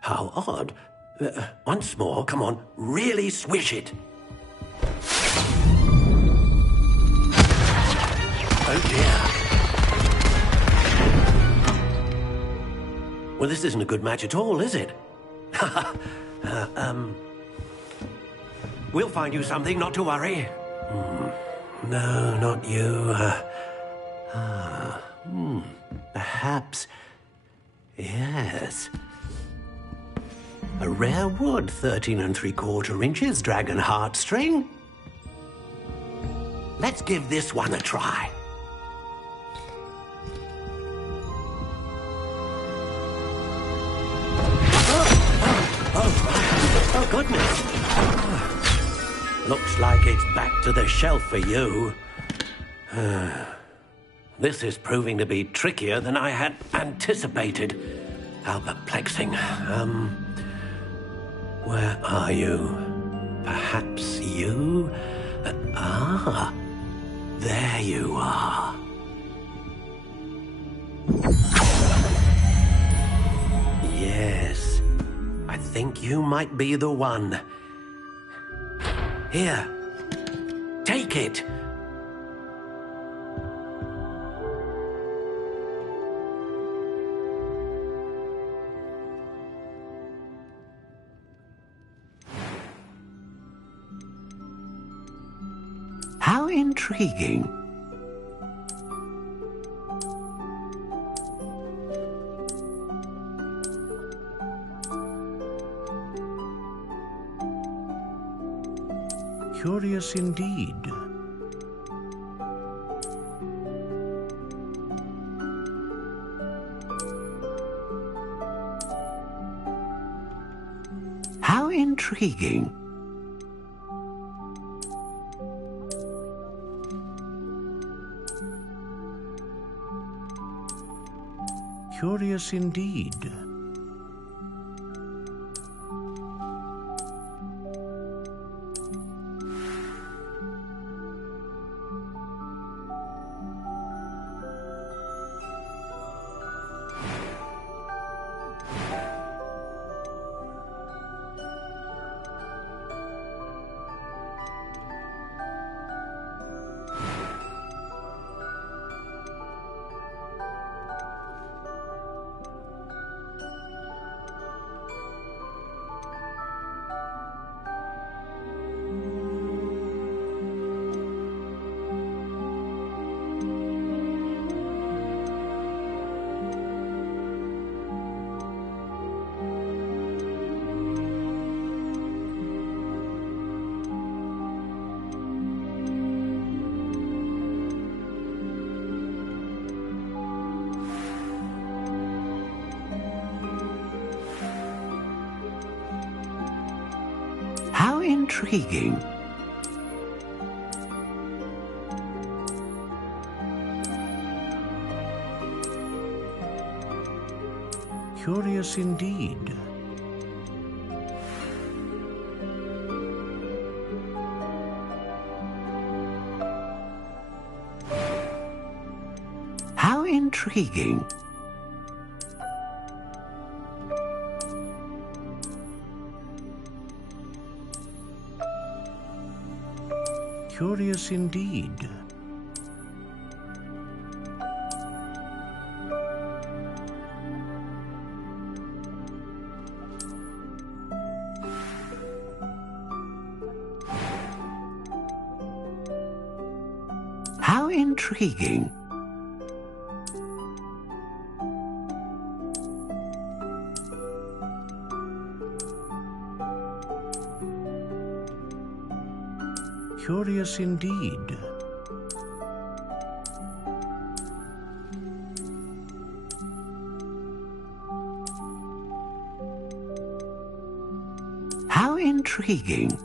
How odd. Once more, come on, really swish it. Oh dear. Well, this isn't a good match at all, is it? We'll find you something, not to worry. No, not you. Perhaps... Yes. A rare wood, 13 3/4 inches, dragon heartstring. Let's give this one a try. Oh, goodness. Looks like it's back to the shelf for you. This is proving to be trickier than I had anticipated. How perplexing. Where are you? Perhaps you? There you are. Yes, I think you might be the one. Here, take it. How intriguing. Curious indeed. How intriguing. Curious indeed. How intriguing. Curious indeed. How intriguing. Curious indeed. How intriguing. Curious indeed. How intriguing.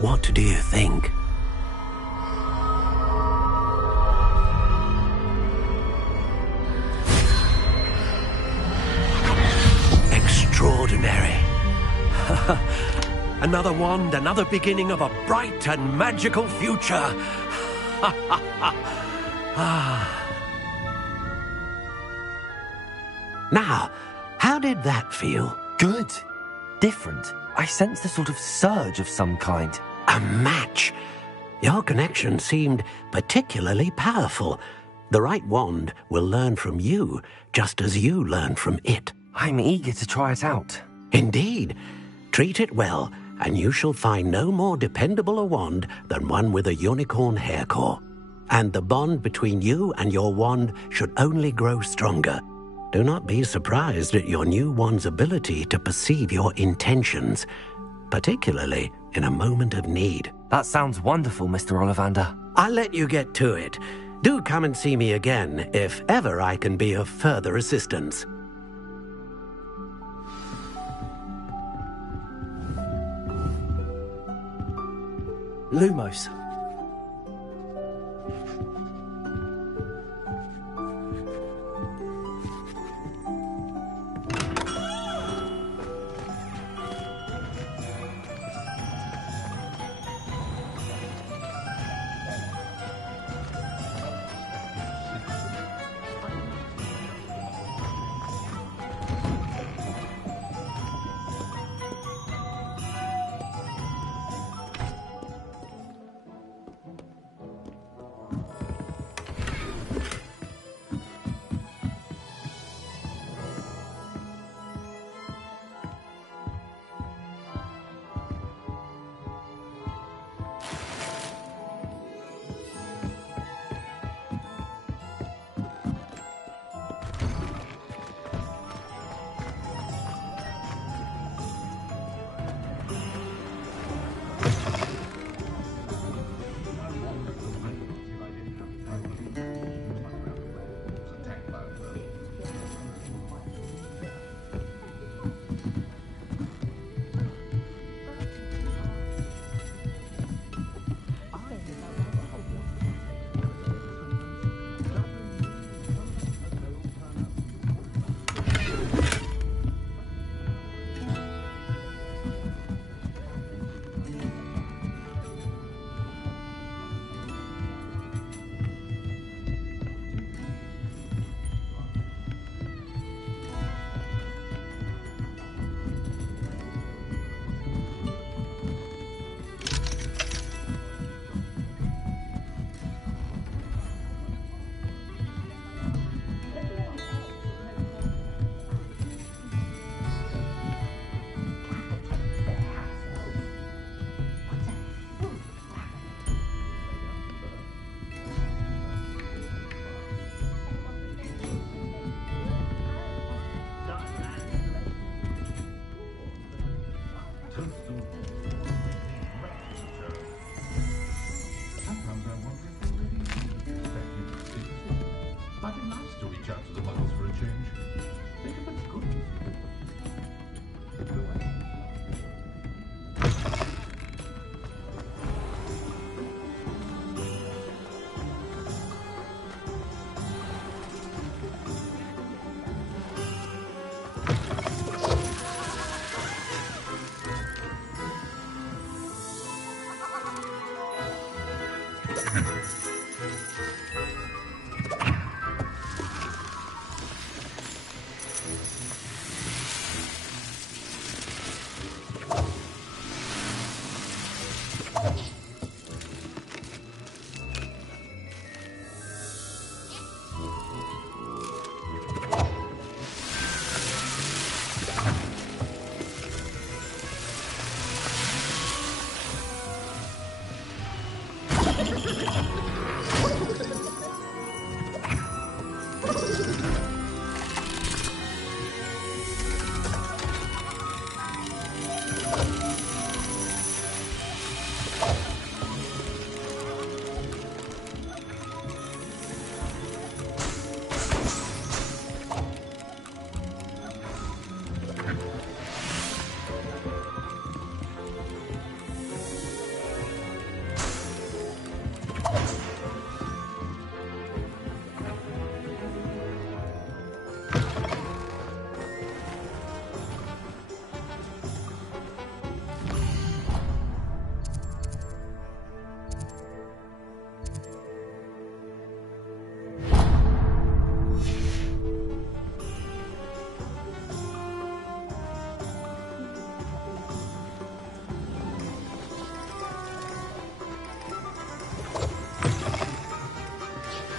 What do you think? Extraordinary. Another wand, another beginning of a bright and magical future. Now, how did that feel? Good. Different. I sensed a sort of surge of some kind. A match. Your connection seemed particularly powerful. The right wand will learn from you, just as you learn from it. I'm eager to try it out. Indeed. Treat it well, and you shall find no more dependable a wand than one with a unicorn hair core. And the bond between you and your wand should only grow stronger. Do not be surprised at your new wand's ability to perceive your intentions, particularly in a moment of need. That sounds wonderful, Mr. Ollivander. I'll let you get to it. Do come and see me again if ever I can be of further assistance. Lumos.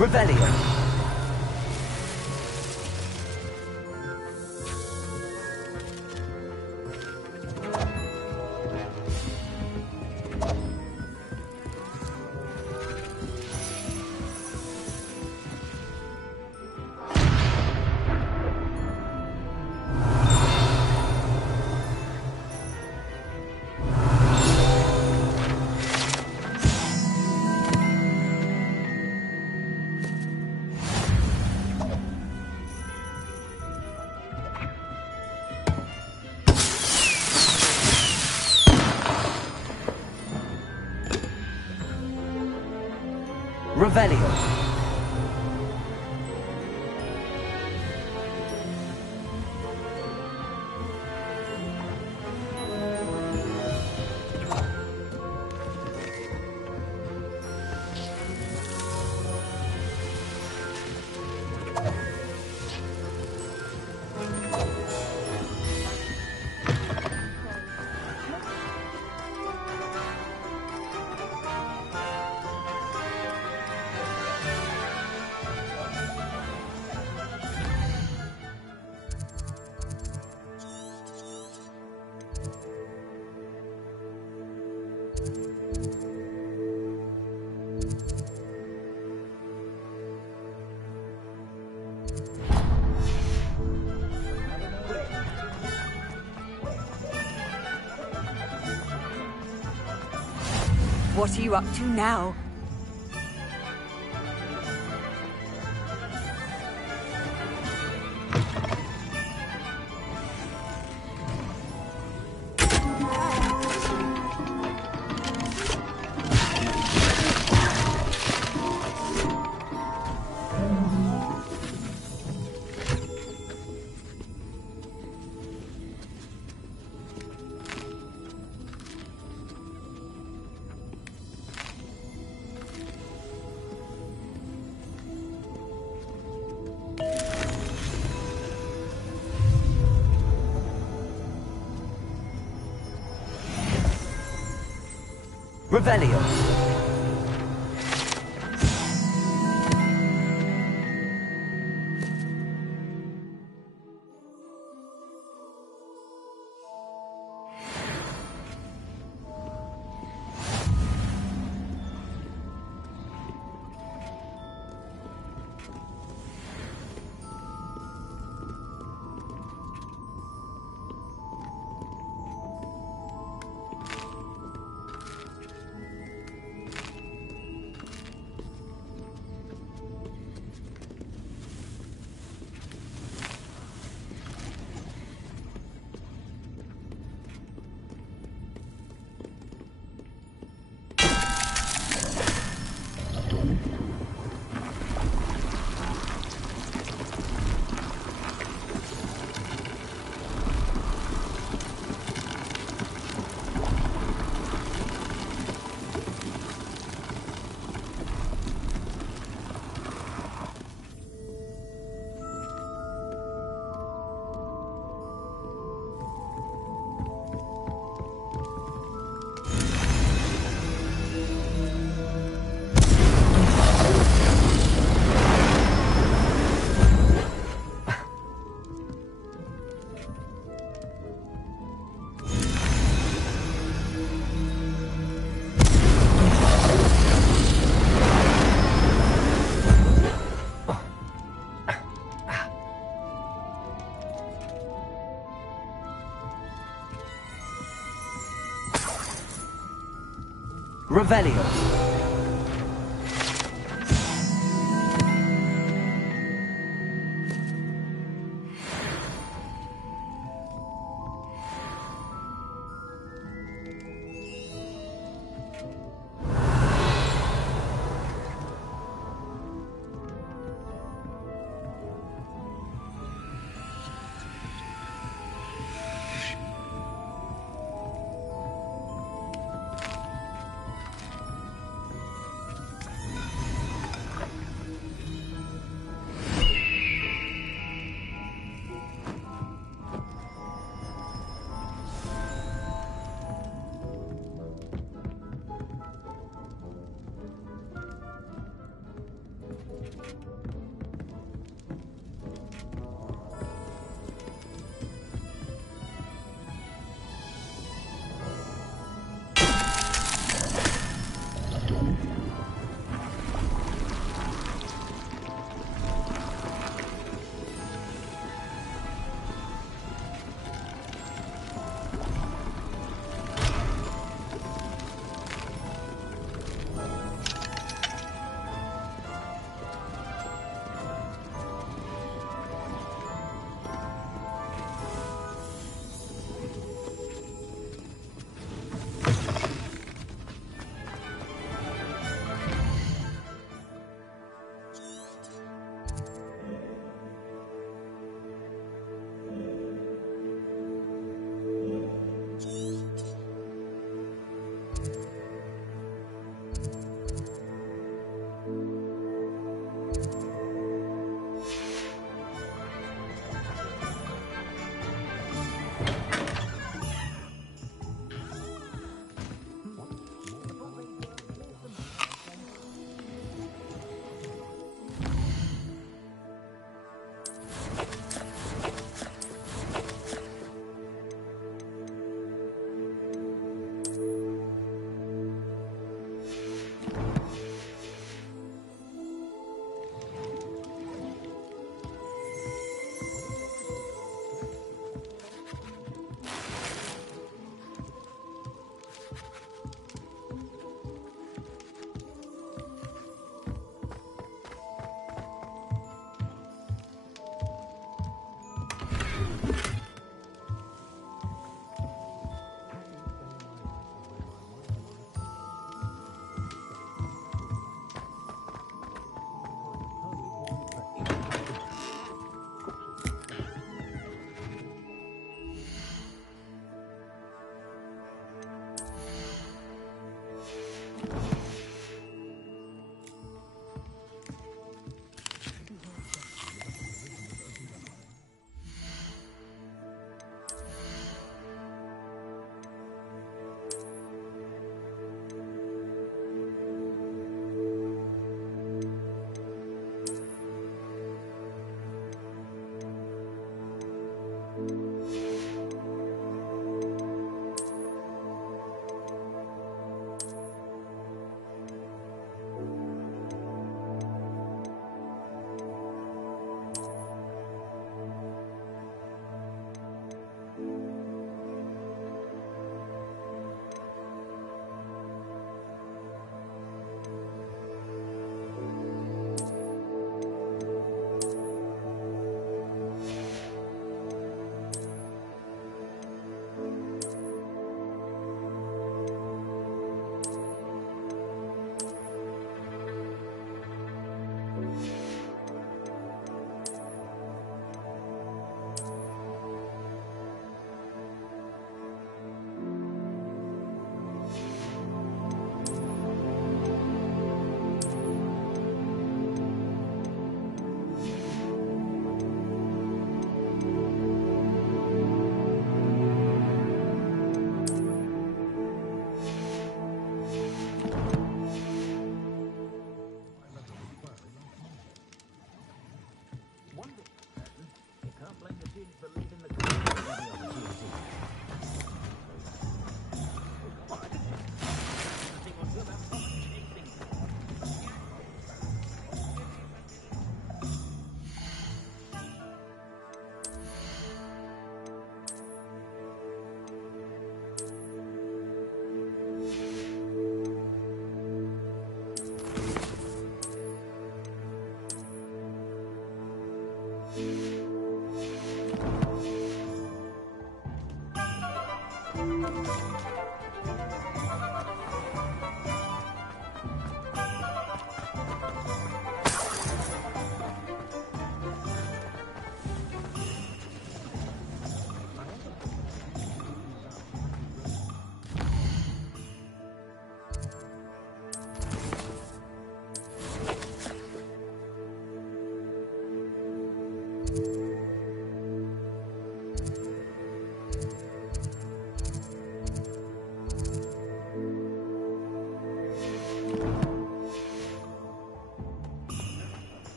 Revelio. Revelio. What are you up to now? Revelio. Revelio.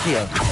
Accio.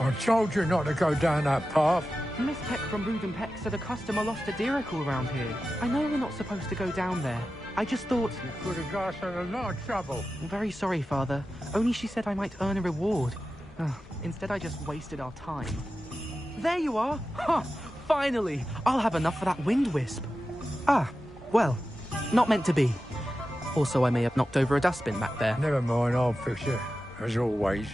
I told you not to go down that path. Miss Peck from Ruden Peck said a customer lost a deeracle around here. I know we're not supposed to go down there. I just thought... You could have got us in a lot of trouble. I'm very sorry, Father. Only she said I might earn a reward. Instead, I just wasted our time. There you are! Ha! Finally! I'll have enough for that wind wisp. Ah, well, not meant to be. Also, I may have knocked over a dustbin back there. Never mind, I'll fix it, as always.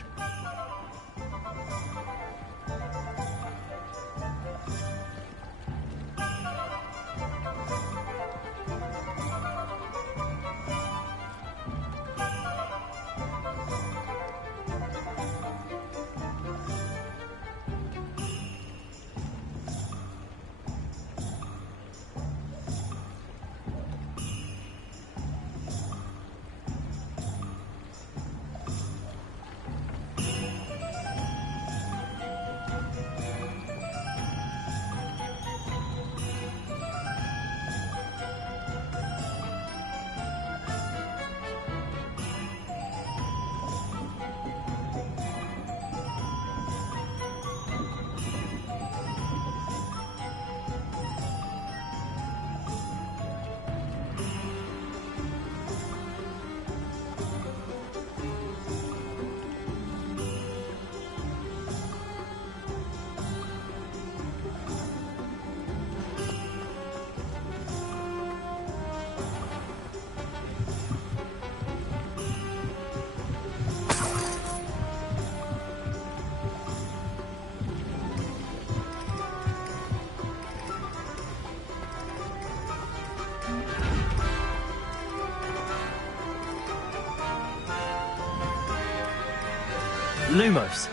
Lumos.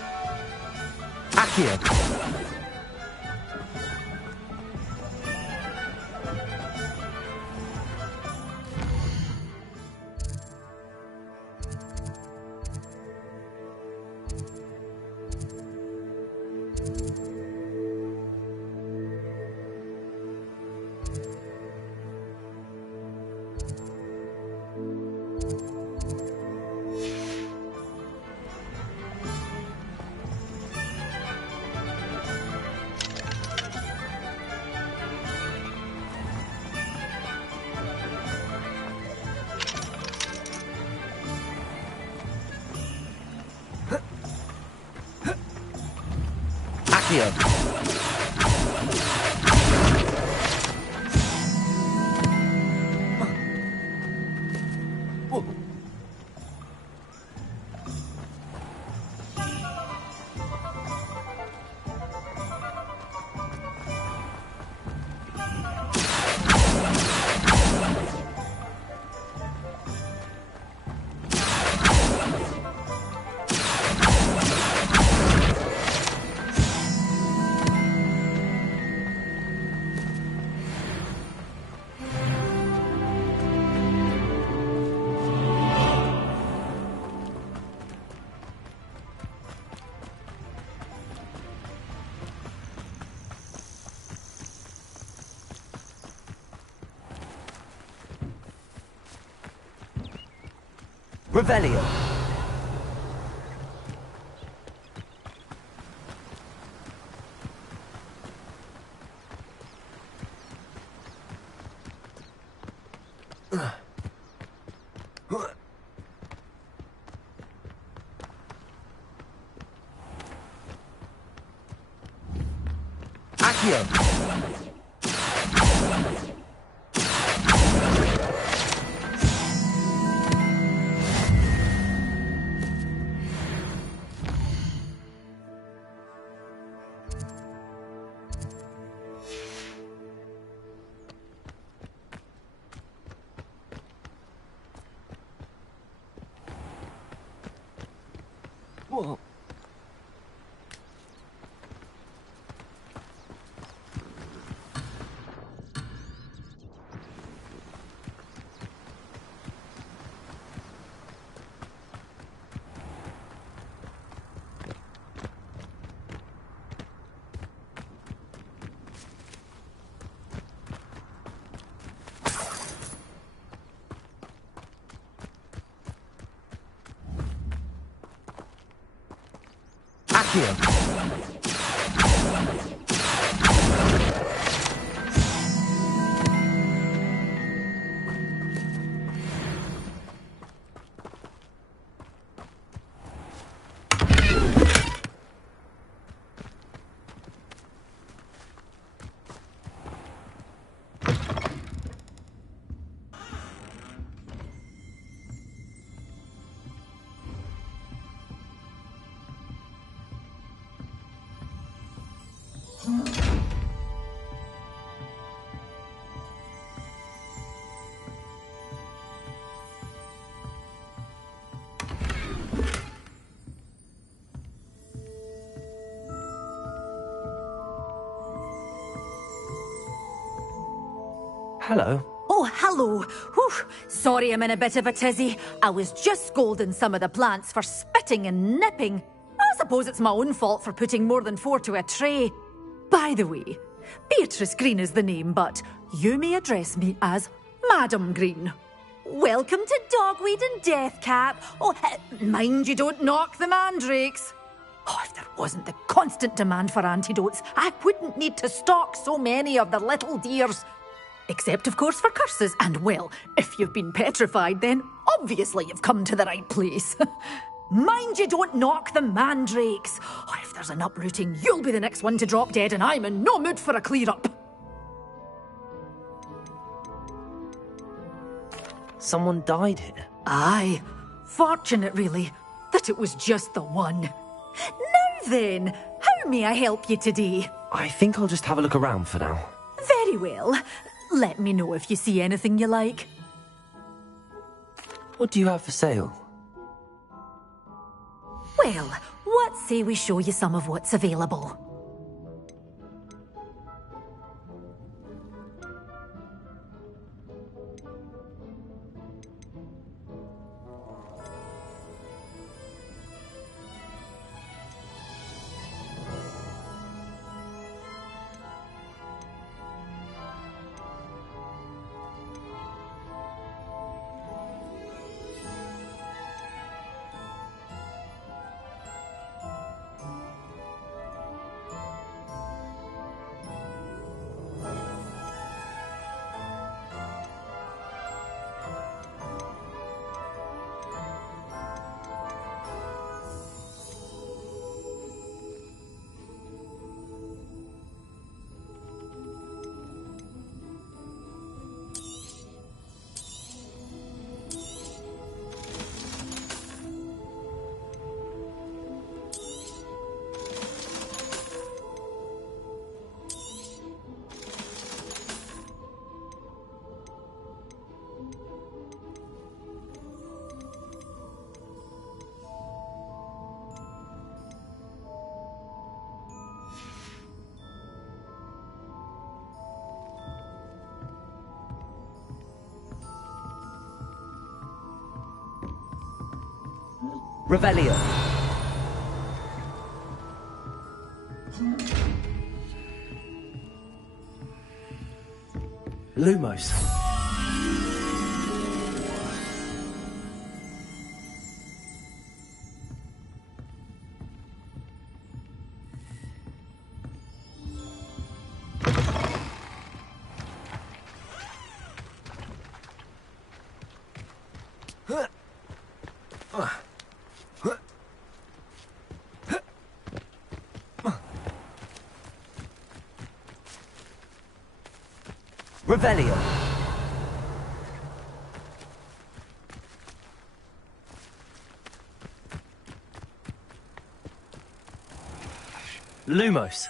Accio. Revelio. Accio. Whoa. Accio. Hello. Oh, hello. Whew. Sorry I'm in a bit of a tizzy. I was just scolding some of the plants for spitting and nipping. I suppose it's my own fault for putting more than 4 to a tray. By the way, Beatrice Green is the name, but you may address me as Madam Green. Welcome to Dogweed and Deathcap. Oh, mind you don't knock the mandrakes. Oh, if there wasn't the constant demand for antidotes, I wouldn't need to stock so many of the little dears. Except, of course, for curses. And, well, if you've been petrified, then obviously you've come to the right place. Mind you don't knock the mandrakes. Oh, if there's an uprooting, you'll be the next one to drop dead, and I'm in no mood for a clear-up. Someone died here? Aye. Fortunate, really, that it was just the one. Now then, how may I help you today? I think I'll just have a look around for now. Very well. Let me know if you see anything you like. What do you have for sale? Well, what say we show you some of what's available? Revelio. Lumos. Revelio. Lumos.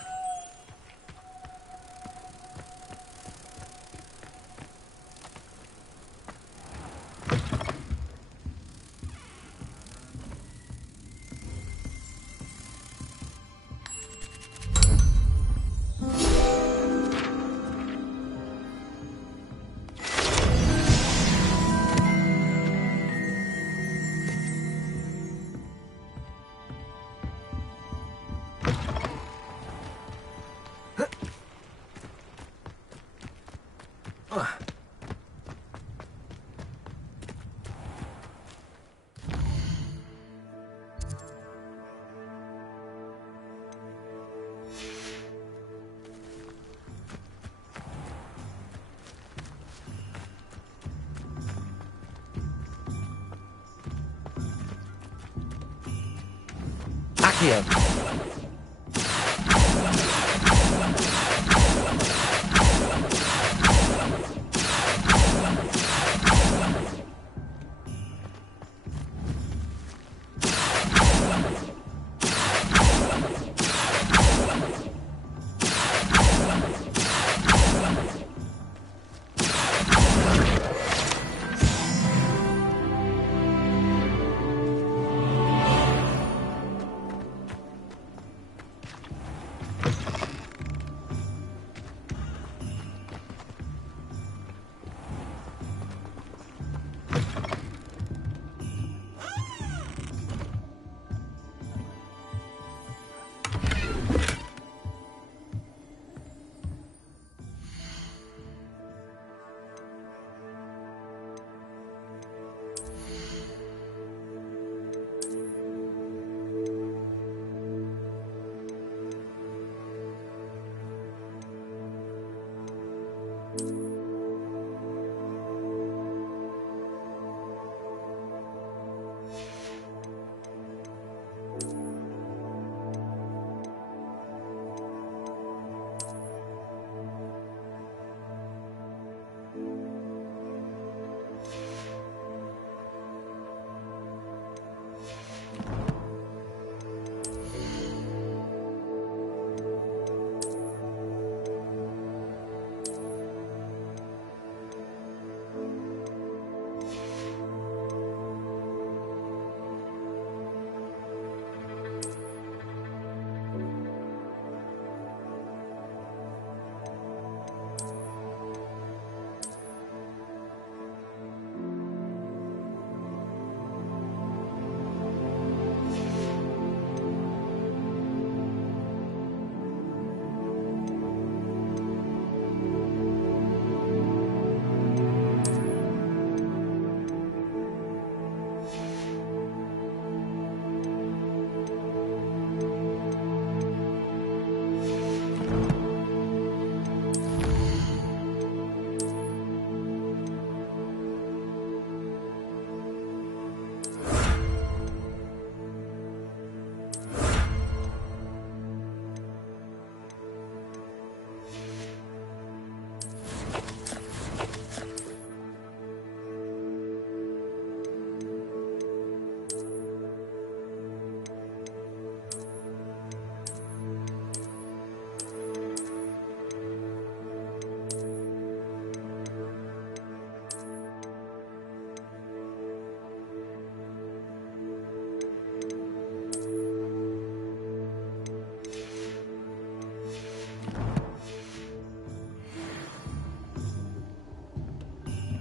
Accio.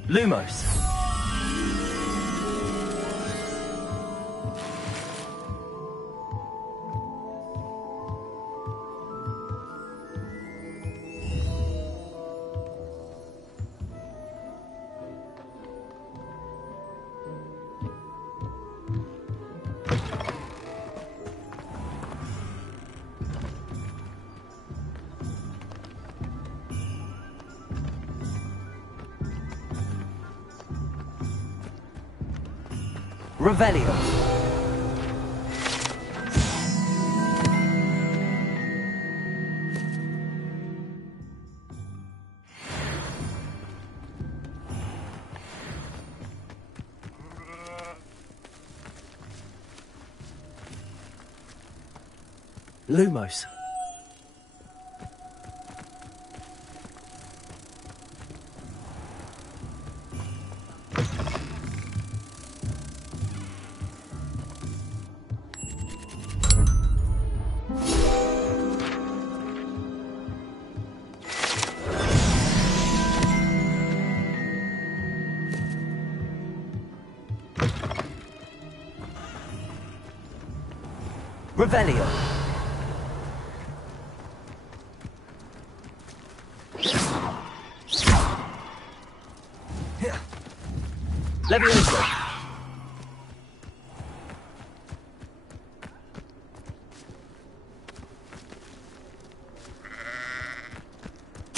Lumos. Revelio. Lumos. Revelio. Levioso.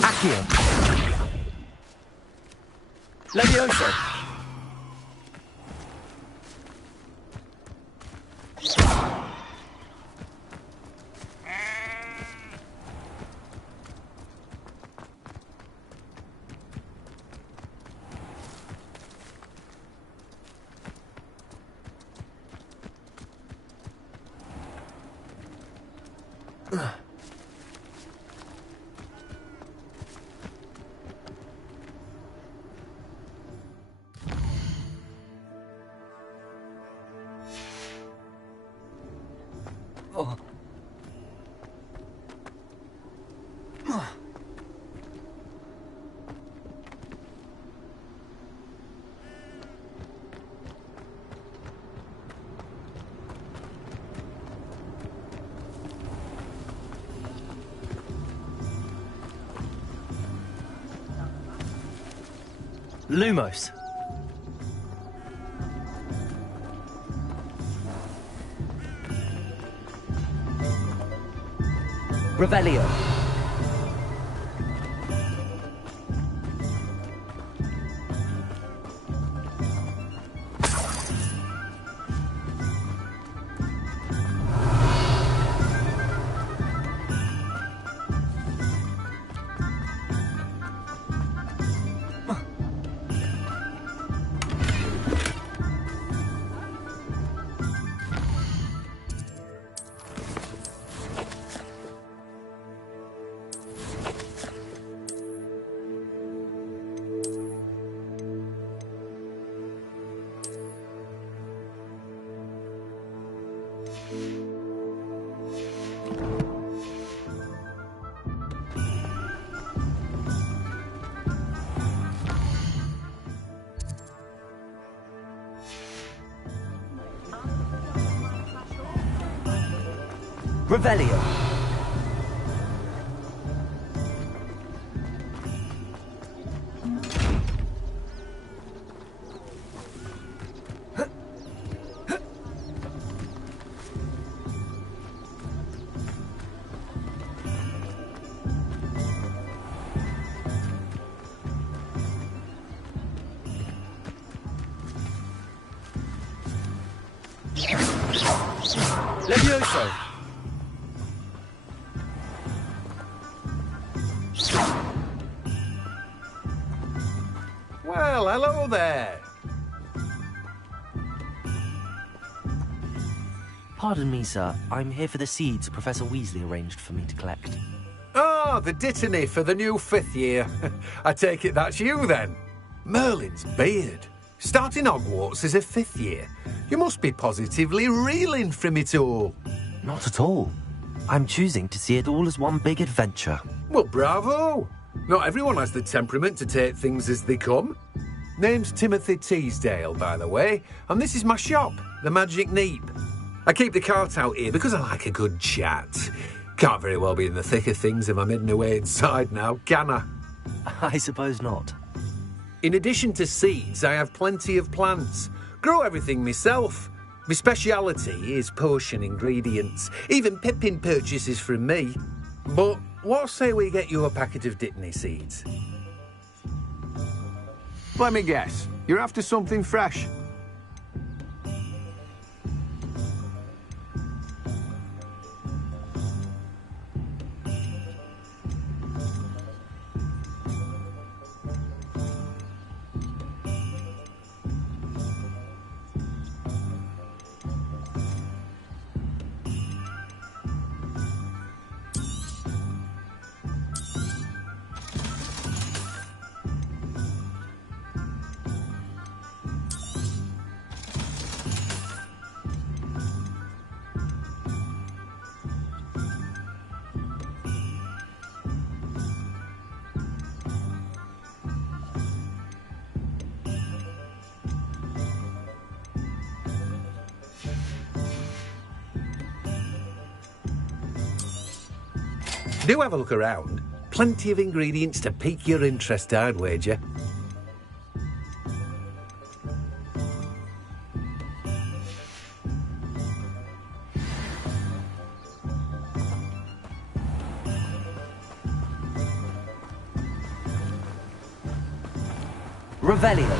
Accio. Levioso. Oh. Lumos. Revelio. Revelio. Levioso. Well, hello there. Pardon me, sir. I'm here for the seeds Professor Weasley arranged for me to collect. Ah, the dittany for the new 5th year. I take it that's you, then. Merlin's beard. Starting Hogwarts as a 5th year. You must be positively reeling from it all. Not at all. I'm choosing to see it all as one big adventure. Well, bravo. Not everyone has the temperament to take things as they come. Name's Timothy Teasdale, by the way, and this is my shop, the Magic Neep. I keep the cart out here because I like a good chat. Can't very well be in the thick of things if I'm hidden away inside now, can I? I suppose not. In addition to seeds, I have plenty of plants. Grow everything myself. My speciality is potion ingredients. Even Pippin purchases from me. But what say we get you a packet of Dittany seeds? Let me guess. You're after something fresh. Do have a look around. Plenty of ingredients to pique your interest, I'd wager. Revelio.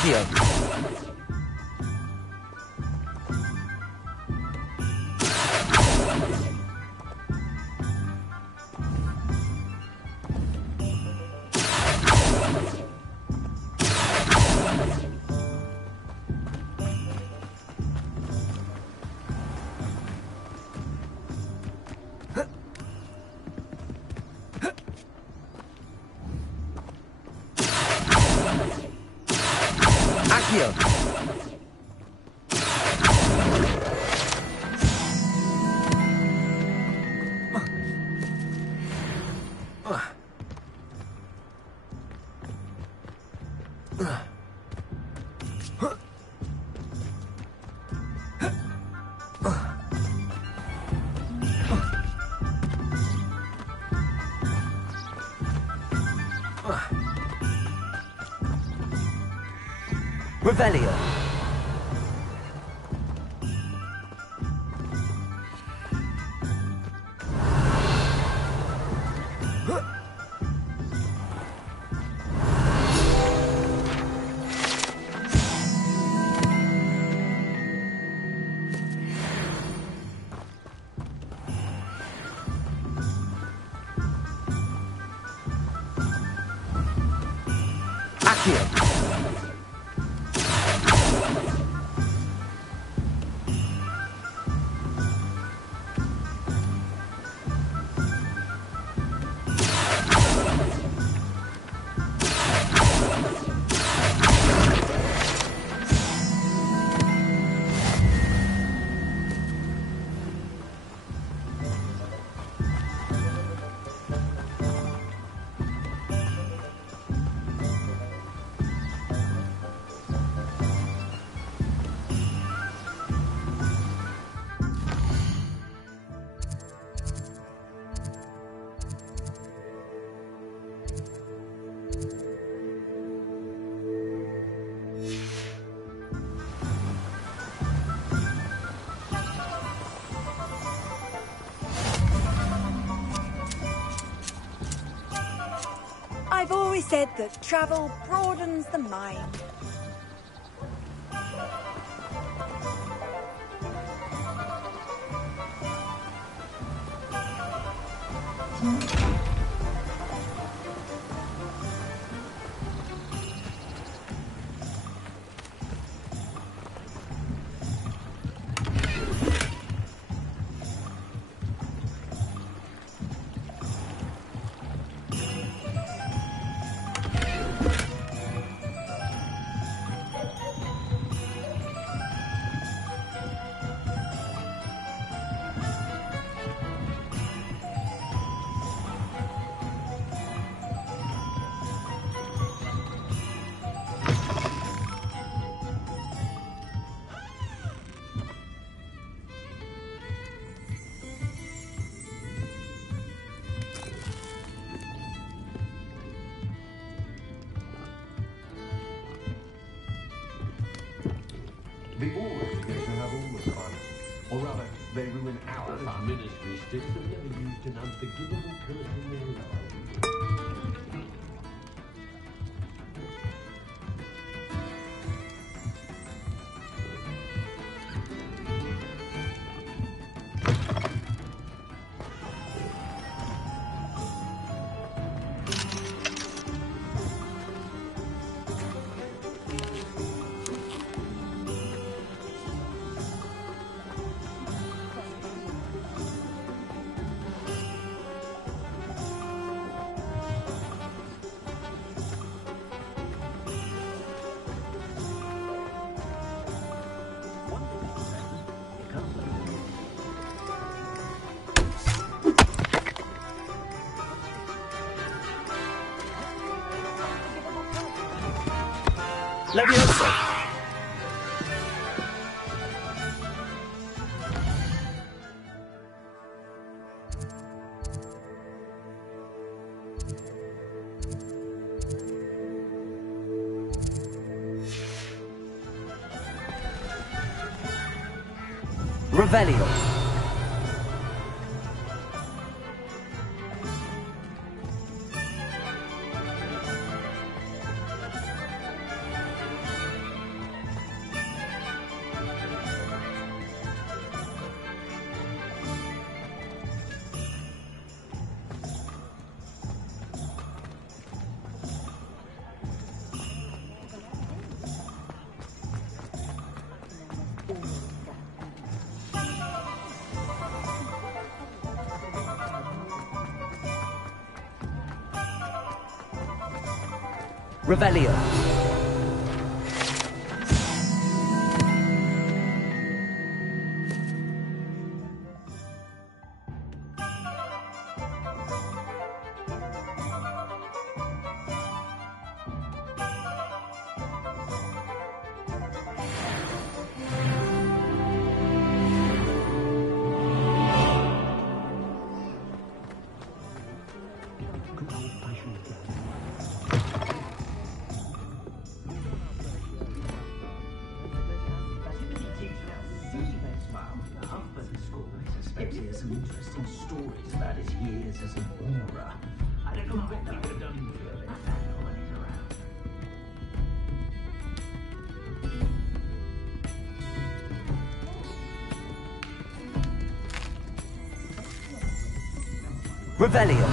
Accio. Accio. Revelio. Accio. I've always said that travel broadens the mind. They always get to have all the fun. Or rather, they ruin our fun. Ministry sticks have never used an unforgivable curse in their lives. Levioso! Revelio. Revelio. Some interesting stories about his years as an aura. I don't know what we could have done in Berlin when he's around. Revelio.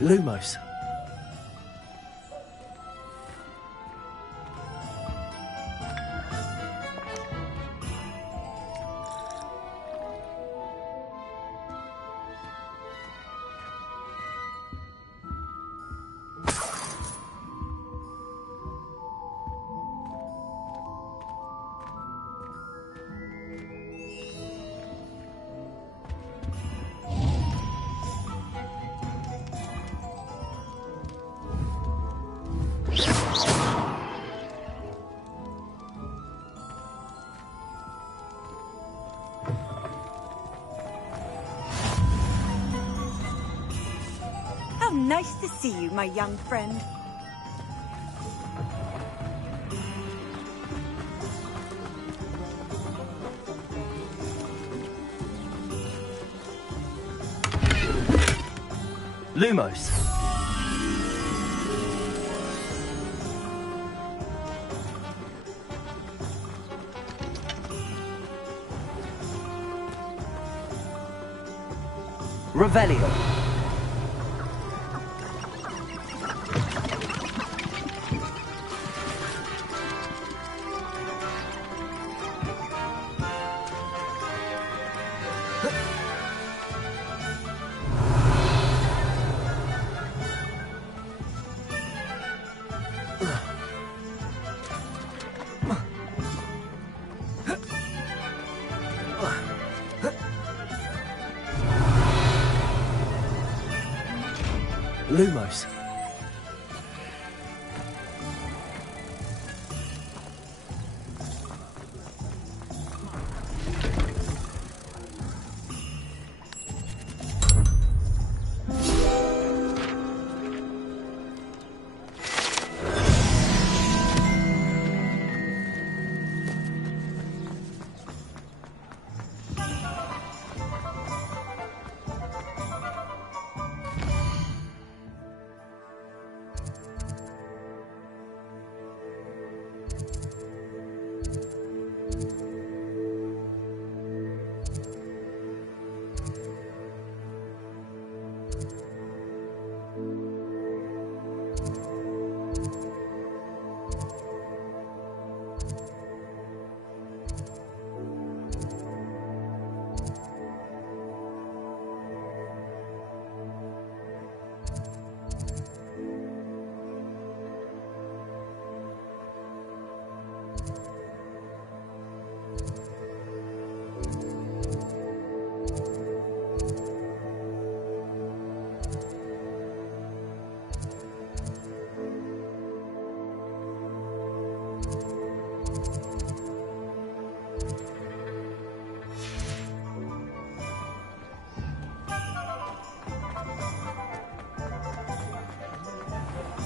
Lumos. Nice to see you, my young friend. Lumos. Revelio. Lumos.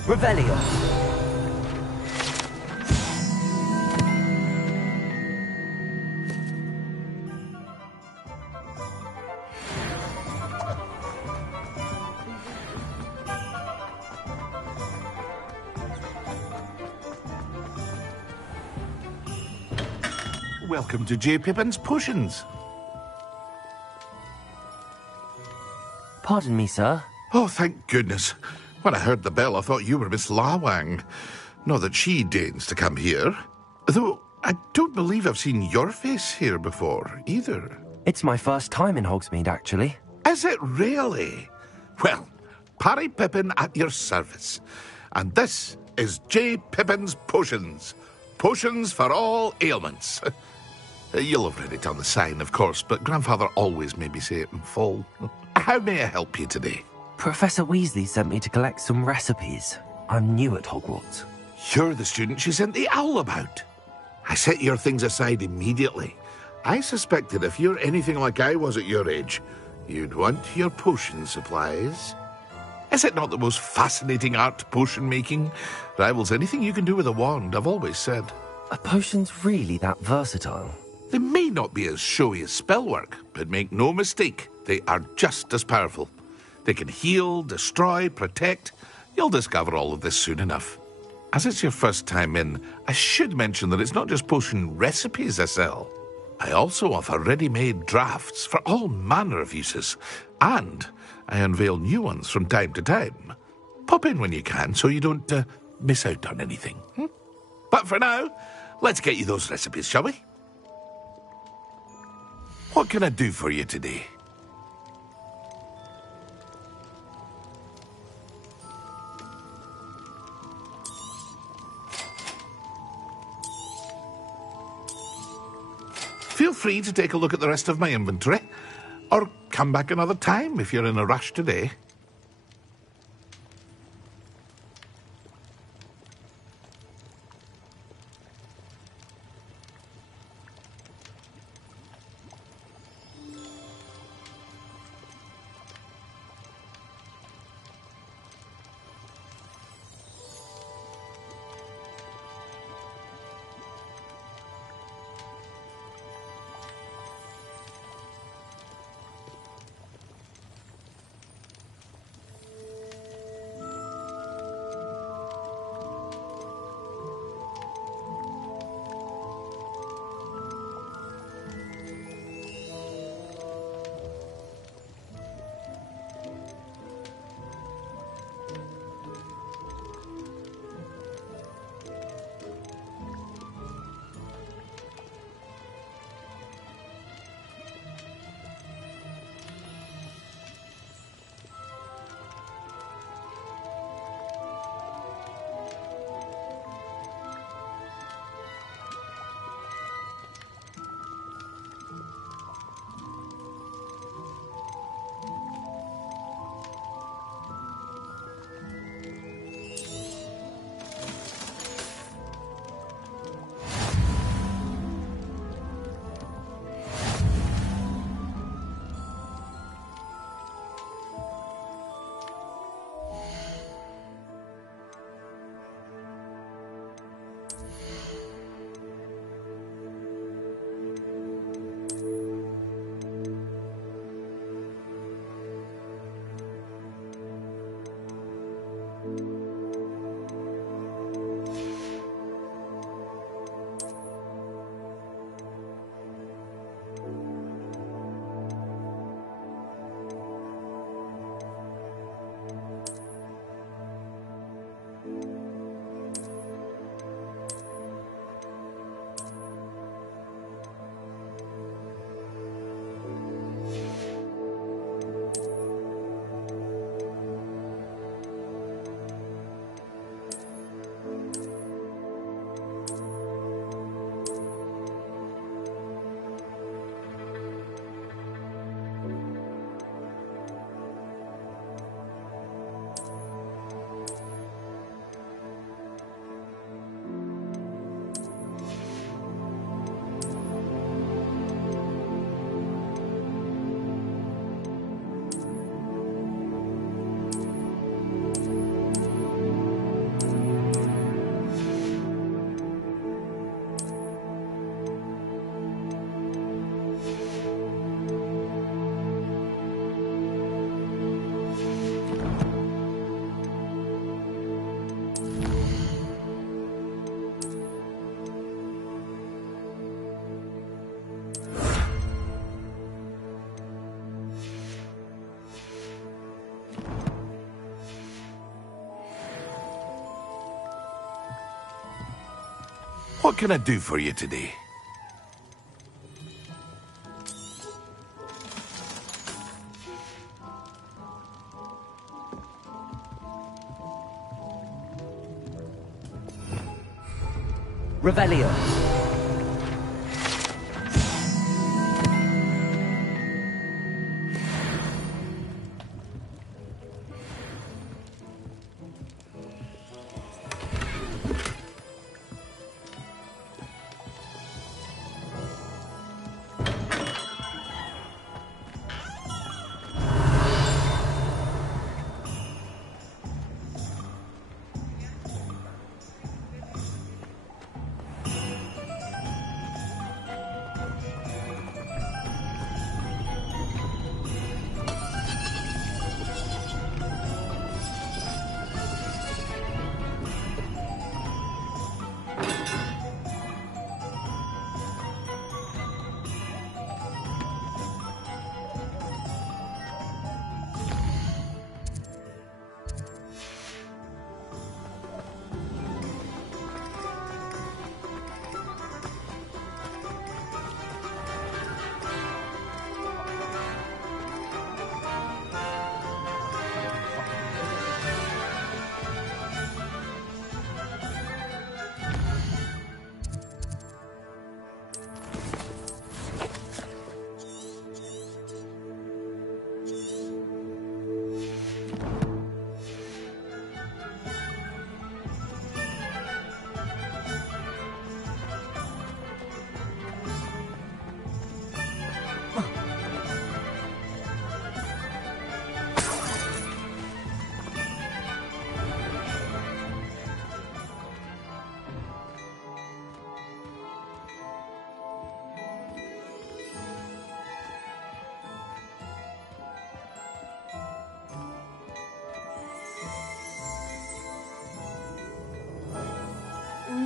Revelio. Welcome to J. Pippin's Potions. Pardon me, sir. Oh, thank goodness. When I heard the bell, I thought you were Miss Lawang. Not that she deigns to come here. Though I don't believe I've seen your face here before, either. It's my first time in Hogsmeade, actually. Is it really? Well, Parry Pippin at your service. And this is J. Pippin's Potions. Potions for all ailments. You'll have read it on the sign, of course, but Grandfather always made me say it in full. How may I help you today? Professor Weasley sent me to collect some recipes. I'm new at Hogwarts. You're the student she sent the owl about. I set your things aside immediately. I suspected if you're anything like I was at your age, you'd want your potion supplies. Is it not the most fascinating art, potion making? Rivals anything you can do with a wand, I've always said. Are potions really that versatile? They may not be as showy as spellwork, but make no mistake, they are just as powerful. They can heal, destroy, protect. You'll discover all of this soon enough. As it's your first time in, I should mention that it's not just potion recipes I sell. I also offer ready-made drafts for all manner of uses, and I unveil new ones from time to time. Pop in when you can so you don't miss out on anything. But for now, let's get you those recipes, shall we? What can I do for you today? Feel free to take a look at the rest of my inventory, or come back another time if you're in a rush today. What can I do for you today? Revelio.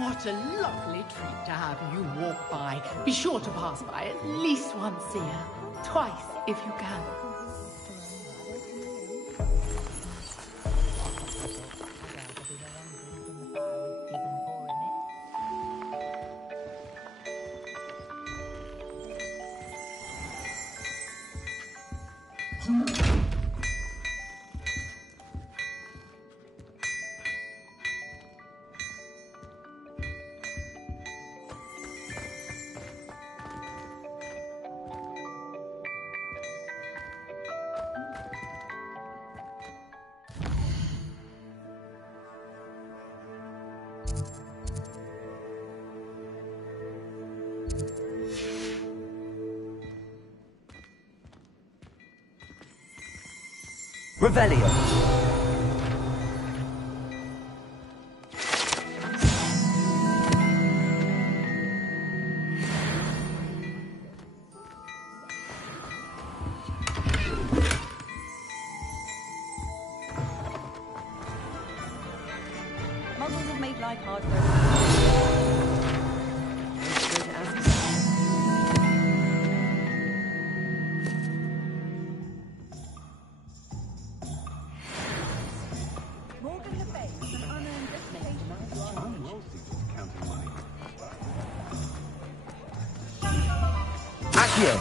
What a lovely treat to have you walk by. Be sure to pass by at least once a year. Twice, if you can. Revelio. Muggles have made life hard for us. Morgan Le Fay is an unearned reputation. I'm wealthy for counting money. Accio.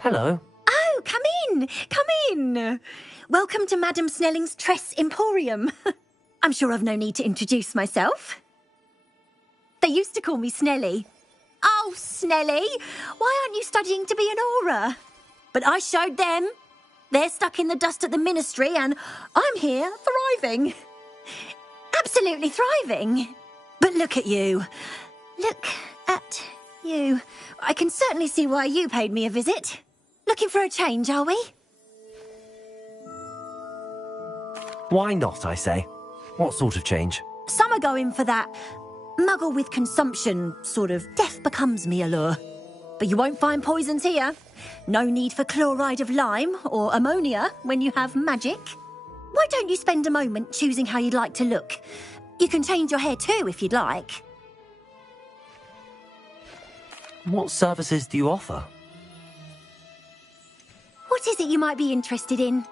Hello. Oh, come in. Come in. Welcome to Madame Snelling's Tress Emporium. I'm sure I've no need to introduce myself. They used to call me Snelly. Oh, Snelly, why aren't you studying to be an aura? But I showed them. They're stuck in the dust at the ministry and I'm here thriving. Absolutely thriving. But look at you. Look at you. I can certainly see why you paid me a visit. Looking for a change, are we? Why not, I say? What sort of change? Some are going for that muggle with consumption, sort of death becomes me allure. But you won't find poisons here. No need for chloride of lime or ammonia when you have magic. Why don't you spend a moment choosing how you'd like to look? You can change your hair too if you'd like. What services do you offer? What is it you might be interested in?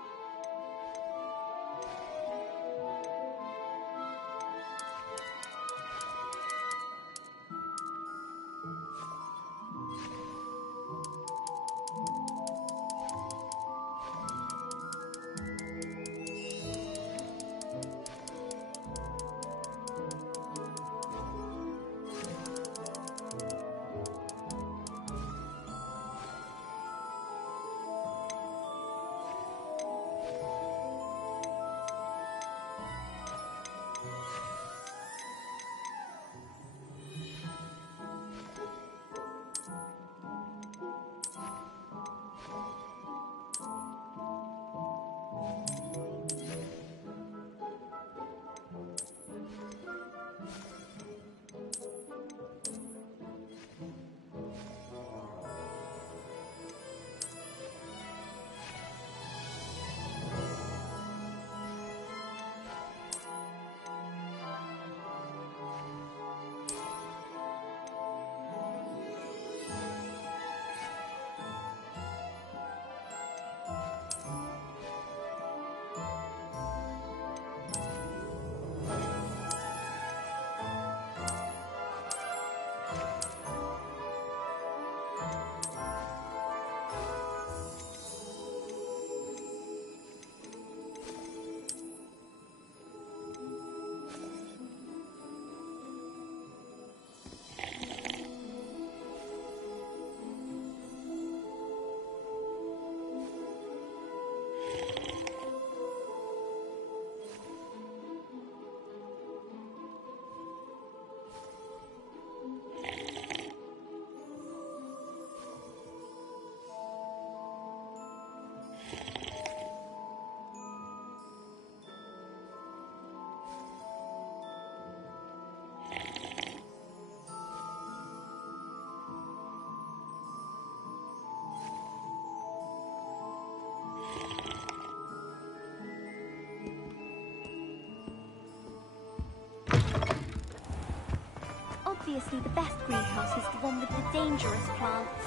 Obviously, the best greenhouse is the one with the dangerous plants.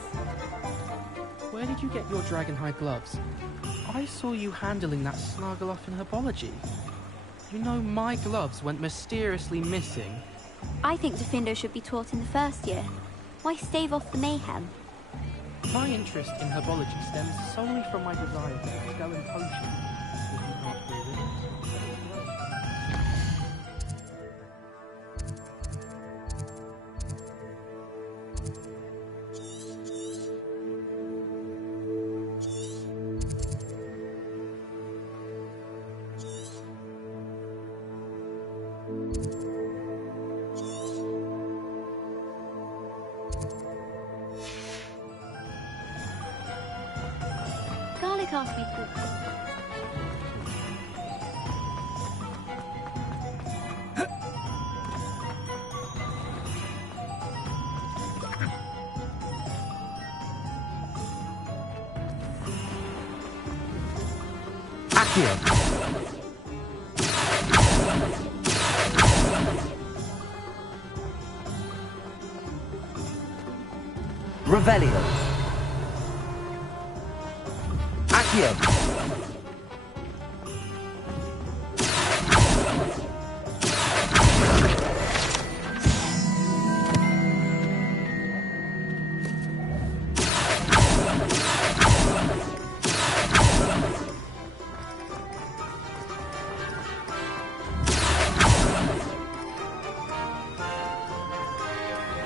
Where did you get your dragonhide gloves? I saw you handling that snuggle off in herbology. You know, my gloves went mysteriously missing. I think Defindo should be taught in the first year. Why stave off the mayhem? My interest in herbology stems solely from my desire to distill in potions. Would you not agree with it? Garlic asked me to... Accio! Revelio! Accio!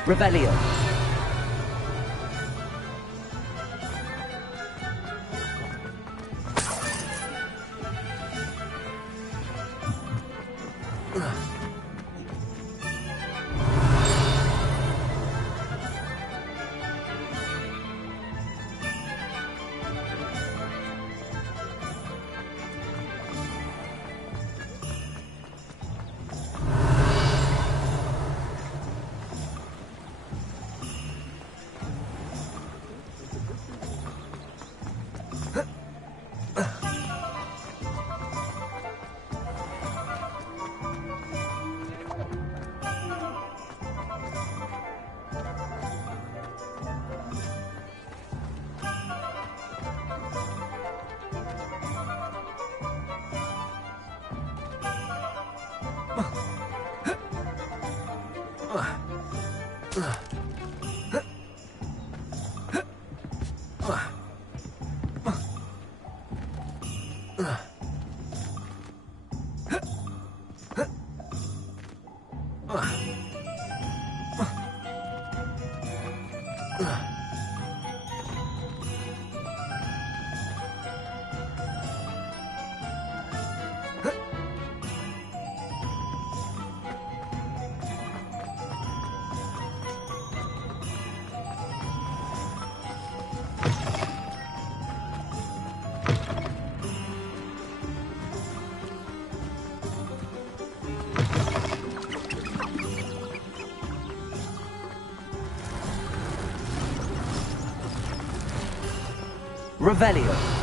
Revelio! Revelio.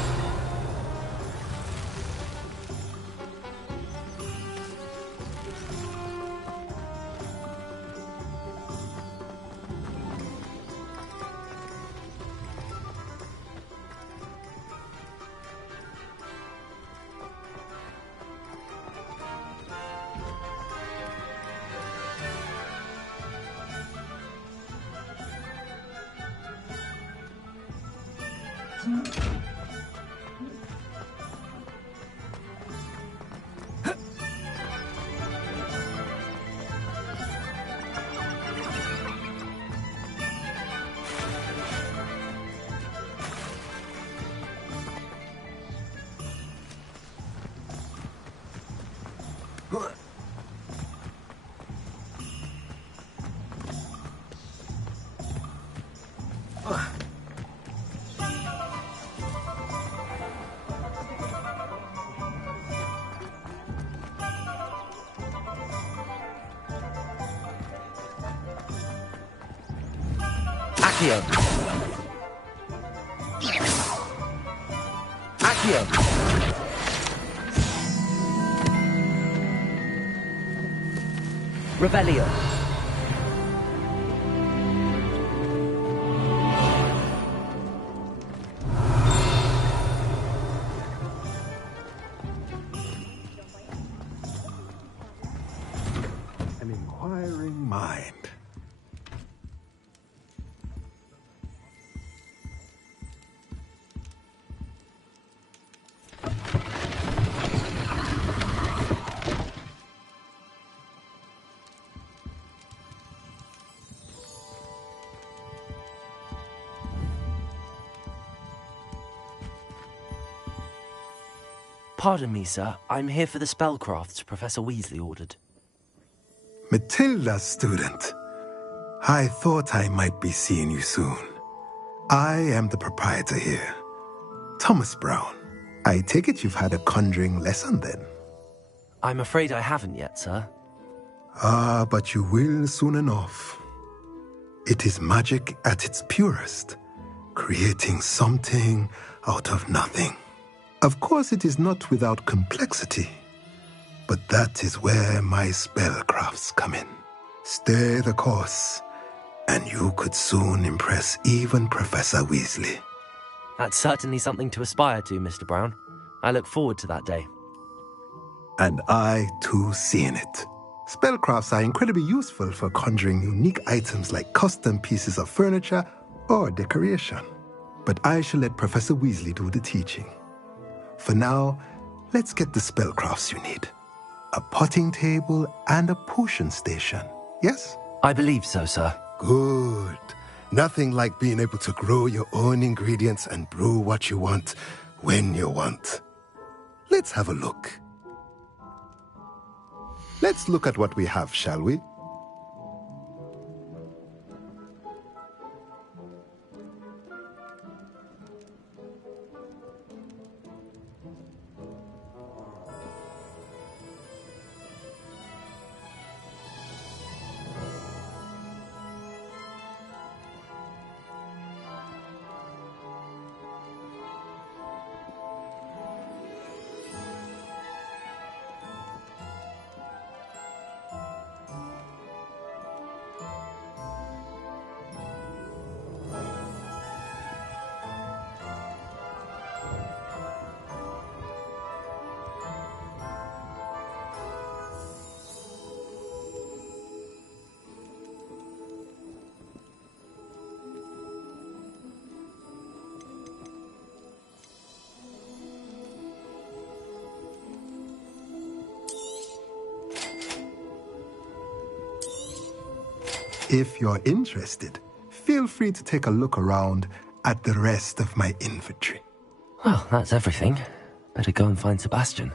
Accio. Accio. Revelio. An inquiring mind. Pardon me, sir. I'm here for the spellcrafts Professor Weasley ordered. Matilda's student. I thought I might be seeing you soon. I am the proprietor here, Thomas Brown. I take it you've had a conjuring lesson then? I'm afraid I haven't yet, sir. Ah, but you will soon enough. It is magic at its purest, creating something out of nothing. Of course, it is not without complexity, but that is where my spellcrafts come in. Stay the course, and you could soon impress even Professor Weasley. That's certainly something to aspire to, Mr. Brown. I look forward to that day. And I, too, seeing it. Spellcrafts are incredibly useful for conjuring unique items like custom pieces of furniture or decoration. But I shall let Professor Weasley do the teaching. For now, let's get the spellcrafts you need. A potting table and a potion station, yes? I believe so, sir. Good. Nothing like being able to grow your own ingredients and brew what you want when you want. Let's have a look. Let's look at what we have, shall we? If you're interested, feel free to take a look around at the rest of my inventory. Well, that's everything. Better go and find Sebastian.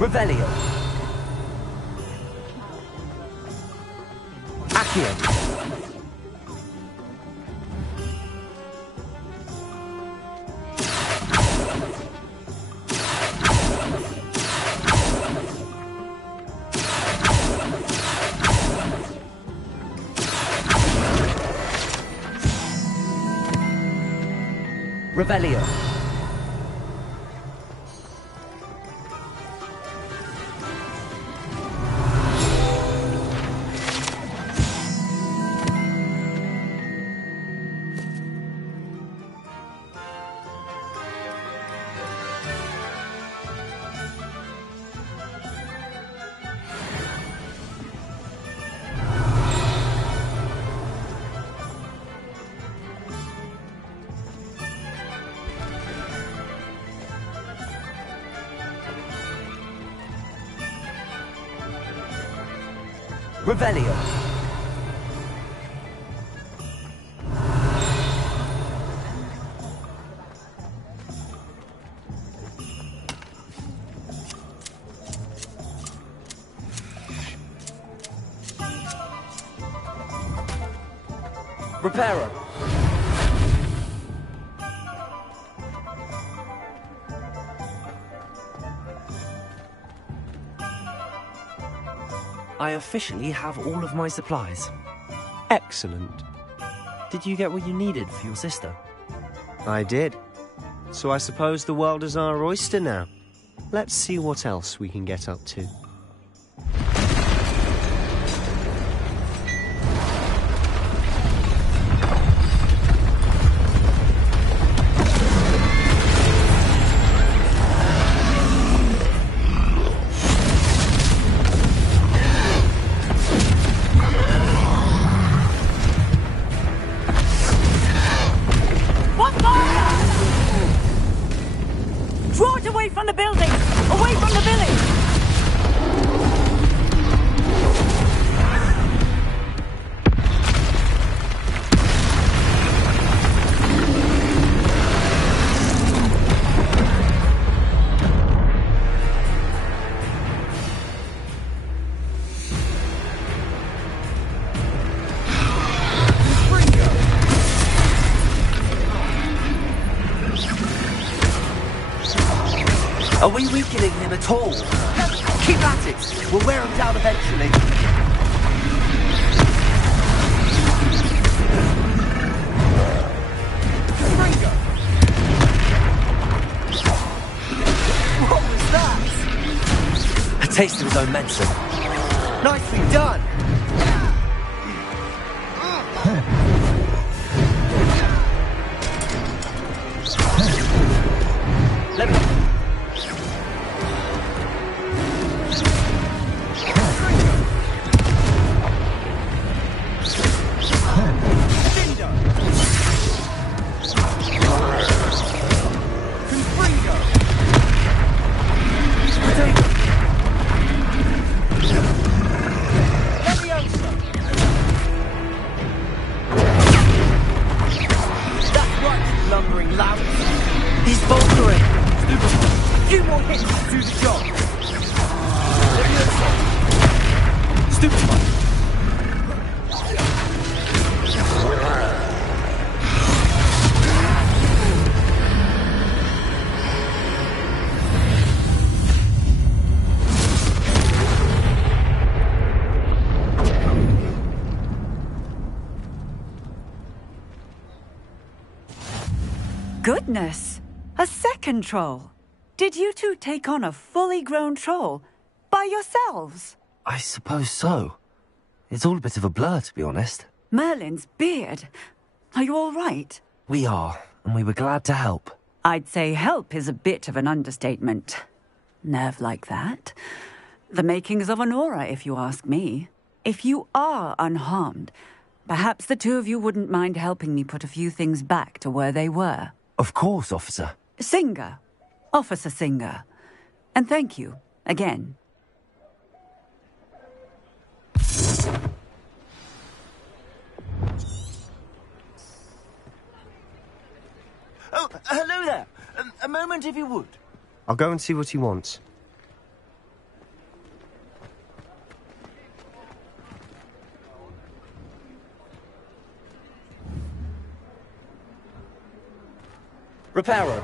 Revelio. Accio. Revelio. Revelio. Reparo. I officially have all of my supplies. Excellent. Did you get what you needed for your sister? I did. So I suppose the world is our oyster now. Let's see what else we can get up to. From the building! Away from the village! Are we weakening him at all? Keep at it. We'll wear him down eventually. What was that? A taste of his own medicine. Nicely done. Let me... Goodness! A second troll! Did you two take on a fully grown troll by yourselves? I suppose so. It's all a bit of a blur, to be honest. Merlin's beard. Are you all right? We are, and we were glad to help. I'd say help is a bit of an understatement. Nerve like that. The makings of an aura, if you ask me. If you are unharmed, perhaps the two of you wouldn't mind helping me put a few things back to where they were. Of course, officer. Singer. Officer Singer. And thank you, again. Oh, hello there. A moment if you would. I'll go and see what he wants. Reparo.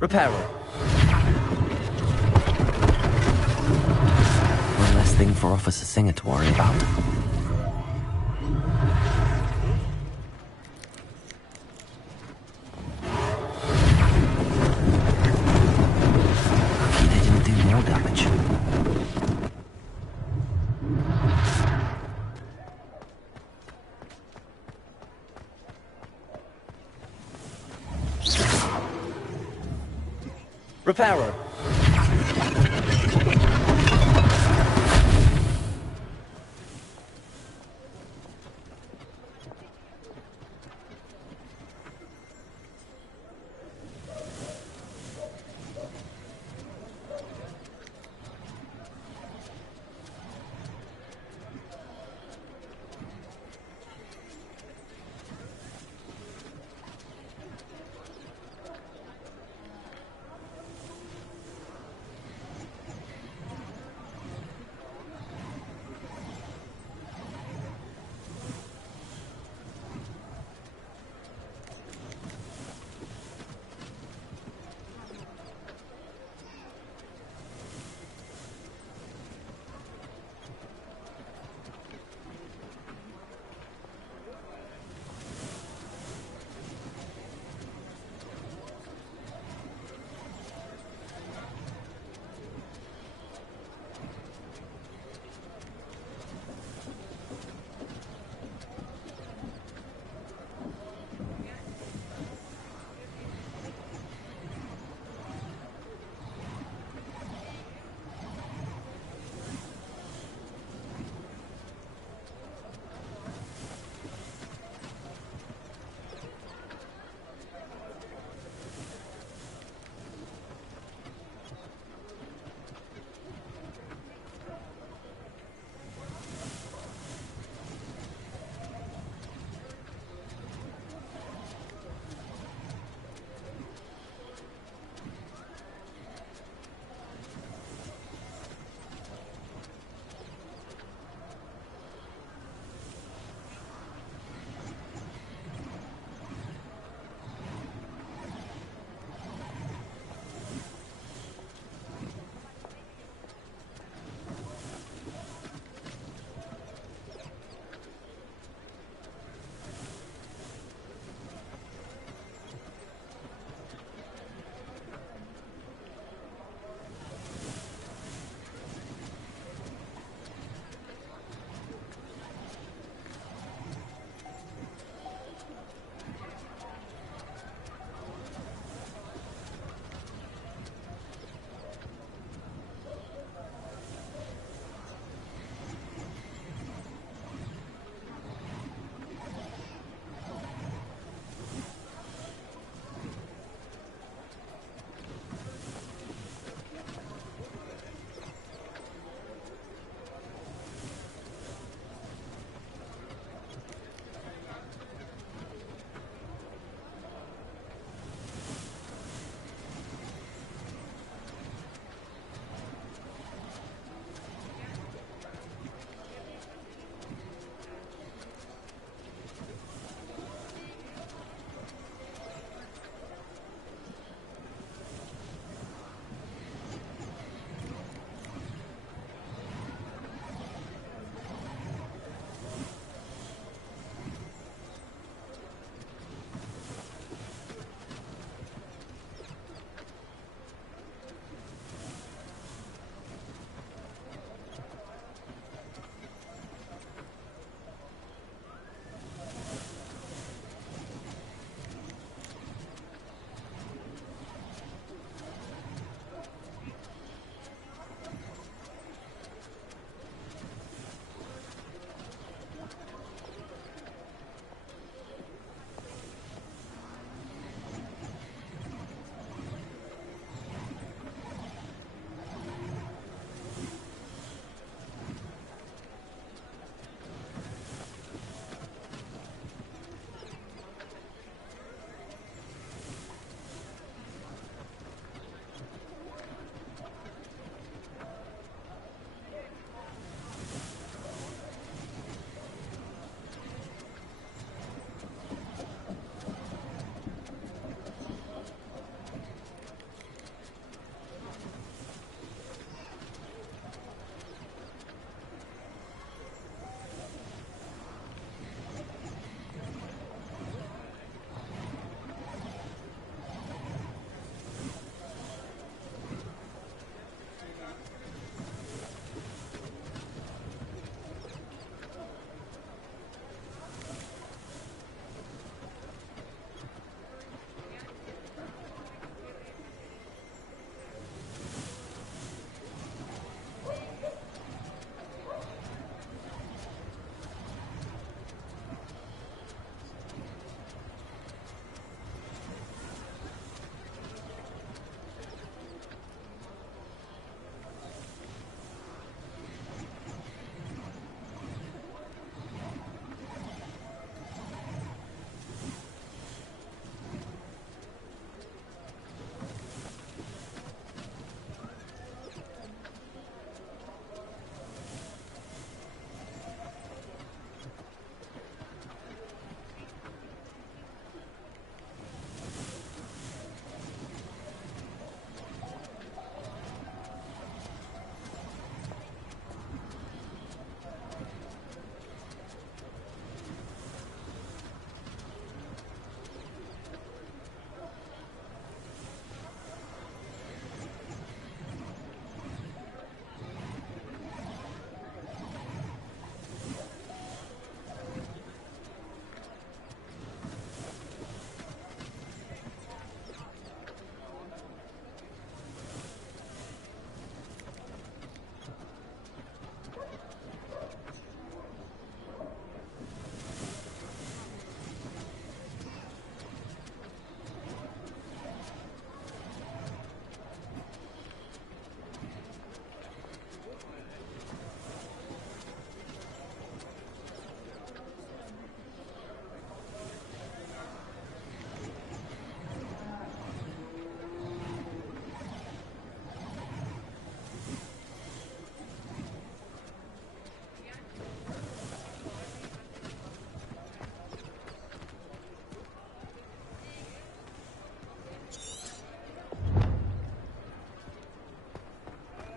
Reparo. One less thing for Officer Singer to worry about. Lucky they didn't do more damage. Reparo.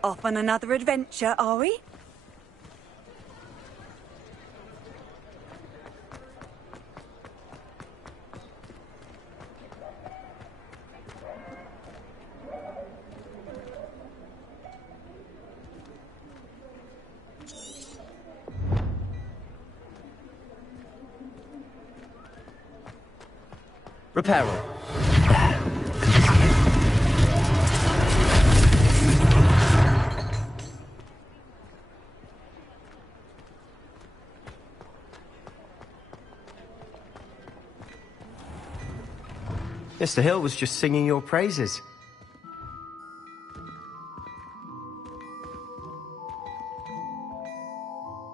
Off on another adventure, are we? Reparo. Mr. Hill was just singing your praises.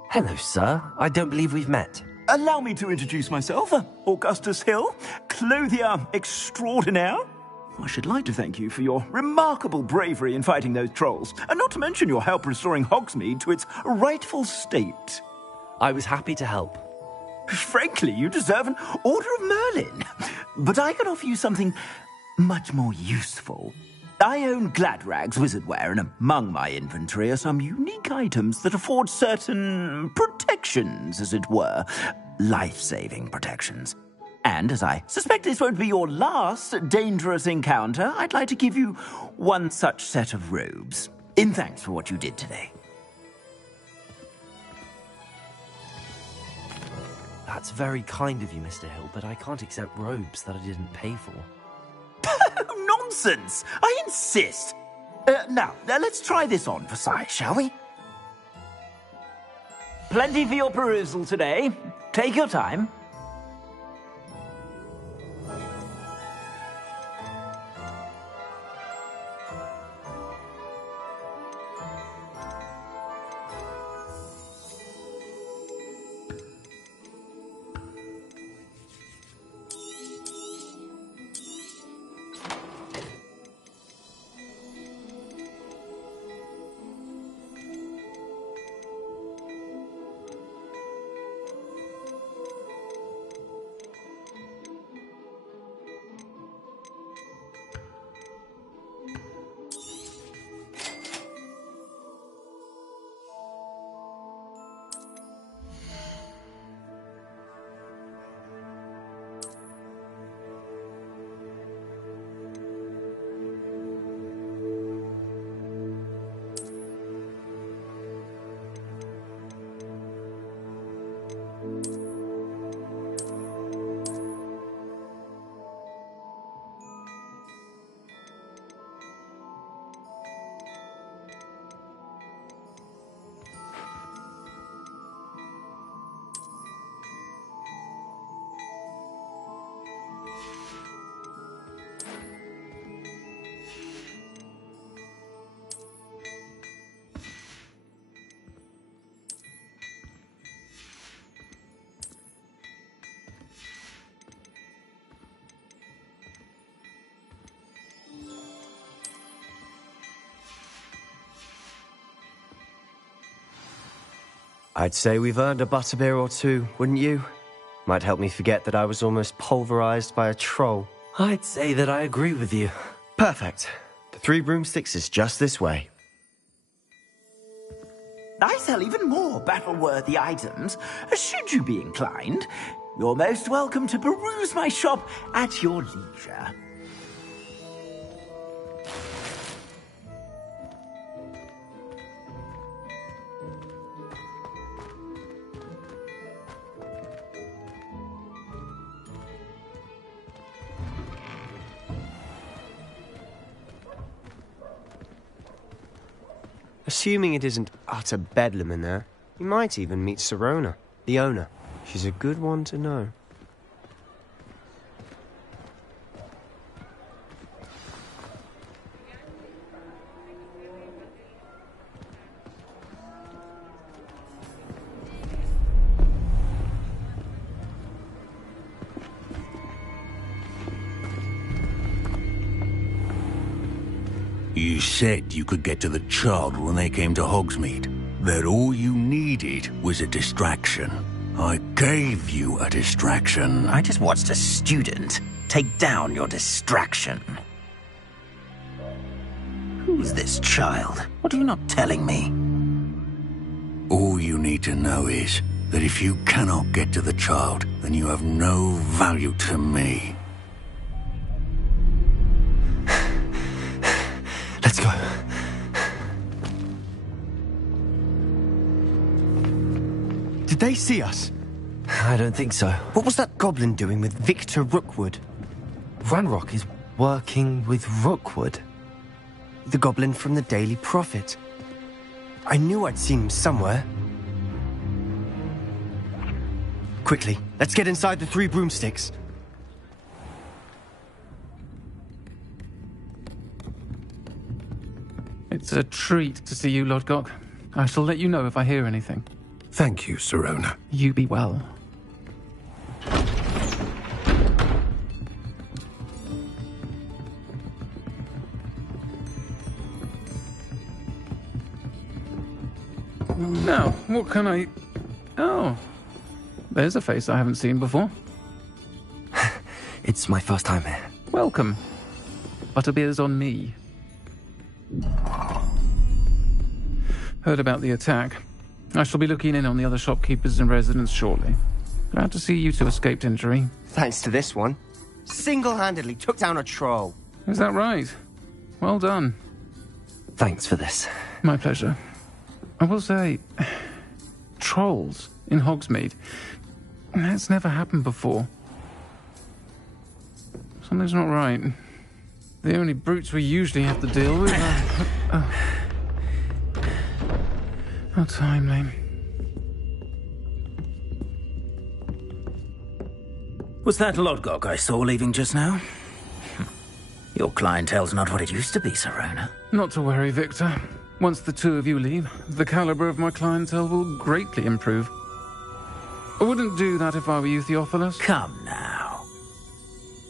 Hello, sir. I don't believe we've met. Allow me to introduce myself, Augustus Hill, clothier extraordinaire. I should like to thank you for your remarkable bravery in fighting those trolls, and not to mention your help restoring Hogsmeade to its rightful state. I was happy to help. Frankly, you deserve an Order of Merlin. But I can offer you something much more useful. I own Gladrag's wizardware, and among my inventory are some unique items that afford certain protections, as it were. Life-saving protections. And as I suspect this won't be your last dangerous encounter, I'd like to give you one such set of robes, in thanks for what you did today. That's very kind of you, Mr. Hill, but I can't accept robes that I didn't pay for. Nonsense! I insist! Now, let's try this on for size, shall we? Plenty for your perusal today. Take your time. I'd say we've earned a butterbeer or two, wouldn't you? Might help me forget that I was almost pulverized by a troll. I'd say that I agree with you. Perfect. The 3 broomsticks is just this way. I sell even more battle-worthy items. Should you be inclined, you're most welcome to peruse my shop at your leisure. Assuming it isn't utter bedlam in there, you might even meet Serona, the owner. She's a good one to know. You said you could get to the child when they came to Hogsmeade. That all you needed was a distraction. I gave you a distraction. I just watched a student take down your distraction. Who's this child? What are you not telling me? All you need to know is that if you cannot get to the child, then you have no value to me. Let's go. Did they see us? I don't think so. What was that goblin doing with Victor Rookwood? Ranrock is working with Rookwood. The goblin from the Daily Prophet. I knew I'd seen him somewhere. Quickly, let's get inside the Three Broomsticks. It's a treat to see you, Lodgok. I shall let you know if I hear anything. Thank you, Sirona. You be well. Now, what can I... Oh, there's a face I haven't seen before. It's my first time here. Welcome. Butterbeer's on me. Heard about the attack. I shall be looking in on the other shopkeepers and residents shortly. Glad to see you two escaped injury. Thanks to this one. Single-handedly took down a troll. Is that right? Well done. Thanks for this. My pleasure. I will say, trolls in Hogsmeade. That's never happened before. Something's not right. The only brutes we usually have to deal with are... How timely. Was that Lodgok I saw leaving just now? Your clientele's not what it used to be, Sirona. Not to worry, Victor. Once the two of you leave, the caliber of my clientele will greatly improve. I wouldn't do that if I were you, Theophilus. Come now.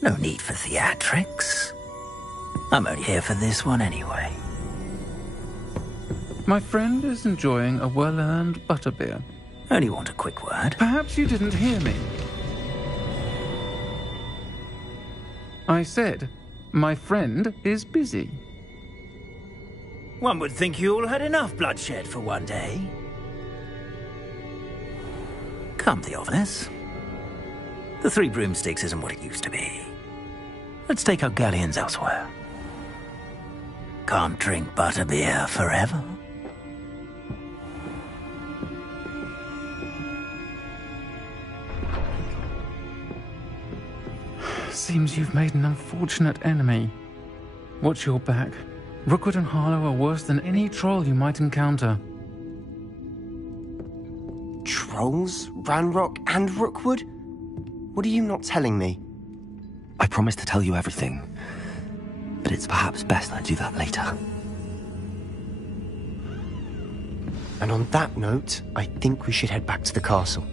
No need for theatrics. I'm only here for this one anyway. My friend is enjoying a well-earned butterbeer. Only want a quick word. Perhaps you didn't hear me. I said, my friend is busy. One would think you all had enough bloodshed for one day. Come, Theophilus. The Three Broomsticks isn't what it used to be. Let's take our galleons elsewhere. Can't drink butterbeer forever. Seems you've made an unfortunate enemy. Watch your back. Rookwood and Harlow are worse than any troll you might encounter. Trolls? Ranrock and Rookwood? What are you not telling me? I promise to tell you everything, but it's perhaps best I do that later. And on that note, I think we should head back to the castle.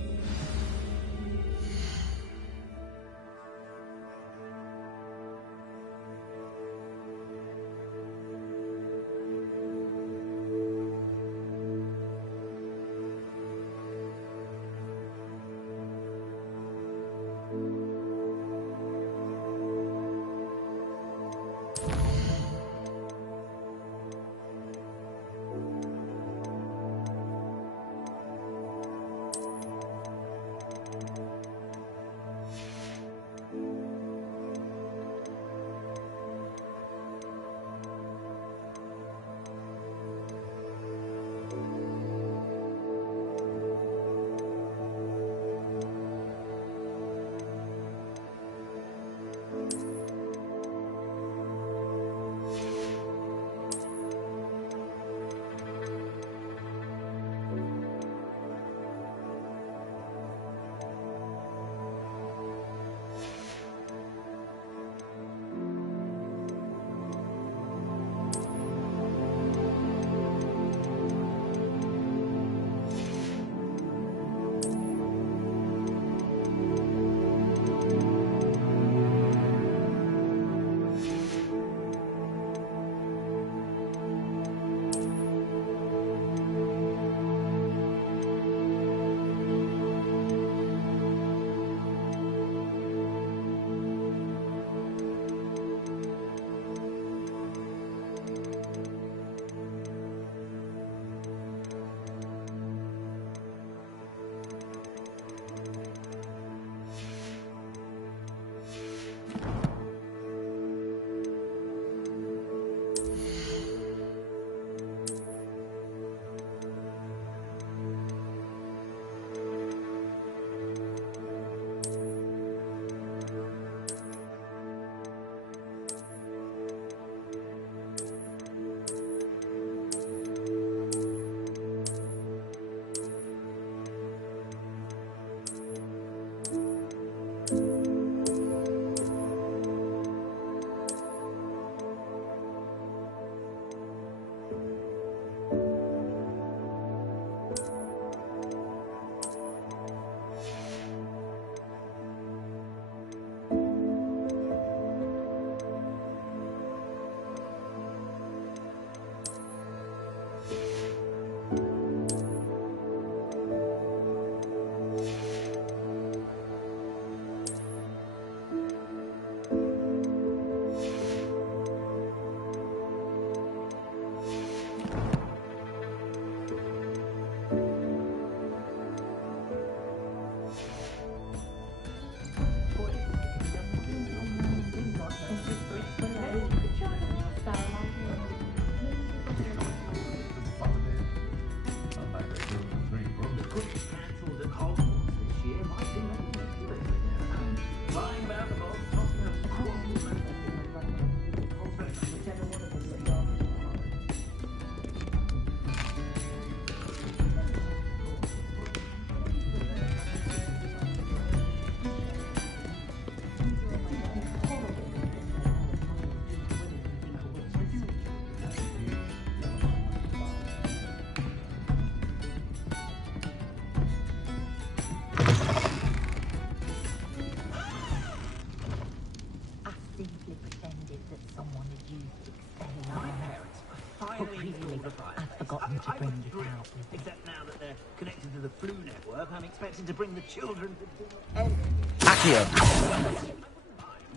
I've forgotten to bring it out. Except now that they're connected to the flu network, I'm expecting to bring the children to dinner. Accio!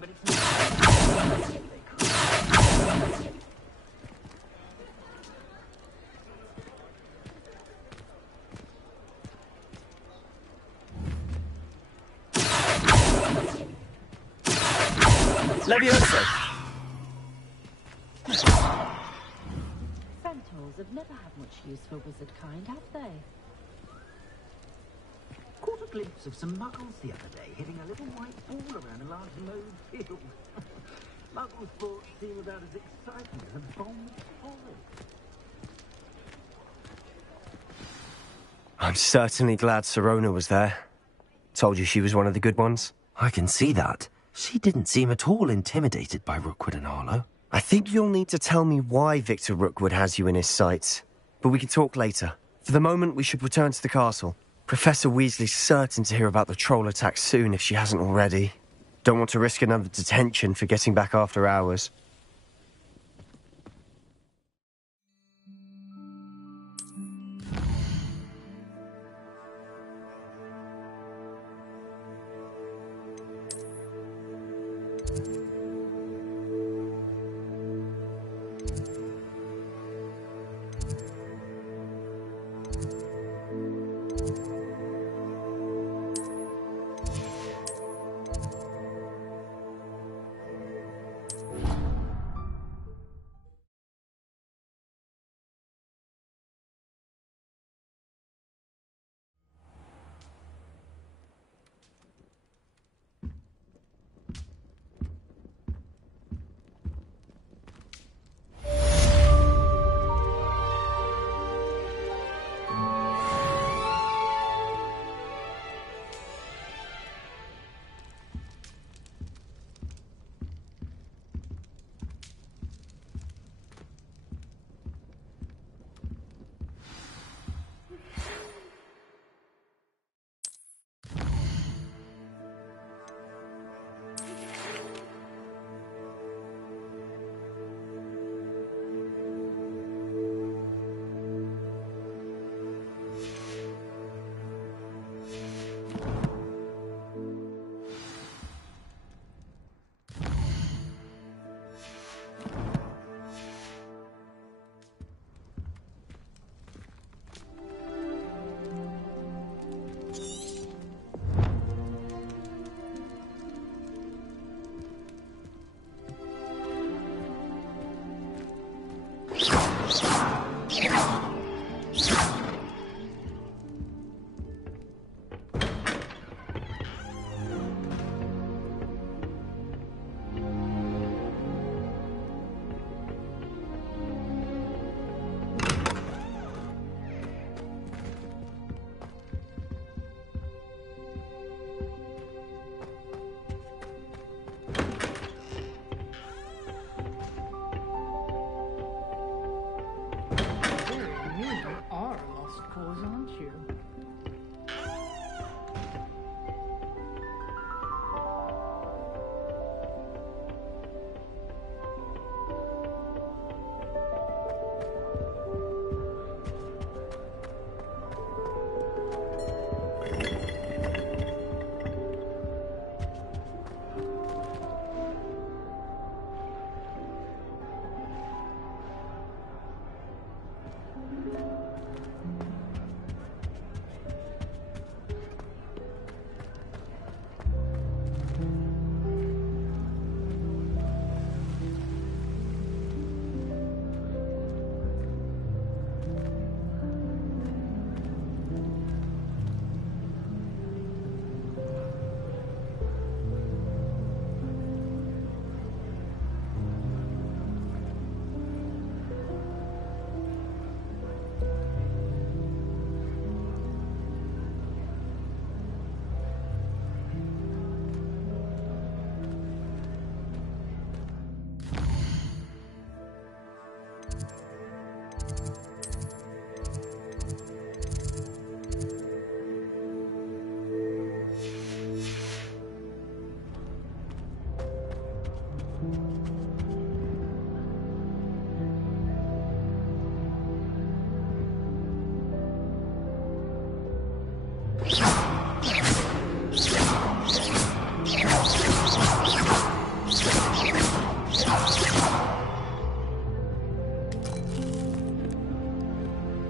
But it's Leviosa! Centaurs have never had much use for wizard kind, have they? Caught a glimpse of some muggles the other day hitting a little white ball around a large mowed field. Muggles sports seem about as exciting as a bomb of horror. I'm certainly glad Sirona was there. Told you she was one of the good ones. I can see that. She didn't seem at all intimidated by Rookwood and Arlo. I think you'll need to tell me why Victor Rookwood has you in his sights. But we can talk later. For the moment, we should return to the castle. Professor Weasley's certain to hear about the troll attack soon if she hasn't already. Don't want to risk another detention for getting back after hours.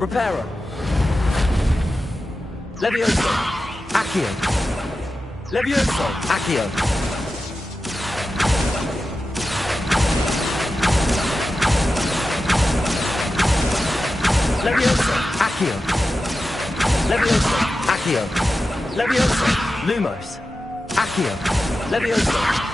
Reparo. Levioso. Accio. Levioso. Accio. Levioso. Accio. Levioso. Accio. Levioso. Lumos. Accio. Levioso.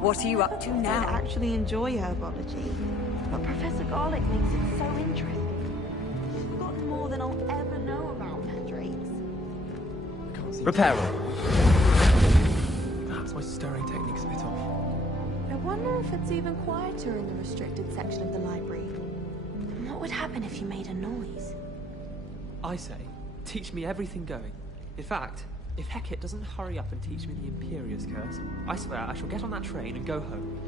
What are you up to now? I actually enjoy herbology, but Professor Garlic makes it so interesting. She's gotten more than I'll ever know about mandrakes. Reparo. Perhaps my stirring technique's a bit off. I wonder if it's even quieter in the restricted section of the library. And what would happen if you made a noise? I say, teach me everything going. In fact, if Hecate doesn't hurry up and teach me the Imperious Curse, I swear I shall get on that train and go home.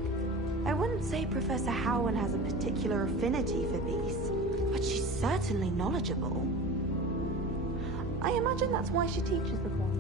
I wouldn't say Professor Howland has a particular affinity for beasts, but she's certainly knowledgeable. I imagine that's why she teaches the one.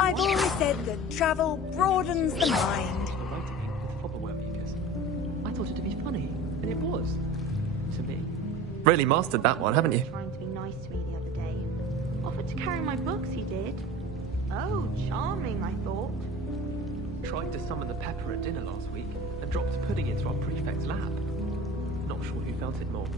I've always said that travel broadens the mind. I thought it to be funny, and it was. To me. Really mastered that one, haven't you? Trying to be nice to me the other day. Offered to carry my books, he did. Oh, charming, I thought. Tried to summon the pepper at dinner last week, and dropped pudding into our prefect's lap. Not sure who felt it more.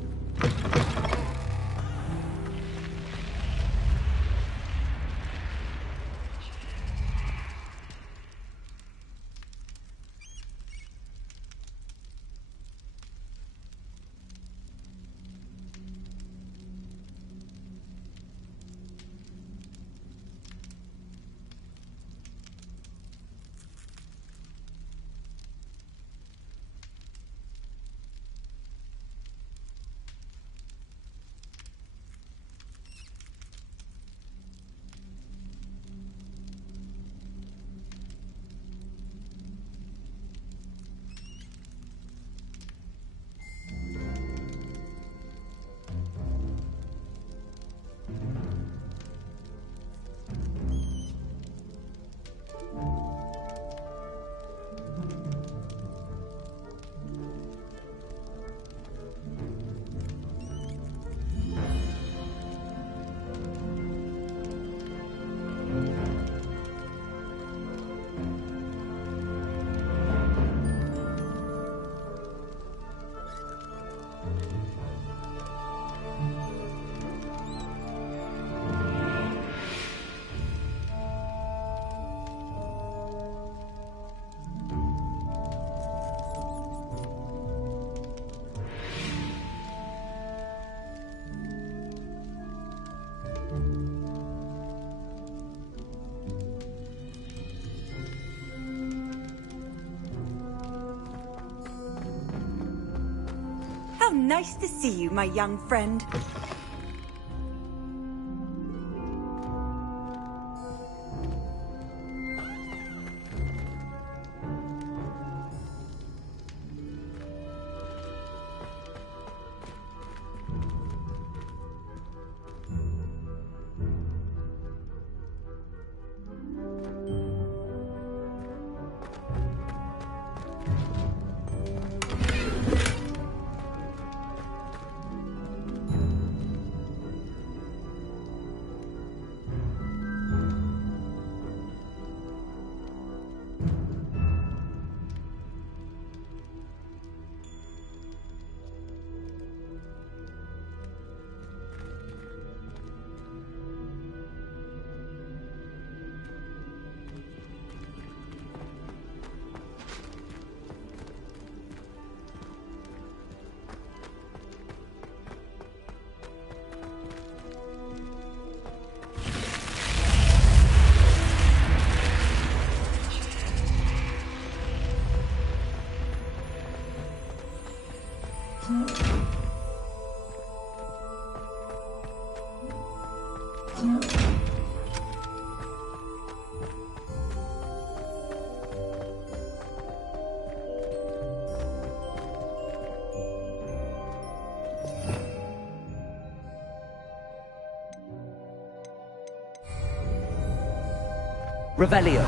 How nice to see you, my young friend. Revelio.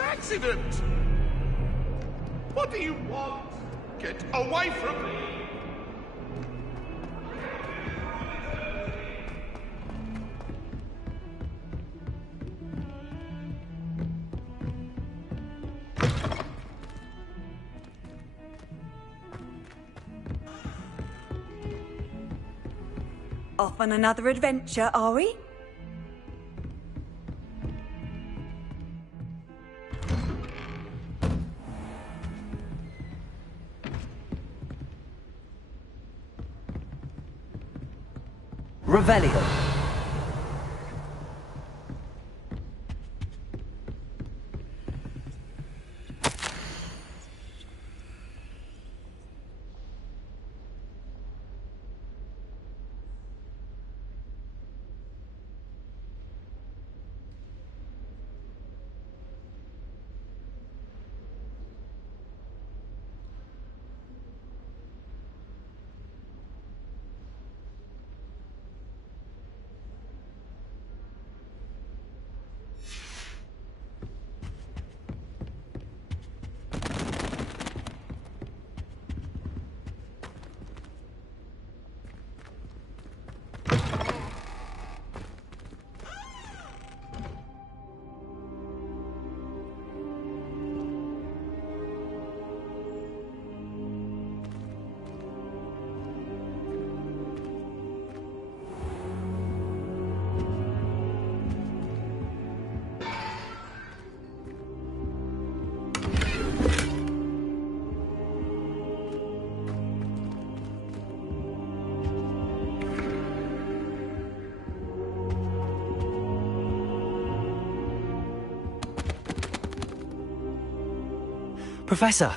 Accident! What do you want? Get away from me! Off on another adventure, are we? Revelio. Professor,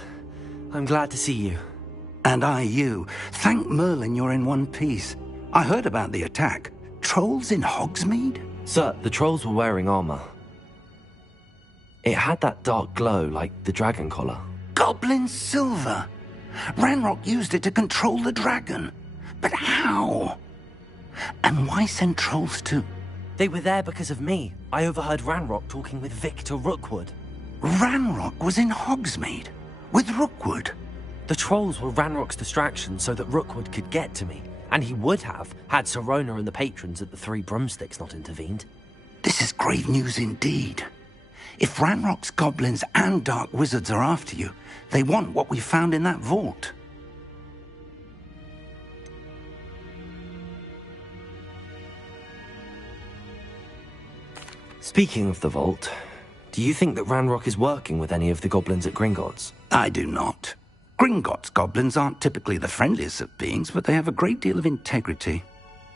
I'm glad to see you. And I you. Thank Merlin you're in one piece. I heard about the attack. Trolls in Hogsmeade? Sir, the trolls were wearing armor. It had that dark glow like the dragon collar. Goblin silver! Ranrock used it to control the dragon. But how? And why send trolls to... They were there because of me. I overheard Ranrock talking with Victor Rookwood. Ranrock was in Hogsmeade? With Rookwood? The trolls were Ranrock's distraction so that Rookwood could get to me. And he would have, had Sirona and the patrons at the Three Broomsticks not intervened. This is grave news indeed. If Ranrock's goblins and dark wizards are after you, they want what we found in that vault. Speaking of the vault, do you think that Ranrock is working with any of the goblins at Gringotts? I do not. Gringotts goblins aren't typically the friendliest of beings, but they have a great deal of integrity.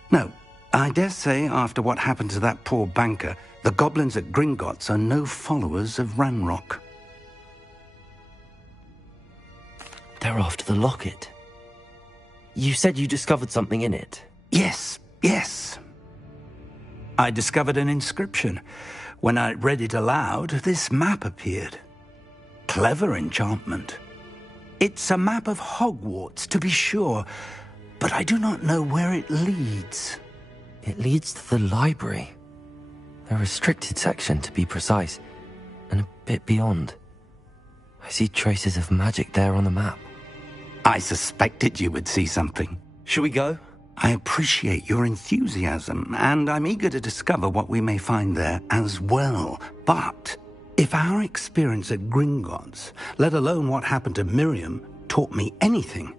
No, I dare say after what happened to that poor banker, the goblins at Gringotts are no followers of Ranrock. They're after the locket. You said you discovered something in it. Yes. I discovered an inscription. When I read it aloud, this map appeared. Clever enchantment. It's a map of Hogwarts, to be sure, but I do not know where it leads. It leads to the library. The restricted section, to be precise, and a bit beyond. I see traces of magic there on the map. I suspected you would see something. Shall we go? I appreciate your enthusiasm, and I'm eager to discover what we may find there as well. But if our experience at Gringotts, let alone what happened to Miriam, taught me anything,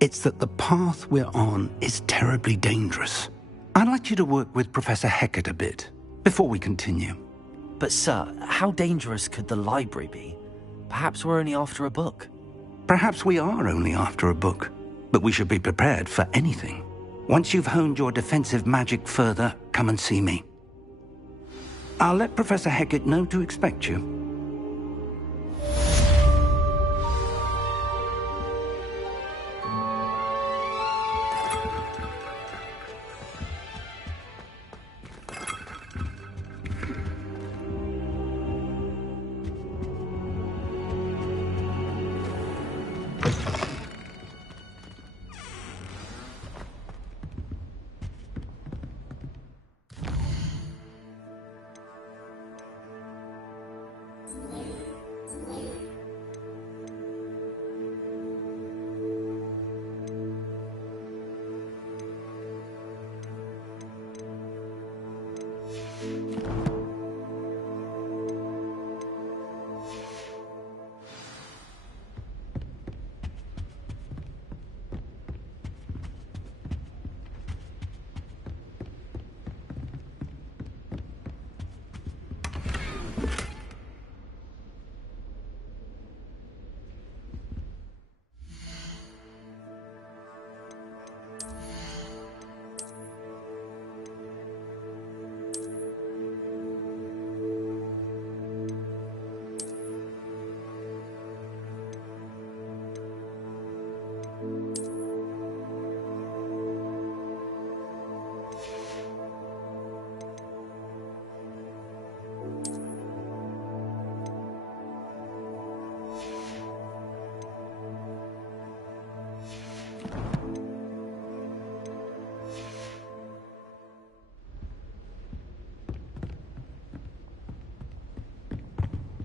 it's that the path we're on is terribly dangerous. I'd like you to work with Professor Hecat a bit before we continue. But sir, how dangerous could the library be? Perhaps we're only after a book. Perhaps we are only after a book, but we should be prepared for anything. Once you've honed your defensive magic further, come and see me. I'll let Professor Hecat know to expect you.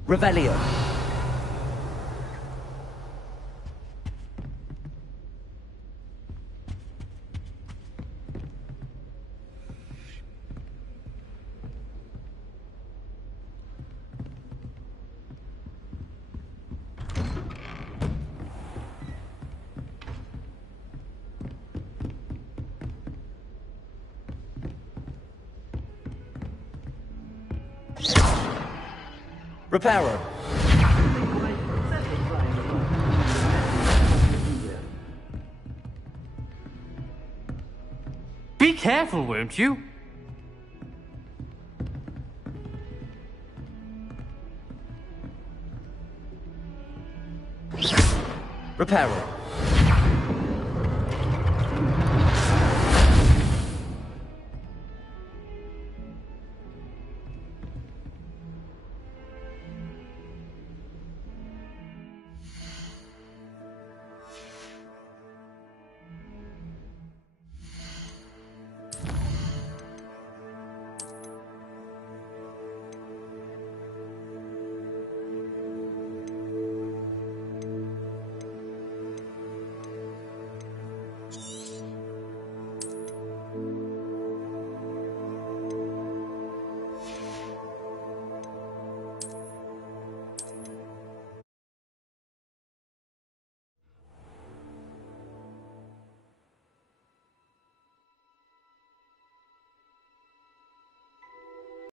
Revelio. Reparo. Be careful, won't you? Reparo.